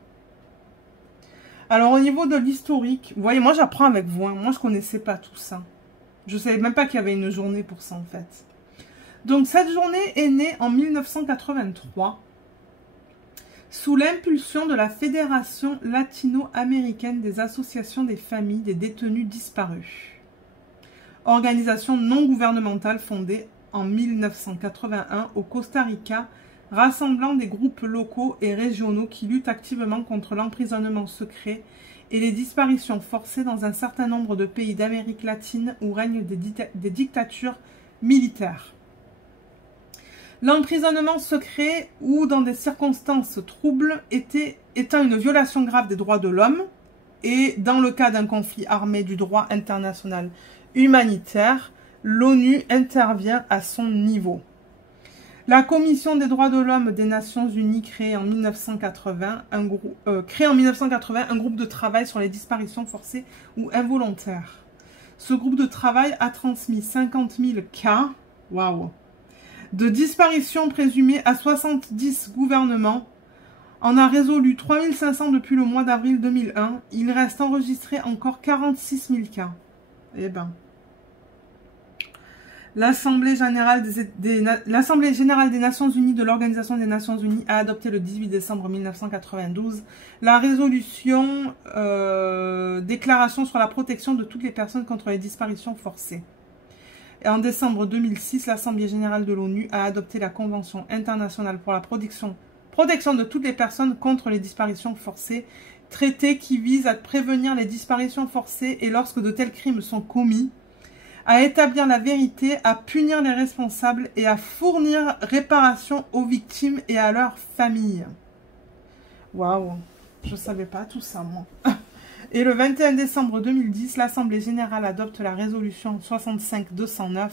Alors au niveau de l'historique, vous voyez, moi j'apprends avec vous, hein. Moi je connaissais pas tout ça. Je savais même pas qu'il y avait une journée pour ça en fait. Donc cette journée est née en 1983 sous l'impulsion de la Fédération latino-américaine des associations des familles des détenus disparus. Organisation non gouvernementale fondée en 1981 au Costa Rica, rassemblant des groupes locaux et régionaux qui luttent activement contre l'emprisonnement secret et les disparitions forcées dans un certain nombre de pays d'Amérique latine où règnent des dictatures militaires. L'emprisonnement secret ou dans des circonstances troubles étant une violation grave des droits de l'homme et dans le cas d'un conflit armé du droit international humanitaire, l'ONU intervient à son niveau. La Commission des droits de l'homme des Nations Unies créée en 1980 un groupe de travail sur les disparitions forcées ou involontaires. Ce groupe de travail a transmis 50 000 cas, waouh, de disparition présumée à 70 gouvernements, en a résolu 3500 depuis le mois d'avril 2001. Il reste enregistré encore 46 000 cas. Eh ben. L'Assemblée générale des Nations Unies de l'Organisation des Nations Unies a adopté le 18 décembre 1992 la résolution Déclaration sur la protection de toutes les personnes contre les disparitions forcées. Et en décembre 2006, l'Assemblée générale de l'ONU a adopté la Convention internationale pour la protection de toutes les personnes contre les disparitions forcées, traité qui vise à prévenir les disparitions forcées et lorsque de tels crimes sont commis, à établir la vérité, à punir les responsables et à fournir réparation aux victimes et à leurs familles. Waouh, je ne savais pas tout ça, moi. Et le 21 décembre 2010, l'Assemblée générale adopte la résolution 65-209,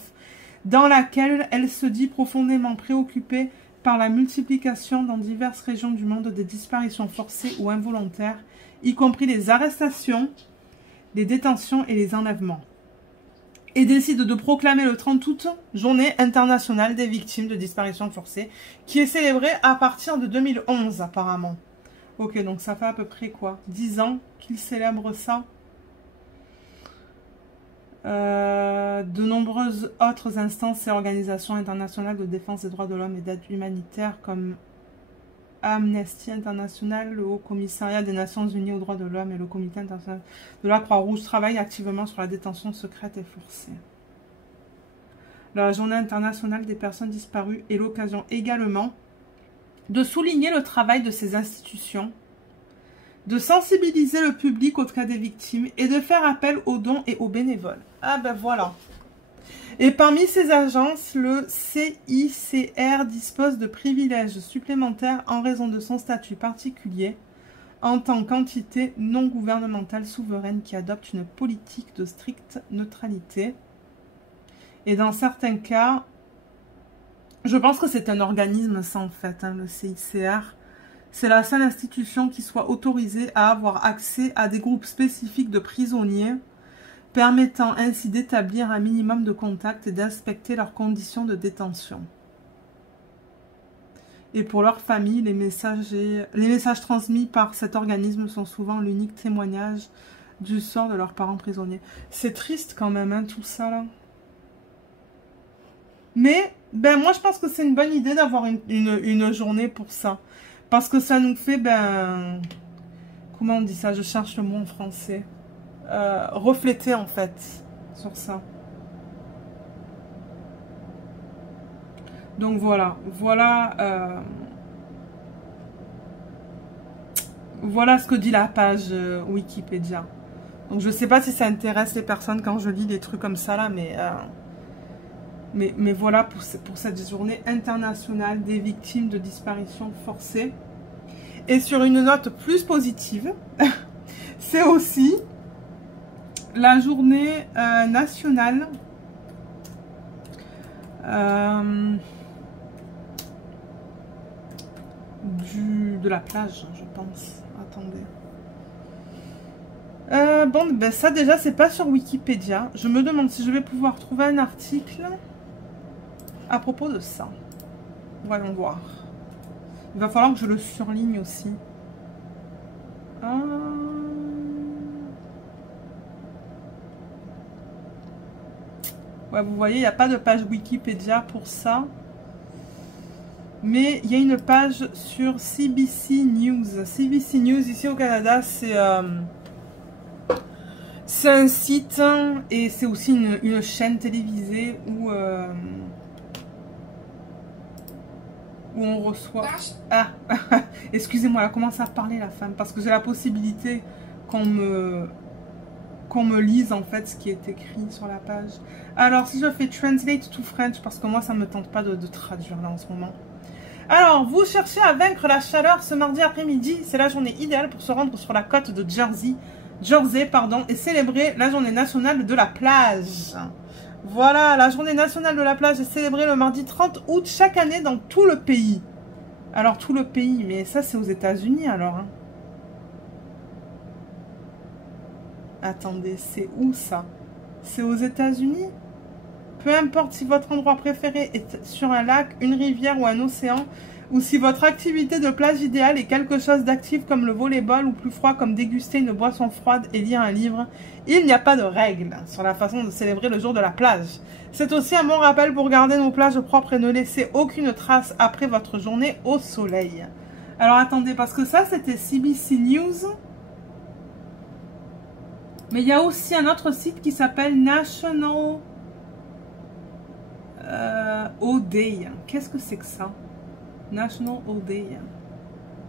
dans laquelle elle se dit profondément préoccupée par la multiplication dans diverses régions du monde des disparitions forcées ou involontaires, y compris les arrestations, les détentions et les enlèvements. Et décide de proclamer le 30 août Journée internationale des victimes de disparitions forcées, qui est célébrée à partir de 2011 apparemment. Ok, donc ça fait à peu près quoi, 10 ans qu'ils célèbrent ça. De nombreuses autres instances et organisations internationales de défense des droits de l'homme et d'aide humanitaire comme Amnesty International, le Haut Commissariat des Nations Unies aux droits de l'homme et le Comité international de la Croix-Rouge travaillent activement sur la détention secrète et forcée. La Journée internationale des personnes disparues est l'occasion également de souligner le travail de ces institutions, de sensibiliser le public au cas des victimes et de faire appel aux dons et aux bénévoles. Ah ben voilà. Et parmi ces agences, le CICR dispose de privilèges supplémentaires en raison de son statut particulier en tant qu'entité non gouvernementale souveraine qui adopte une politique de stricte neutralité. Et dans certains cas, je pense que c'est un organisme sans fait, hein, le CICR. C'est la seule institution qui soit autorisée à avoir accès à des groupes spécifiques de prisonniers, permettant ainsi d'établir un minimum de contact et d'inspecter leurs conditions de détention. Et pour leurs familles, les messages transmis par cet organisme sont souvent l'unique témoignage du sort de leurs parents prisonniers. C'est triste quand même, hein, tout ça là. Mais, ben moi je pense que c'est une bonne idée d'avoir une journée pour ça. Parce que ça nous fait, ben... Comment on dit ça? Je cherche le mot en français. Refléter en fait sur ça. Donc voilà, voilà ce que dit la page Wikipédia. Donc je sais pas si ça intéresse les personnes quand je lis des trucs comme ça là, mais voilà pour cette journée internationale des victimes de disparition forcée. Et sur une note plus positive, c'est aussi la journée nationale de la plage, je pense. Attendez. Bon, ben ça déjà, c'est pas sur Wikipédia. Je me demande si je vais pouvoir trouver un article à propos de ça. Voyons voir. Il va falloir que je le surligne aussi. Ouais, vous voyez, il n'y a pas de page Wikipédia pour ça. Mais il y a une page sur CBC News. CBC News, ici au Canada, c'est un site et c'est aussi une chaîne télévisée où on reçoit... Ah, excusez-moi, elle a commencé à parler la femme, parce que j'ai la possibilité qu'on me lise en fait ce qui est écrit sur la page. Alors si je fais translate to French, parce que moi ça me tente pas de traduire là en ce moment. Alors, vous cherchez à vaincre la chaleur ce mardi après-midi, c'est la journée idéale pour se rendre sur la côte de Jersey, et célébrer la journée nationale de la plage. Voilà, la journée nationale de la plage est célébrée le mardi 30 août chaque année dans tout le pays. Alors, tout le pays, mais ça c'est aux États-Unis alors. Hein. Attendez, c'est où ça? C'est aux États-Unis? Peu importe si votre endroit préféré est sur un lac, une rivière ou un océan, ou si votre activité de plage idéale est quelque chose d'actif comme le volleyball ou plus froid comme déguster une boisson froide et lire un livre, il n'y a pas de règle sur la façon de célébrer le jour de la plage. C'est aussi un bon rappel pour garder nos plages propres et ne laisser aucune trace après votre journée au soleil. Alors attendez, parce que ça c'était CBC News. Mais il y a aussi un autre site qui s'appelle National O-Day. Qu'est-ce que c'est que ça? National O-Day.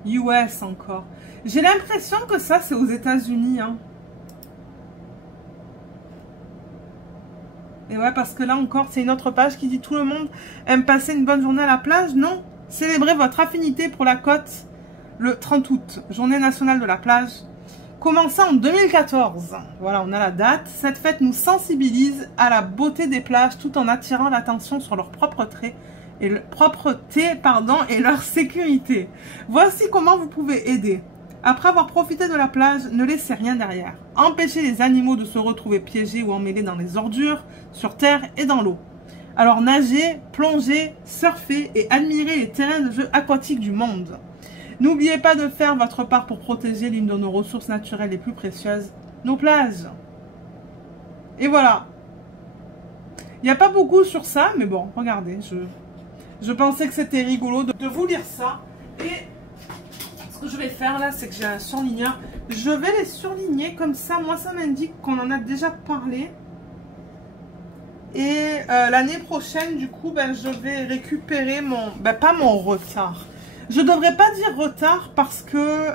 US encore. J'ai l'impression que ça c'est aux États-Unis. Hein. Et ouais, parce que là encore, c'est une autre page qui dit tout le monde aime passer une bonne journée à la plage. Non, célébrez votre affinité pour la côte le 30 août, journée nationale de la plage. Commencé en 2014. Voilà, on a la date. Cette fête nous sensibilise à la beauté des plages tout en attirant l'attention sur leur propreté et leur sécurité. Voici comment vous pouvez aider. Après avoir profité de la plage, ne laissez rien derrière. Empêchez les animaux de se retrouver piégés ou emmêlés dans les ordures, sur terre et dans l'eau. Alors nagez, plongez, surfez et admirez les terrains de jeu aquatiques du monde. N'oubliez pas de faire votre part pour protéger l'une de nos ressources naturelles les plus précieuses, nos plages. Et voilà, Il n'y a pas beaucoup sur ça, mais bon, regardez, je pensais que c'était rigolo de vous lire ça. Et ce que je vais faire là, c'est que j'ai un surligneur. Je vais les surligner comme ça. Moi, ça m'indique qu'on en a déjà parlé. Et l'année prochaine, du coup, ben, je vais récupérer mon... Ben, pas mon retard. Je devrais pas dire retard parce que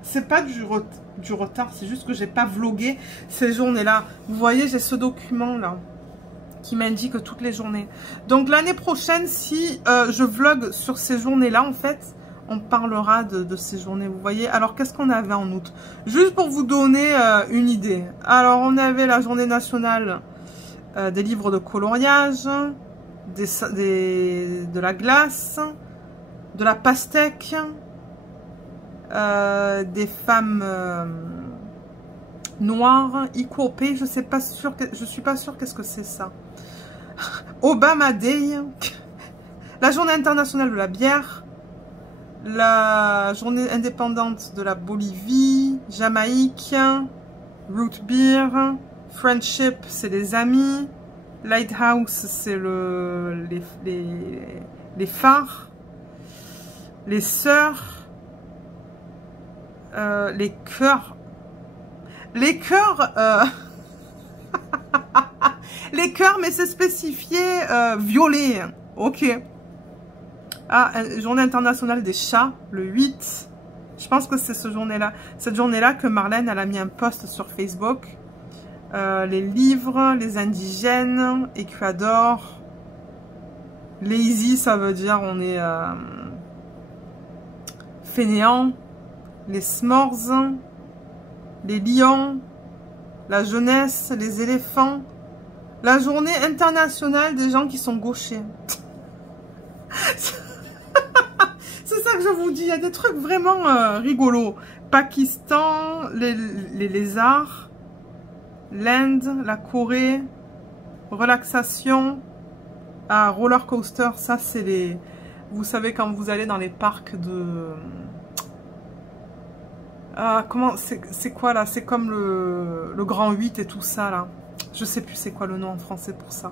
c'est pas du retard. C'est juste que j'ai pas vlogué ces journées-là. Vous voyez, j'ai ce document-là qui m'indique toutes les journées. Donc, l'année prochaine, si je vlog sur ces journées-là, en fait, on parlera de ces journées, vous voyez. Alors, qu'est-ce qu'on avait en août? Juste pour vous donner une idée. Alors, on avait la journée nationale des livres de coloriage, de la glace, de la pastèque, des femmes noires, Equal Pay, je suis pas sûre qu'est-ce que c'est ça. Obama Day, la journée internationale de la bière, la journée indépendante de la Bolivie, Jamaïque, Root Beer, Friendship, c'est les amis, Lighthouse, c'est les phares, les sœurs, les cœurs, les cœurs, mais c'est spécifié violet, ok. Ah, journée internationale des chats, le 8. Je pense que c'est cette journée-là que Marlène, elle a mis un post sur Facebook. Les livres, les indigènes, Équateur. Lazy, ça veut dire on est fainéant. Les s'mores, les lions, la jeunesse, les éléphants. La journée internationale des gens qui sont gauchers. C'est ça que je vous dis, il y a des trucs vraiment rigolos. Pakistan, les lézards, l'Inde, la Corée, relaxation, roller coaster, ça c'est les... Vous savez quand vous allez dans les parcs de... comment c'est quoi là? C'est comme le Grand 8 et tout ça là. Je sais plus c'est quoi le nom en français pour ça.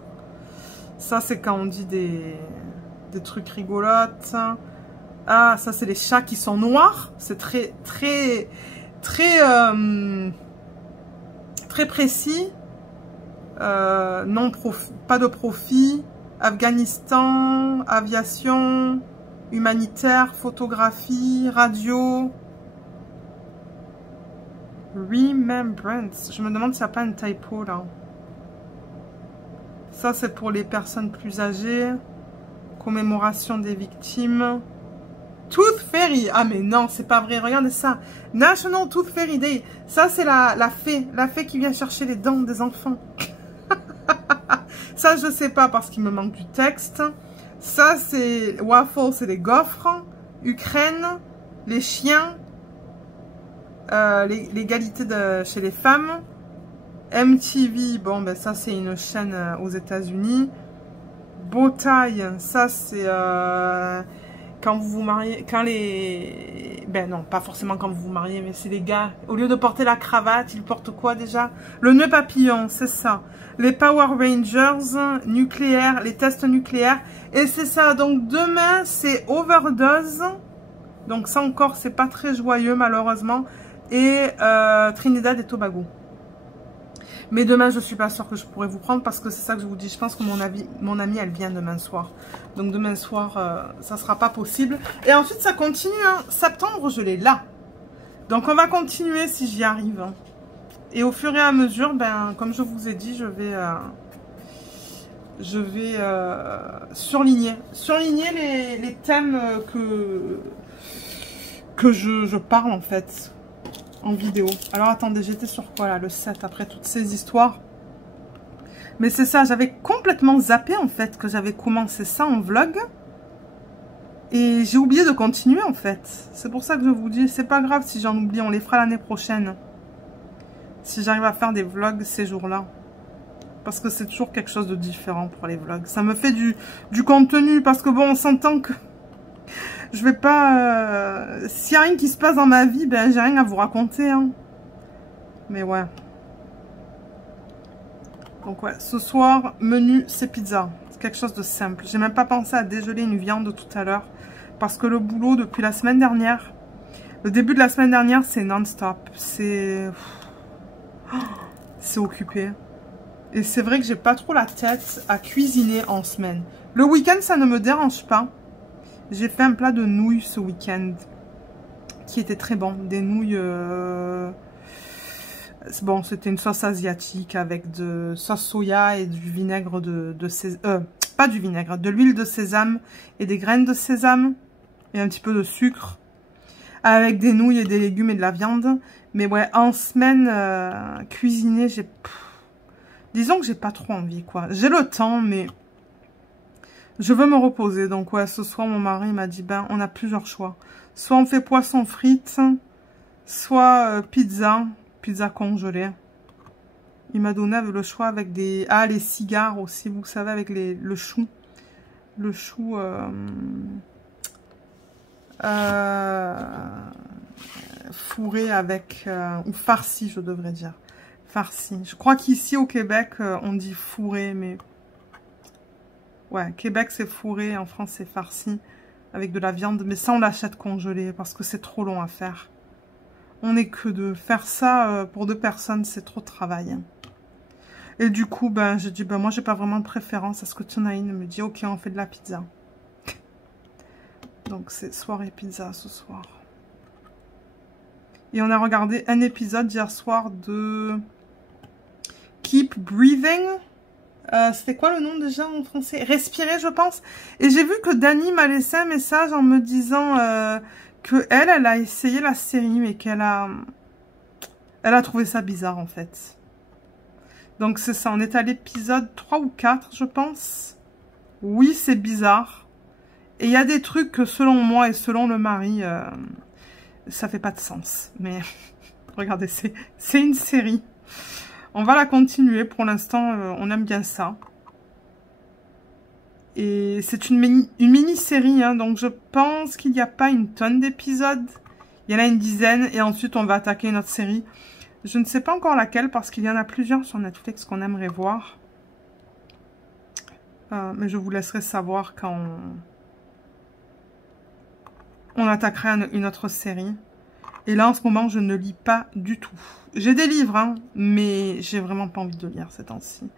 Ça c'est quand on dit des trucs rigolotes. Ah, ça c'est les chats qui sont noirs. C'est très précis. Pas de profit. Afghanistan, aviation, humanitaire, photographie, radio. Remembrance. Je me demande s'il n'y a pas une typo là. Ça c'est pour les personnes plus âgées. Commémoration des victimes. Tooth Fairy. Ah mais non, c'est pas vrai. Regardez ça. National Tooth Fairy Day. Ça c'est la fée. La fée qui vient chercher les dents des enfants. Ça je sais pas parce qu'il me manque du texte. Ça c'est... Waffle, c'est les gaufres. Ukraine. Les chiens. L'égalité chez les femmes. MTV. Bon ben ça c'est une chaîne aux États-Unis. Bowtie, ça c'est quand vous vous mariez, quand les... Ben non, pas forcément quand vous vous mariez, mais c'est les gars, au lieu de porter la cravate, ils portent quoi déjà? Le nœud papillon, c'est ça. Les Power Rangers, nucléaire, les tests nucléaires. Et c'est ça, donc demain c'est Overdose. Donc ça encore, c'est pas très joyeux malheureusement. Et Trinidad et Tobago. Mais demain, je suis pas sûre que je pourrais vous prendre parce que c'est ça que je vous dis. Je pense que mon amie, elle vient demain soir. Donc demain soir, ça sera pas possible. Et ensuite, ça continue. Hein. Septembre, je l'ai là. Donc on va continuer si j'y arrive. Hein. Et au fur et à mesure, ben, comme je vous ai dit, je vais surligner les thèmes que je parle en fait. En vidéo. Alors attendez, j'étais sur quoi là? Le 7 après toutes ces histoires. Mais c'est ça, j'avais complètement zappé en fait que j'avais commencé ça en vlog. Et j'ai oublié de continuer en fait. C'est pour ça que je vous dis, c'est pas grave si j'en oublie, on les fera l'année prochaine. Si j'arrive à faire des vlogs ces jours-là. Parce que c'est toujours quelque chose de différent pour les vlogs. Ça me fait du contenu parce que bon, on s'entend que... Je vais pas... S'il n'y a rien qui se passe dans ma vie, ben j'ai rien à vous raconter. Hein. Mais ouais. Donc ouais, ce soir, menu, c'est pizza. C'est quelque chose de simple. J'ai même pas pensé à dégeler une viande tout à l'heure. Parce que le boulot, depuis la semaine dernière, le début de la semaine dernière, c'est non-stop. C'est occupé. Et c'est vrai que j'ai pas trop la tête à cuisiner en semaine. Le week-end, ça ne me dérange pas. J'ai fait un plat de nouilles ce week-end. Qui était très bon. Des nouilles... Bon, c'était une sauce asiatique avec de sauce soya et du vinaigre de sésame. Pas du vinaigre, de l'huile de sésame et des graines de sésame. Et un petit peu de sucre. Avec des nouilles et des légumes et de la viande. Mais ouais, en semaine, cuisiner, j'ai... Disons que j'ai pas trop envie, quoi. J'ai le temps, mais... Je veux me reposer. Donc ouais, ce soir, mon mari m'a dit, ben, on a plusieurs choix. Soit on fait poisson frites, soit pizza congelée. Il m'a donné le choix avec des... Ah, les cigares aussi, vous savez, avec le chou. Le chou... fourré avec... ou farci, je devrais dire. Farci. Je crois qu'ici, au Québec, on dit fourré, mais... Ouais, Québec, c'est fourré. En France, c'est farci. Avec de la viande. Mais ça, on l'achète congelé parce que c'est trop long à faire. On n'est que deux. Faire ça pour 2 personnes, c'est trop de travail. Et du coup, ben, j'ai dit, ben, moi, j'ai pas vraiment de préférence à ce que Tunaïn me dit, ok, on fait de la pizza. Donc, c'est soirée pizza ce soir. Et on a regardé un épisode hier soir de Keep Breathing. C'était quoi le nom déjà en français? Respirer, je pense. Et j'ai vu que Dani m'a laissé un message en me disant que elle a essayé la série, mais qu'elle a trouvé ça bizarre en fait. Donc c'est ça, on est à l'épisode 3 ou 4, je pense. Oui, c'est bizarre. Et il y a des trucs que selon moi et selon le mari, ça fait pas de sens. Mais regardez, c'est une série. On va la continuer. Pour l'instant, on aime bien ça. Et c'est une mini-série, hein, donc je pense qu'il n'y a pas une tonne d'épisodes. Il y en a une dizaine et ensuite on va attaquer une autre série. Je ne sais pas encore laquelle parce qu'il y en a plusieurs sur Netflix qu'on aimerait voir. Mais je vous laisserai savoir quand on attaquera une autre série. Et là, en ce moment, je ne lis pas du tout. J'ai des livres, hein, mais j'ai vraiment pas envie de lire ces temps-ci.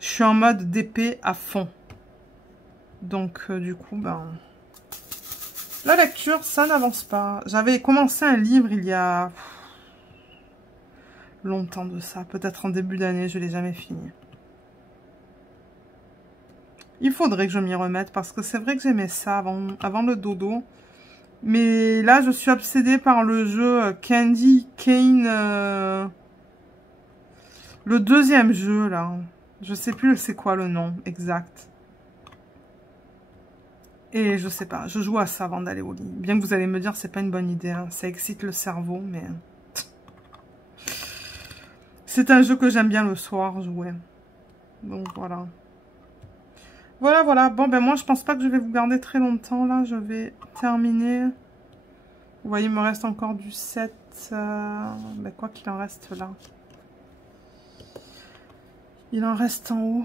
Je suis en mode DP à fond. Donc, du coup, ben... La lecture, ça n'avance pas. J'avais commencé un livre il y a... longtemps de ça. Peut-être en début d'année, je ne l'ai jamais fini. Il faudrait que je m'y remette parce que c'est vrai que j'aimais ça avant le dodo. Mais là, je suis obsédée par le jeu Candy Cane. Le deuxième jeu, là. Je sais plus c'est quoi le nom exact. Et je sais pas, je joue à ça avant d'aller au lit. Bien que vous allez me dire, c'est pas une bonne idée. Hein. Ça excite le cerveau, mais... c'est un jeu que j'aime bien le soir jouer. Donc voilà. Voilà. Bon, ben moi, je pense pas que je vais vous garder très longtemps, là. Je vais terminer. Vous voyez, il me reste encore du 7. Ben, quoi qu'il en reste là. Il en reste en haut.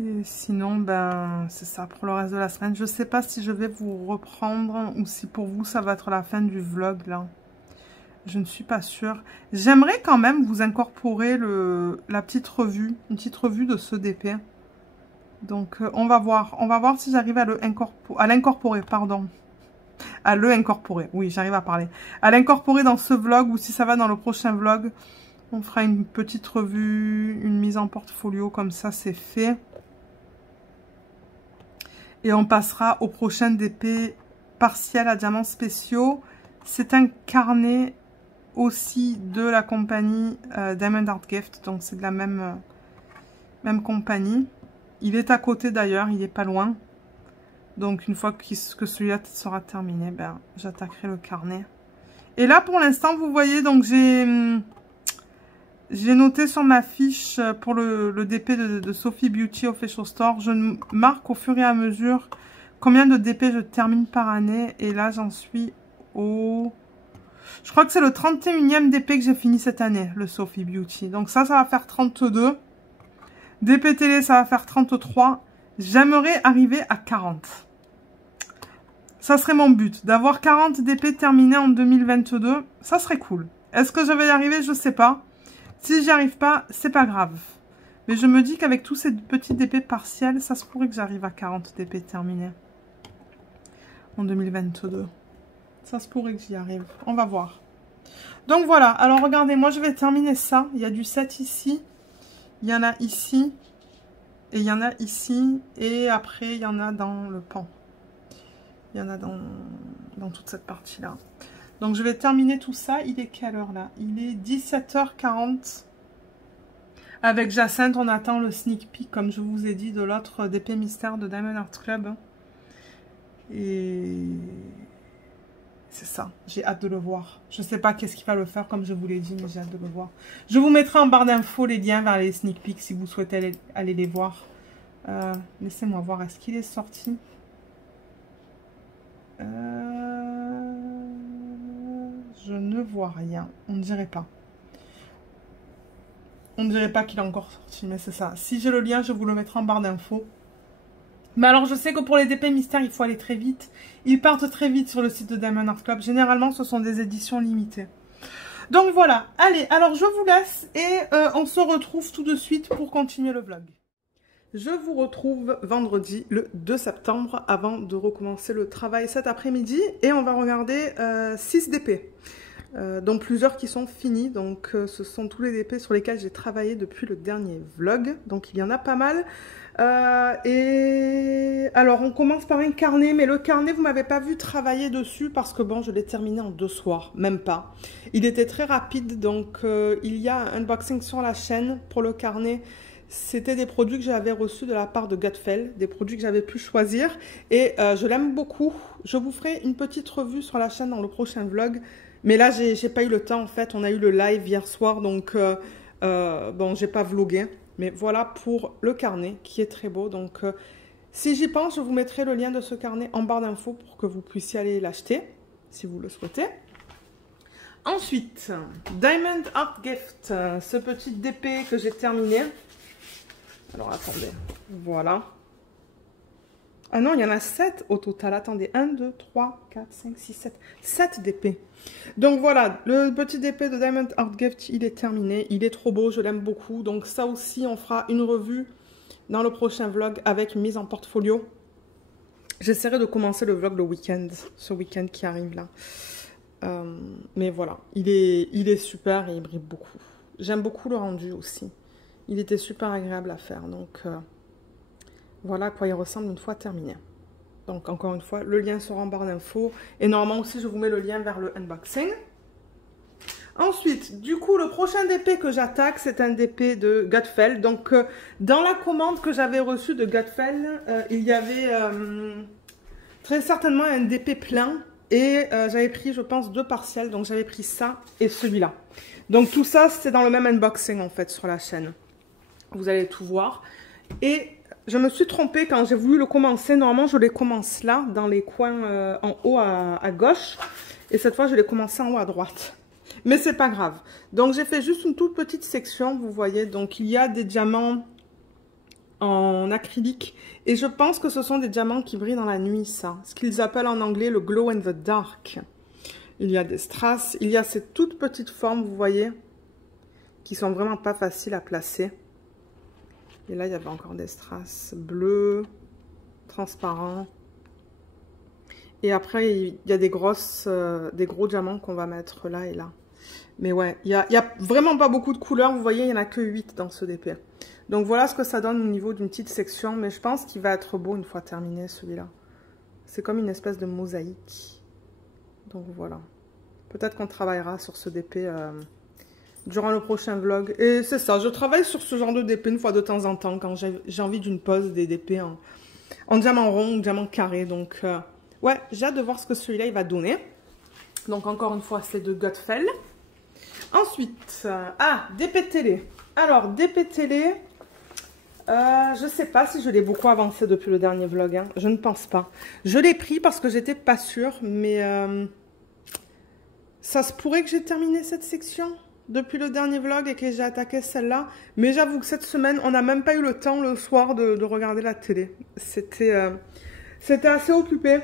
Et sinon, ben, c'est ça pour le reste de la semaine. Je sais pas si je vais vous reprendre ou si pour vous, ça va être la fin du vlog, là. Je ne suis pas sûre. J'aimerais quand même vous incorporer la petite revue, une petite revue de ce DP. Donc, on va voir. On va voir si j'arrive à l'incorporer, pardon. À le incorporer. Oui, j'arrive à parler. À l'incorporer dans ce vlog ou si ça va dans le prochain vlog. On fera une petite revue, une mise en portfolio, comme ça, c'est fait. Et on passera au prochain DP partiel à diamants spéciaux. C'est un carnet aussi de la compagnie Diamond Art Gift. Donc, c'est de la même compagnie. Il est à côté d'ailleurs, il n'est pas loin. Donc, une fois que celui-là sera terminé, ben, j'attaquerai le carnet. Et là, pour l'instant, vous voyez, donc j'ai noté sur ma fiche pour le DP de Sophie Beauty Official Store. Je marque au fur et à mesure combien de DP je termine par année. Et là, j'en suis au Je crois que c'est le 31e DP que j'ai fini cette année, le Sophie Beauty. Donc ça va faire 32. DP télé, ça va faire 33. J'aimerais arriver à 40. Ça serait mon but, d'avoir 40 DP terminés en 2022. Ça serait cool. Est-ce que je vais y arriver? Je sais pas. Si j'y arrive pas, c'est pas grave. Mais je me dis qu'avec tous ces petits DP partiels, ça se pourrait que j'arrive à 40 DP terminés en 2022. Ça se pourrait que j'y arrive. On va voir. Donc voilà. Alors regardez, moi je vais terminer ça. Il y a du 7 ici. Il y en a ici. Et il y en a ici. Et après, il y en a dans le pan. Il y en a dans toute cette partie-là. Donc je vais terminer tout ça. Il est quelle heure là? Il est 17h40. Avec Jacinthe, on attend le sneak peek, comme je vous ai dit, de l'autre DP mystère de Diamond Art Club. Et c'est ça, j'ai hâte de le voir. Je ne sais pas qu'est-ce qu'il va le faire, comme je vous l'ai dit, mais j'ai hâte de le voir. Je vous mettrai en barre d'infos les liens vers les sneak peeks si vous souhaitez aller les voir. Laissez-moi voir, est-ce qu'il est sorti? Je ne vois rien, on ne dirait pas. On ne dirait pas qu'il est encore sorti, mais c'est ça. Si j'ai le lien, je vous le mettrai en barre d'infos. Mais alors, je sais que pour les DP mystères, il faut aller très vite. Ils partent très vite sur le site de Diamond Art Club. Généralement, ce sont des éditions limitées. Donc voilà. Allez, alors je vous laisse et on se retrouve tout de suite pour continuer le vlog. Je vous retrouve vendredi le 2 septembre avant de recommencer le travail cet après-midi. Et on va regarder 6 DP. Dont plusieurs qui sont finis, donc ce sont tous les DP sur lesquels j'ai travaillé depuis le dernier vlog, donc il y en a pas mal. Et alors on commence par un carnet, mais le carnet vous m'avez pas vu travailler dessus parce que bon je l'ai terminé en 2 soirs, même pas. Il était très rapide, donc il y a un unboxing sur la chaîne pour le carnet. C'était des produits que j'avais reçus de la part de Gutfeld, des produits que j'avais pu choisir et je l'aime beaucoup. Je vous ferai une petite revue sur la chaîne dans le prochain vlog. Mais là, j'ai pas eu le temps, en fait. On a eu le live hier soir, donc bon, j'ai pas vlogué. Mais voilà pour le carnet, qui est très beau. Donc, si j'y pense, je vous mettrai le lien de ce carnet en barre d'infos pour que vous puissiez aller l'acheter, si vous le souhaitez. Ensuite, Diamond Art Gift, ce petit DP que j'ai terminé. Alors, attendez, voilà. Ah non, il y en a 7 au total. Attendez, 1, 2, 3, 4, 5, 6, 7. 7 DP. Donc voilà, le petit DP de Diamond Art Gift, il est terminé. Il est trop beau, je l'aime beaucoup. Donc ça aussi, on fera une revue dans le prochain vlog avec une mise en portfolio. J'essaierai de commencer le vlog le week-end, ce week-end qui arrive là. Mais voilà, il est super et il brille beaucoup. J'aime beaucoup le rendu aussi. Il était super agréable à faire, donc... voilà à quoi il ressemble une fois terminé. Donc encore une fois, le lien sera en barre d'infos. Et normalement aussi, je vous mets le lien vers le unboxing. Ensuite, du coup, le prochain DP que j'attaque, c'est un DP de Gutfeld. Donc, dans la commande que j'avais reçue de Gutfeld, il y avait très certainement un DP plein. Et j'avais pris, je pense, 2 partiels. Donc, j'avais pris ça et celui-là. Donc, tout ça, c'est dans le même unboxing, en fait, sur la chaîne. Vous allez tout voir. Et... je me suis trompée quand j'ai voulu le commencer. Normalement, je les commence là, dans les coins en haut à gauche. Et cette fois, je l'ai commencé en haut à droite. Mais c'est pas grave. Donc, j'ai fait juste une toute petite section, vous voyez. Donc, il y a des diamants en acrylique. Et je pense que ce sont des diamants qui brillent dans la nuit, ça. Ce qu'ils appellent en anglais le glow in the dark. Il y a des strass. Il y a ces toutes petites formes, vous voyez, qui sont vraiment pas faciles à placer. Et là, il y avait encore des strass bleus, transparents. Et après, il y a des gros diamants qu'on va mettre là et là. Mais ouais, il y a vraiment pas beaucoup de couleurs. Vous voyez, il n'y en a que 8 dans ce DP. Donc voilà ce que ça donne au niveau d'une petite section. Mais je pense qu'il va être beau une fois terminé celui-là. C'est comme une espèce de mosaïque. Donc voilà. Peut-être qu'on travaillera sur ce DP... durant le prochain vlog. Et c'est ça, je travaille sur ce genre de DP une fois de temps en temps quand j'ai envie d'une pause des DP en diamant rond ou diamant carré. Donc ouais, j'ai hâte de voir ce que celui-là il va donner. Donc encore une fois, c'est de Gutfeld. Ensuite, DP télé. Alors, DP télé, je sais pas si je l'ai beaucoup avancé depuis le dernier vlog. Hein. Je ne pense pas. Je l'ai pris parce que j'étais pas sûre, mais... Ça se pourrait que j'ai terminé cette section depuis le dernier vlog et que j'ai attaqué celle-là. Mais j'avoue que cette semaine, on n'a même pas eu le temps le soir de regarder la télé. C'était assez occupé.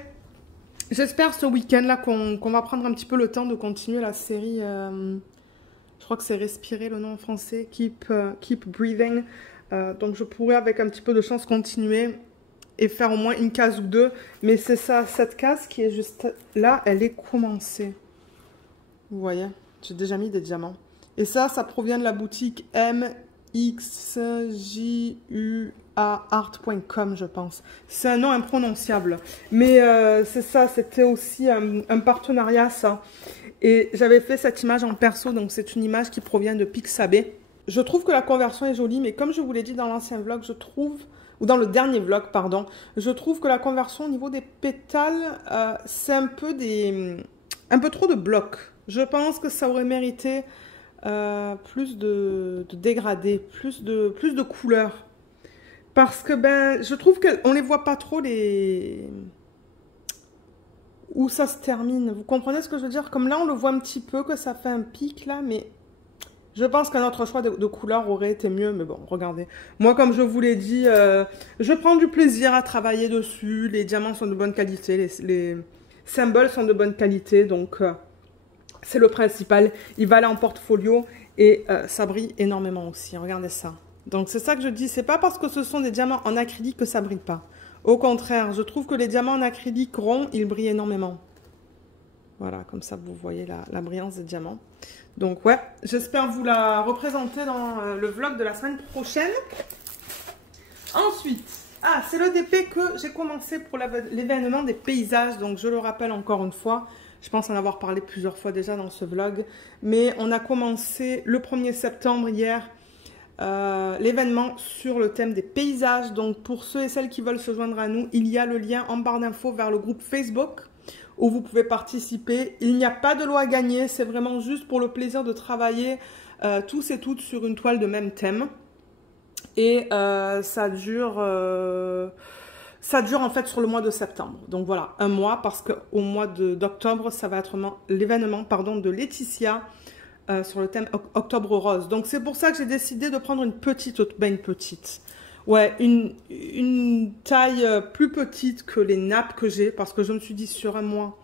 J'espère ce week-end-là qu'on va prendre un petit peu le temps de continuer la série. Je crois que c'est Respirer le nom en français. Keep Breathing. Donc je pourrais avec un petit peu de chance continuer et faire au moins une case ou deux. Mais c'est ça, cette case qui est juste là, elle est commencée. Vous voyez, j'ai déjà mis des diamants. Et ça provient de la boutique mxjuart.com, je pense. C'est un nom imprononciable. Mais c'est ça, c'était aussi un partenariat, ça. Et j'avais fait cette image en perso, donc c'est une image qui provient de Pixabay. Je trouve que la conversion est jolie, mais comme je vous l'ai dit dans l'ancien vlog, je trouve, ou dans le dernier vlog, pardon, je trouve que la conversion au niveau des pétales, c'est un peu trop de blocs. Je pense que ça aurait mérité plus de dégradés, plus de couleurs. Parce que je trouve qu'on les voit pas trop où ça se termine. Vous comprenez ce que je veux dire? Comme là, on le voit un petit peu, que ça fait un pic là, mais je pense qu'un autre choix de couleur aurait été mieux. Mais bon, regardez. Moi, comme je vous l'ai dit, je prends du plaisir à travailler dessus. Les diamants sont de bonne qualité, les symboles sont de bonne qualité, donc c'est le principal. Il va aller en portfolio et ça brille énormément aussi. Regardez ça. Donc c'est ça que je dis, c'est pas parce que ce sont des diamants en acrylique que ça brille pas. Au contraire, je trouve que les diamants en acrylique rond, ils brillent énormément. Voilà, comme ça vous voyez la brillance des diamants. Donc ouais, j'espère vous la représenter dans le vlog de la semaine prochaine. Ensuite, c'est le DP que j'ai commencé pour l'événement des paysages. Donc je le rappelle encore une fois, je pense en avoir parlé plusieurs fois déjà dans ce vlog. Mais on a commencé le 1er septembre hier. L'événement sur le thème des paysages. Donc pour ceux et celles qui veulent se joindre à nous, il y a le lien en barre d'infos vers le groupe Facebook où vous pouvez participer. Il n'y a pas de lot à gagner, c'est vraiment juste pour le plaisir de travailler tous et toutes sur une toile de même thème. Et ça dure en fait sur le mois de septembre. Donc voilà, un mois, parce qu'au mois d'octobre, ça va être l'événement de Laetitia sur le thème Octobre Rose. Donc c'est pour ça que j'ai décidé de prendre une petite, une taille plus petite que les nappes que j'ai, parce que je me suis dit sur un mois,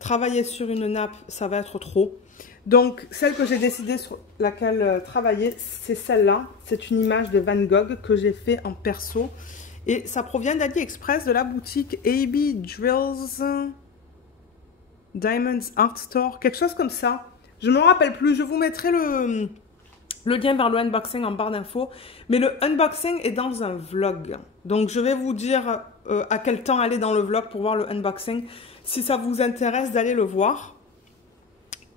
travailler sur une nappe, ça va être trop. Donc celle que j'ai décidé sur laquelle travailler, c'est celle-là. C'est une image de Van Gogh que j'ai fait en perso. Et ça provient d'AliExpress, de la boutique AB Drills Diamonds Art Store, quelque chose comme ça. Je ne me rappelle plus, je vous mettrai le lien vers le unboxing en barre d'infos. Mais le unboxing est dans un vlog. Donc je vais vous dire à quel temps aller dans le vlog pour voir le unboxing. Si ça vous intéresse d'aller le voir.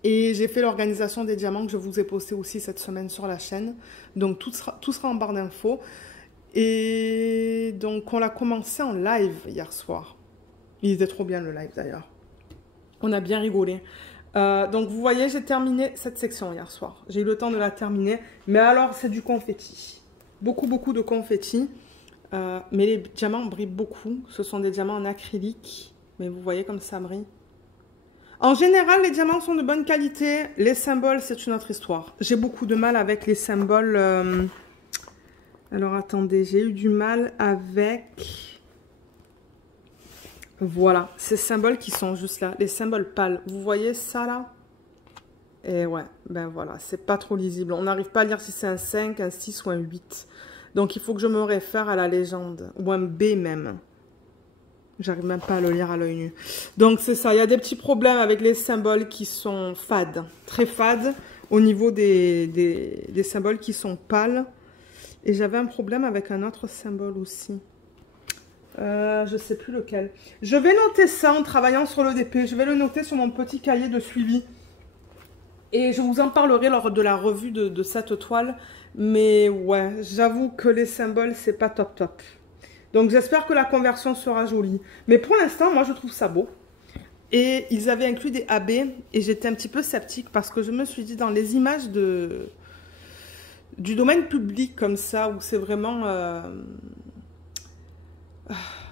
Et j'ai fait l'organisation des diamants que je vous ai posté aussi cette semaine sur la chaîne. Donc tout sera en barre d'infos. Et donc on l'a commencé en live hier soir. Il était trop bien le live d'ailleurs. On a bien rigolé. Donc vous voyez, j'ai terminé cette section hier soir. J'ai eu le temps de la terminer. Mais alors, c'est du confetti. Beaucoup de confetti. Mais les diamants brillent beaucoup. Ce sont des diamants en acrylique. Mais vous voyez comme ça brille. En général, les diamants sont de bonne qualité. Les symboles, c'est une autre histoire. J'ai beaucoup de mal avec les symboles. Alors attendez, j'ai eu du mal avec... Voilà, ces symboles qui sont juste là, les symboles pâles. Vous voyez ça là? Et ouais, ben voilà, c'est pas trop lisible. On n'arrive pas à lire si c'est un 5, un 6 ou un 8. Donc il faut que je me réfère à la légende, ou un B même. J'arrive même pas à le lire à l'œil nu. Donc c'est ça, il y a des petits problèmes avec les symboles qui sont fades, très fades, au niveau des symboles qui sont pâles. Et j'avais un problème avec un autre symbole aussi. Je sais plus lequel. Je vais noter ça en travaillant sur le DP. Je vais le noter sur mon petit cahier de suivi. Et je vous en parlerai lors de la revue de cette toile. Mais ouais, j'avoue que les symboles, c'est pas top. Donc j'espère que la conversion sera jolie. Mais pour l'instant, moi, je trouve ça beau. Et ils avaient inclus des AB. Et j'étais un petit peu sceptique parce que je me suis dit, dans les images du domaine public comme ça, où c'est vraiment...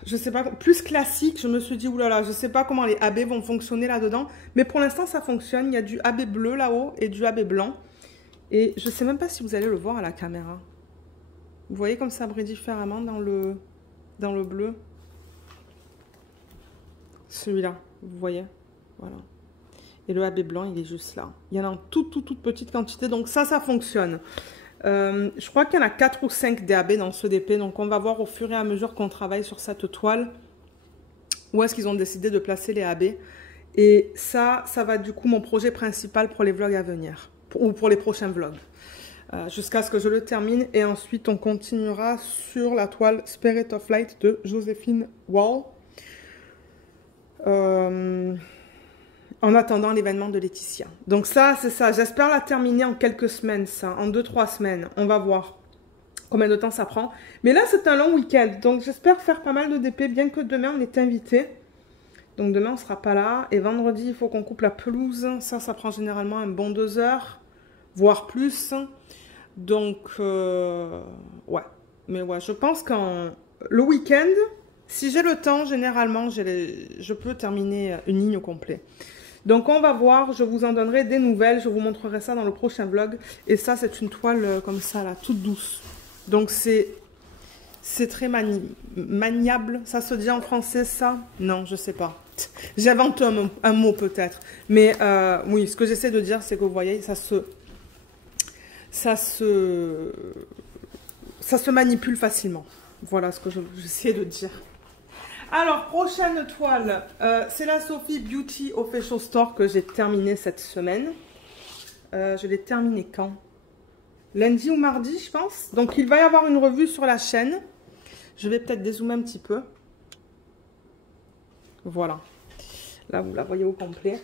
je sais pas, plus classique. Je me suis dit, oulala, je sais pas comment les AB vont fonctionner là-dedans. Mais pour l'instant, ça fonctionne. Il y a du AB bleu là-haut et du AB blanc. Et je sais même pas si vous allez le voir à la caméra. Vous voyez comme ça brille différemment dans le bleu. Celui-là, vous voyez. Voilà. Et le AB blanc, il est juste là. Il y en a en toute petite quantité. Donc ça fonctionne. Je crois qu'il y en a 4 ou 5 DAB dans ce DP. Donc on va voir au fur et à mesure qu'on travaille sur cette toile où est-ce qu'ils ont décidé de placer les AB. Et ça va du coup mon projet principal pour les vlogs à venir. Ou pour les prochains vlogs. Jusqu'à ce que je le termine. Et ensuite on continuera sur la toile Spirit of Light de Joséphine Wall. En attendant l'événement de Laetitia. Donc ça, c'est ça. J'espère la terminer en quelques semaines, ça. En 2-3 semaines. On va voir combien de temps ça prend. Mais là, c'est un long week-end. Donc j'espère faire pas mal de DP, bien que demain, on est invité. Donc demain, on ne sera pas là. Et vendredi, il faut qu'on coupe la pelouse. Ça prend généralement un bon 2 heures. Voire plus. Donc, ouais. Mais ouais, je pense qu'en le week-end, si j'ai le temps, généralement, je peux terminer une ligne au complet. Donc on va voir, je vous en donnerai des nouvelles, je vous montrerai ça dans le prochain vlog. Et ça, c'est une toile comme ça, là, toute douce. Donc c'est très maniable. Ça se dit en français, ça? Non, je sais pas. J'invente un mot peut-être. Mais oui, ce que j'essaie de dire, c'est que vous voyez, ça se manipule facilement. Voilà ce que j'essaie de dire. Alors, prochaine toile, c'est la Sophie Beauty Official Store que j'ai terminée cette semaine. Je l'ai terminée quand? Lundi ou mardi, je pense. Donc, il va y avoir une revue sur la chaîne. Je vais peut-être dézoomer un petit peu. Voilà. Là, vous la voyez au complet.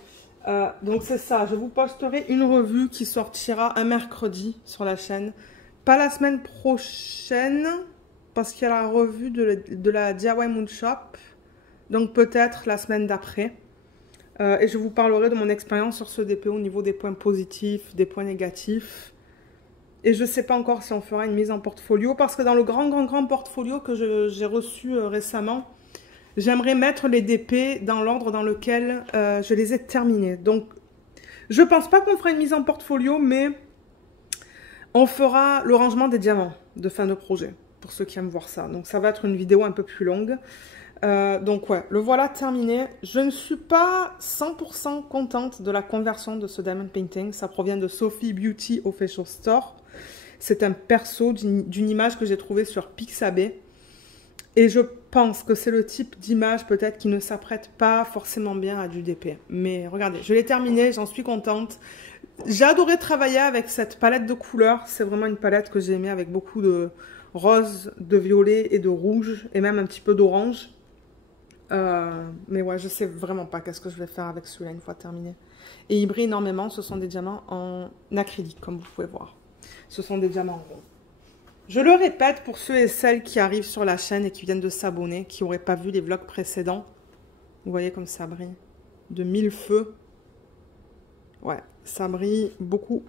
Donc, c'est ça. Je vous posterai une revue qui sortira un mercredi sur la chaîne. Pas la semaine prochaine, parce qu'il y a la revue de la DIY Moon Shop. Donc peut-être la semaine d'après. Et je vous parlerai de mon expérience sur ce DP au niveau des points positifs, des points négatifs. Et je ne sais pas encore si on fera une mise en portfolio. Parce que dans le grand portfolio que j'ai reçu récemment, j'aimerais mettre les DP dans l'ordre dans lequel je les ai terminés. Donc je ne pense pas qu'on fera une mise en portfolio, mais on fera le rangement des diamants de fin de projet. Pour ceux qui aiment voir ça. Donc ça va être une vidéo un peu plus longue. Donc ouais, le voilà terminé. Je ne suis pas 100% contente de la conversion de ce diamond painting. Ça provient de Sophie Beauty Official Store. C'est un perso d'une image que j'ai trouvée sur Pixabay. Et je pense que c'est le type d'image peut-être qui ne s'apprête pas forcément bien à du DP. Mais regardez, je l'ai terminé, j'en suis contente. J'ai adoré travailler avec cette palette de couleurs. C'est vraiment une palette que j'ai aimée avec beaucoup de rose, de violet et de rouge. Et même un petit peu d'orange. Mais ouais, je sais vraiment pas qu'est-ce que je vais faire avec celui-là une fois terminé. Et il brille énormément. Ce sont des diamants en acrylique, comme vous pouvez voir. Ce sont des diamants ronds. Je le répète pour ceux et celles qui arrivent sur la chaîne et qui viennent de s'abonner, qui n'auraient pas vu les vlogs précédents. Vous voyez comme ça brille. De 1000 feux. Ouais, ça brille beaucoup.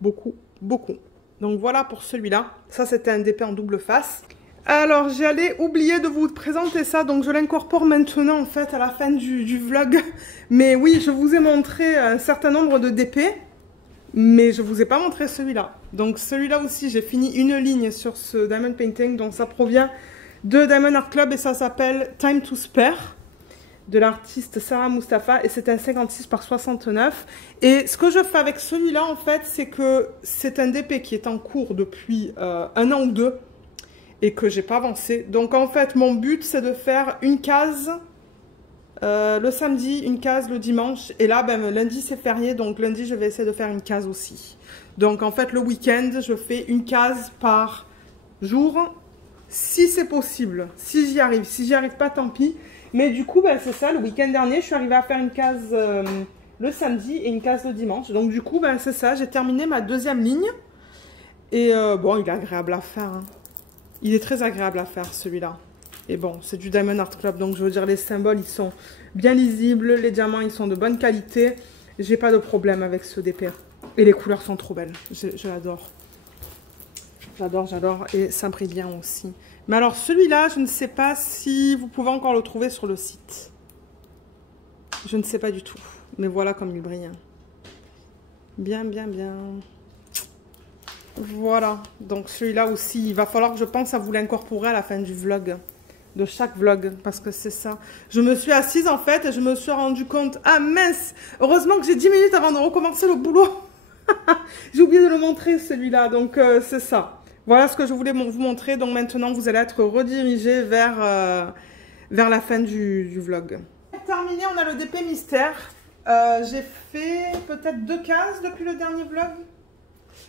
Donc voilà pour celui-là. Ça, c'était un DP en double face. Alors, j'allais oublier de vous présenter ça, donc je l'incorpore maintenant, en fait, à la fin du vlog. Mais oui, je vous ai montré un certain nombre de DP, mais je ne vous ai pas montré celui-là. Donc celui-là aussi, j'ai fini une ligne sur ce Diamond Painting, donc ça provient de Diamond Art Club et ça s'appelle Time to Spare, de l'artiste Sarah Mustafa, et c'est un 56 par 69. Et ce que je fais avec celui-là, en fait, c'est que c'est un DP qui est en cours depuis 1 an ou 2, et que j'ai pas avancé. Donc en fait, mon but, c'est de faire une case le samedi, une case le dimanche. Et là, ben, lundi, c'est férié. Donc lundi, je vais essayer de faire une case aussi. Donc en fait, le week-end, je fais une case par jour. Si c'est possible. Si j'y arrive. Si j'y arrive pas, tant pis. Mais du coup, ben, c'est ça. Le week-end dernier, je suis arrivée à faire une case le samedi et une case le dimanche. Donc du coup, ben, c'est ça. J'ai terminé ma deuxième ligne. Et bon, il est agréable à faire, hein. Il est très agréable à faire, celui-là. Et bon, c'est du Diamond Art Club, donc je veux dire, les symboles, ils sont bien lisibles. Les diamants, ils sont de bonne qualité. J'ai pas de problème avec ce DP. Et les couleurs sont trop belles. Je l'adore. J'adore, j'adore. Et ça brille bien aussi. Mais alors, celui-là, je ne sais pas si vous pouvez encore le trouver sur le site. Je ne sais pas du tout. Mais voilà comme il brille. Bien, bien, bien. Voilà. Donc, celui-là aussi, il va falloir que je pense à vous l'incorporer à la fin du vlog. De chaque vlog, parce que c'est ça. Je me suis assise, en fait, et je me suis rendu compte... Ah, mince! Heureusement que j'ai 10 minutes avant de recommencer le boulot. J'ai oublié de le montrer, celui-là. Donc, c'est ça. Voilà ce que je voulais vous montrer. Donc, maintenant, vous allez être redirigé vers la fin du vlog. Terminé, on a le DP mystère. J'ai fait peut-être 2 cases depuis le dernier vlog.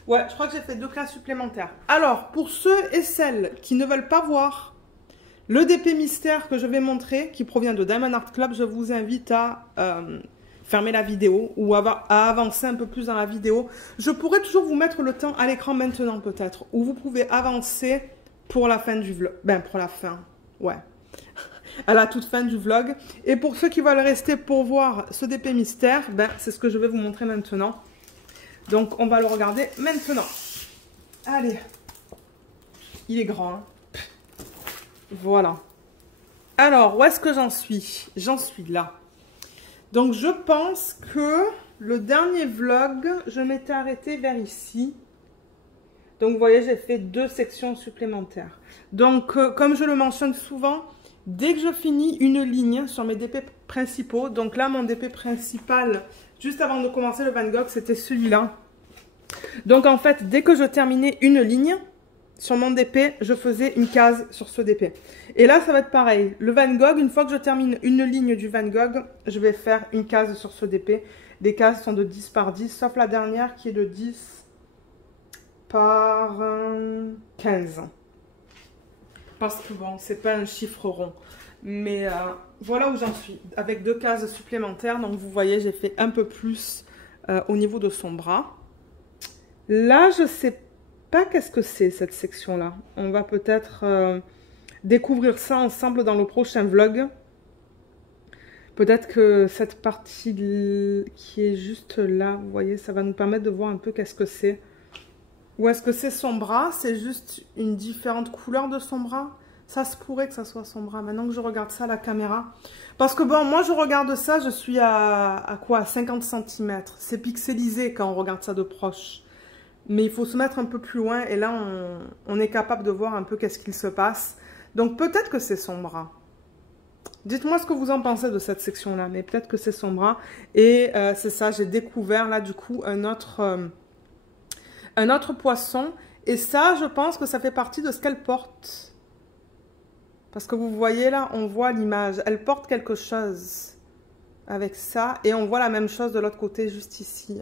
Ouais, je crois que j'ai fait 2 cases supplémentaires. Alors, pour ceux et celles qui ne veulent pas voir le DP mystère que je vais montrer, qui provient de Diamond Art Club, je vous invite à fermer la vidéo ou à avancer un peu plus dans la vidéo. Je pourrais toujours vous mettre le temps à l'écran maintenant peut-être, où vous pouvez avancer pour la fin du vlog. Ben, pour la fin, ouais. À la toute fin du vlog. Et pour ceux qui veulent rester pour voir ce DP mystère, ben, c'est ce que je vais vous montrer maintenant. Donc, on va le regarder maintenant. Allez. Il est grand, hein. Voilà. Alors, où est-ce que j'en suis? J'en suis là. Donc, je pense que le dernier vlog, je m'étais arrêtée vers ici. Donc, vous voyez, j'ai fait 2 sections supplémentaires. Donc, comme je le mentionne souvent, dès que je finis une ligne sur mes DP principaux, donc là, mon DP principal, juste avant de commencer le Van Gogh, c'était celui-là. Donc, en fait, dès que je terminais une ligne, sur mon DP, je faisais une case sur ce DP. Et là, ça va être pareil. Le Van Gogh, une fois que je termine une ligne du Van Gogh, je vais faire une case sur ce DP. Les cases sont de 10 par 10, sauf la dernière qui est de 10 par 15. Parce que bon, c'est pas un chiffre rond. Mais voilà où j'en suis. Avec 2 cases supplémentaires. Donc vous voyez, j'ai fait un peu plus au niveau de son bras. Là, je sais pas qu'est-ce que c'est cette section-là. On va peut-être découvrir ça ensemble dans le prochain vlog. Peut-être que cette partie qui est juste là, vous voyez, ça va nous permettre de voir un peu qu'est-ce que c'est. Ou est-ce que c'est son bras? C'est juste une différente couleur de son bras? Ça se pourrait que ça soit son bras. Maintenant que je regarde ça à la caméra. Parce que bon, moi je regarde ça, je suis à quoi? À 50 cm. C'est pixelisé quand on regarde ça de proche. Mais il faut se mettre un peu plus loin et là, on est capable de voir un peu qu'est-ce qu'il se passe. Donc, peut-être que c'est son bras. Dites-moi ce que vous en pensez de cette section-là, mais peut-être que c'est son bras. Et c'est ça, j'ai découvert là, du coup, un autre poisson. Et ça, je pense que ça fait partie de ce qu'elle porte. Parce que vous voyez là, on voit l'image. Elle porte quelque chose avec ça. Et on voit la même chose de l'autre côté, juste ici.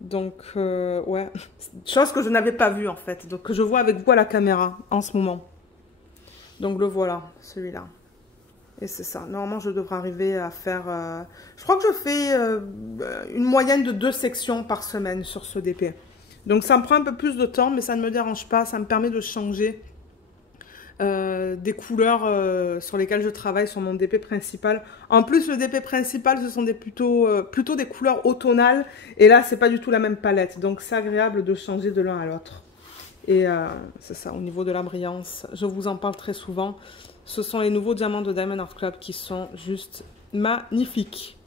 Donc, ouais, chose que je n'avais pas vue en fait, donc que je vois avec vous à la caméra en ce moment. Donc le voilà, celui-là. Et c'est ça, normalement je devrais arriver à faire, je crois que je fais une moyenne de 2 sections par semaine sur ce DP. Donc ça me prend un peu plus de temps, mais ça ne me dérange pas, ça me permet de changer des couleurs sur lesquelles je travaille sur mon DP principal. En plus, le DP principal, ce sont plutôt des couleurs automnales. Et là, c'est pas du tout la même palette. Donc, c'est agréable de changer de l'un à l'autre. Et c'est ça, au niveau de la brillance, je vous en parle très souvent. Ce sont les nouveaux diamants de Diamond Art Club qui sont juste magnifiques.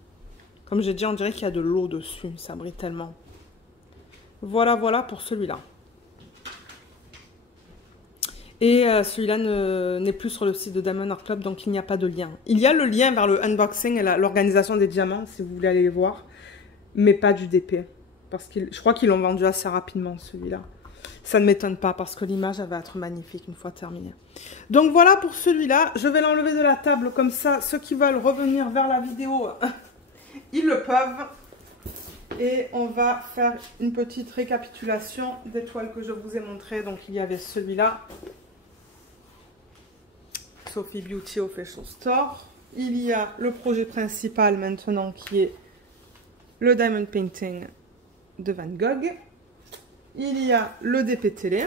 Comme j'ai dit, on dirait qu'il y a de l'eau dessus. Ça brille tellement. Voilà, voilà pour celui-là. Et celui-là n'est plus sur le site de Diamond Art Club, donc il n'y a pas de lien. Il y a le lien vers le unboxing et l'organisation des diamants, si vous voulez aller les voir, mais pas du DP. Parce que je crois qu'ils l'ont vendu assez rapidement, celui-là. Ça ne m'étonne pas, parce que l'image, elle va être magnifique une fois terminée. Donc voilà pour celui-là. Je vais l'enlever de la table, comme ça, ceux qui veulent revenir vers la vidéo, ils le peuvent. Et on va faire une petite récapitulation des toiles que je vous ai montrées. Donc il y avait celui-là. Sophie Beauty Official Store. Il y a le projet principal maintenant qui est le Diamond Painting de Van Gogh. Il y a le DP télé.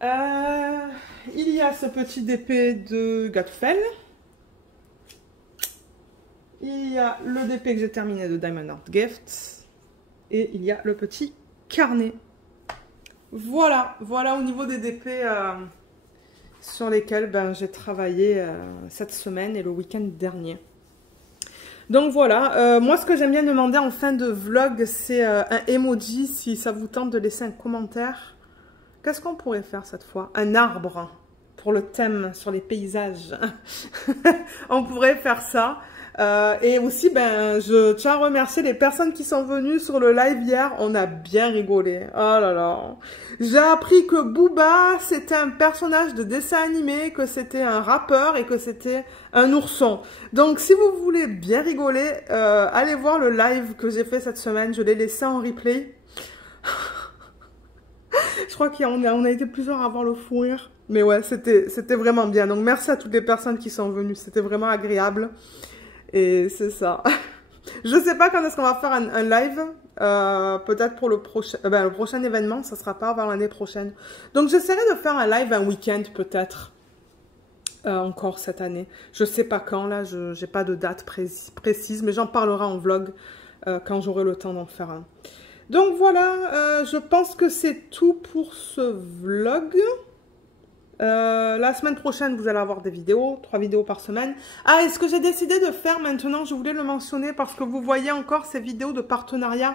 Il y a ce petit DP de Gatfell. Il y a le DP que j'ai terminé de Diamond Art Gift. Et il y a le petit carnet. Voilà, voilà au niveau des DP sur lesquels j'ai travaillé cette semaine et le week-end dernier. Donc voilà, moi ce que j'aime bien demander en fin de vlog, c'est un emoji, si ça vous tente de laisser un commentaire. Qu'est-ce qu'on pourrait faire cette fois? Un arbre pour le thème sur les paysages. On pourrait faire ça. Et aussi, je tiens à remercier les personnes qui sont venues sur le live hier. On a bien rigolé. Oh là là. J'ai appris que Booba, c'était un personnage de dessin animé, que c'était un rappeur et que c'était un ourson. Donc, si vous voulez bien rigoler, allez voir le live que j'ai fait cette semaine. Je l'ai laissé en replay. Je crois qu'on a été plusieurs à avoir le fou rire. Mais ouais, c'était vraiment bien. Donc, merci à toutes les personnes qui sont venues. C'était vraiment agréable. Et c'est ça. Je sais pas quand est-ce qu'on va faire un live. Peut-être pour le prochain événement. Ça sera pas avant l'année prochaine. Donc, j'essaierai de faire un live un week-end peut-être. Encore cette année. Je sais pas quand là. Je n'ai pas de date précise. Mais j'en parlerai en vlog quand j'aurai le temps d'en faire un. Donc voilà, je pense que c'est tout pour ce vlog. La semaine prochaine, vous allez avoir des vidéos, 3 vidéos par semaine. Ah, et ce que j'ai décidé de faire maintenant, je voulais le mentionner parce que vous voyez encore ces vidéos de partenariat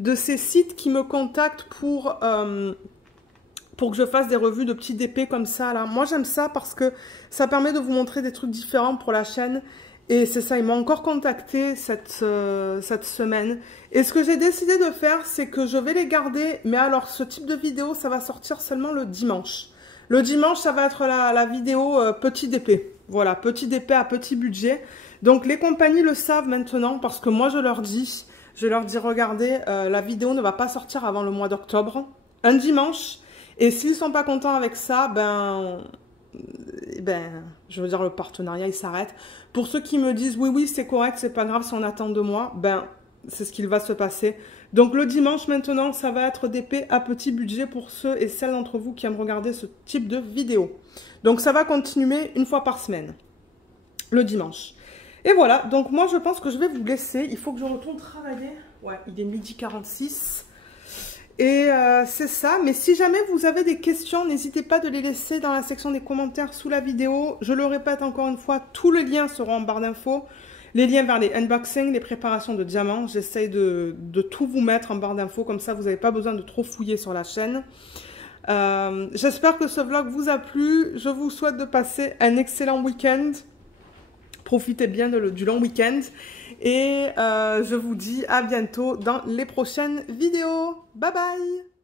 de ces sites qui me contactent pour que je fasse des revues de petits DP comme ça. Là. Moi, j'aime ça parce que ça permet de vous montrer des trucs différents pour la chaîne. Et c'est ça, ils m'ont encore contacté cette semaine. Et ce que j'ai décidé de faire, c'est que je vais les garder. Mais alors, ce type de vidéo, ça va sortir seulement le dimanche. Le dimanche, ça va être la vidéo petit DP. Voilà, petit DP à petit budget. Donc, les compagnies le savent maintenant parce que moi, je leur dis, regardez, la vidéo ne va pas sortir avant le mois d'octobre. Un dimanche. Et s'ils sont pas contents avec ça, je veux dire, le partenariat, il s'arrête. Pour ceux qui me disent, oui, c'est correct, c'est pas grave si on attend 2 mois, c'est ce qu'il va se passer. Donc, le dimanche, maintenant, ça va être DP à petit budget pour ceux et celles d'entre vous qui aiment regarder ce type de vidéo. Donc, ça va continuer une fois par semaine, le dimanche. Et voilà, donc moi, je pense que je vais vous laisser. Il faut que je retourne travailler. Ouais, il est 12h46. Et c'est ça, mais si jamais vous avez des questions, n'hésitez pas de les laisser dans la section des commentaires sous la vidéo. Je le répète encore une fois, tous les liens seront en barre d'infos. Les liens vers les unboxings, les préparations de diamants. J'essaye de tout vous mettre en barre d'infos, comme ça vous n'avez pas besoin de trop fouiller sur la chaîne. J'espère que ce vlog vous a plu. Je vous souhaite de passer un excellent week-end. Profitez bien du long week-end. Et je vous dis à bientôt dans les prochaines vidéos. Bye bye!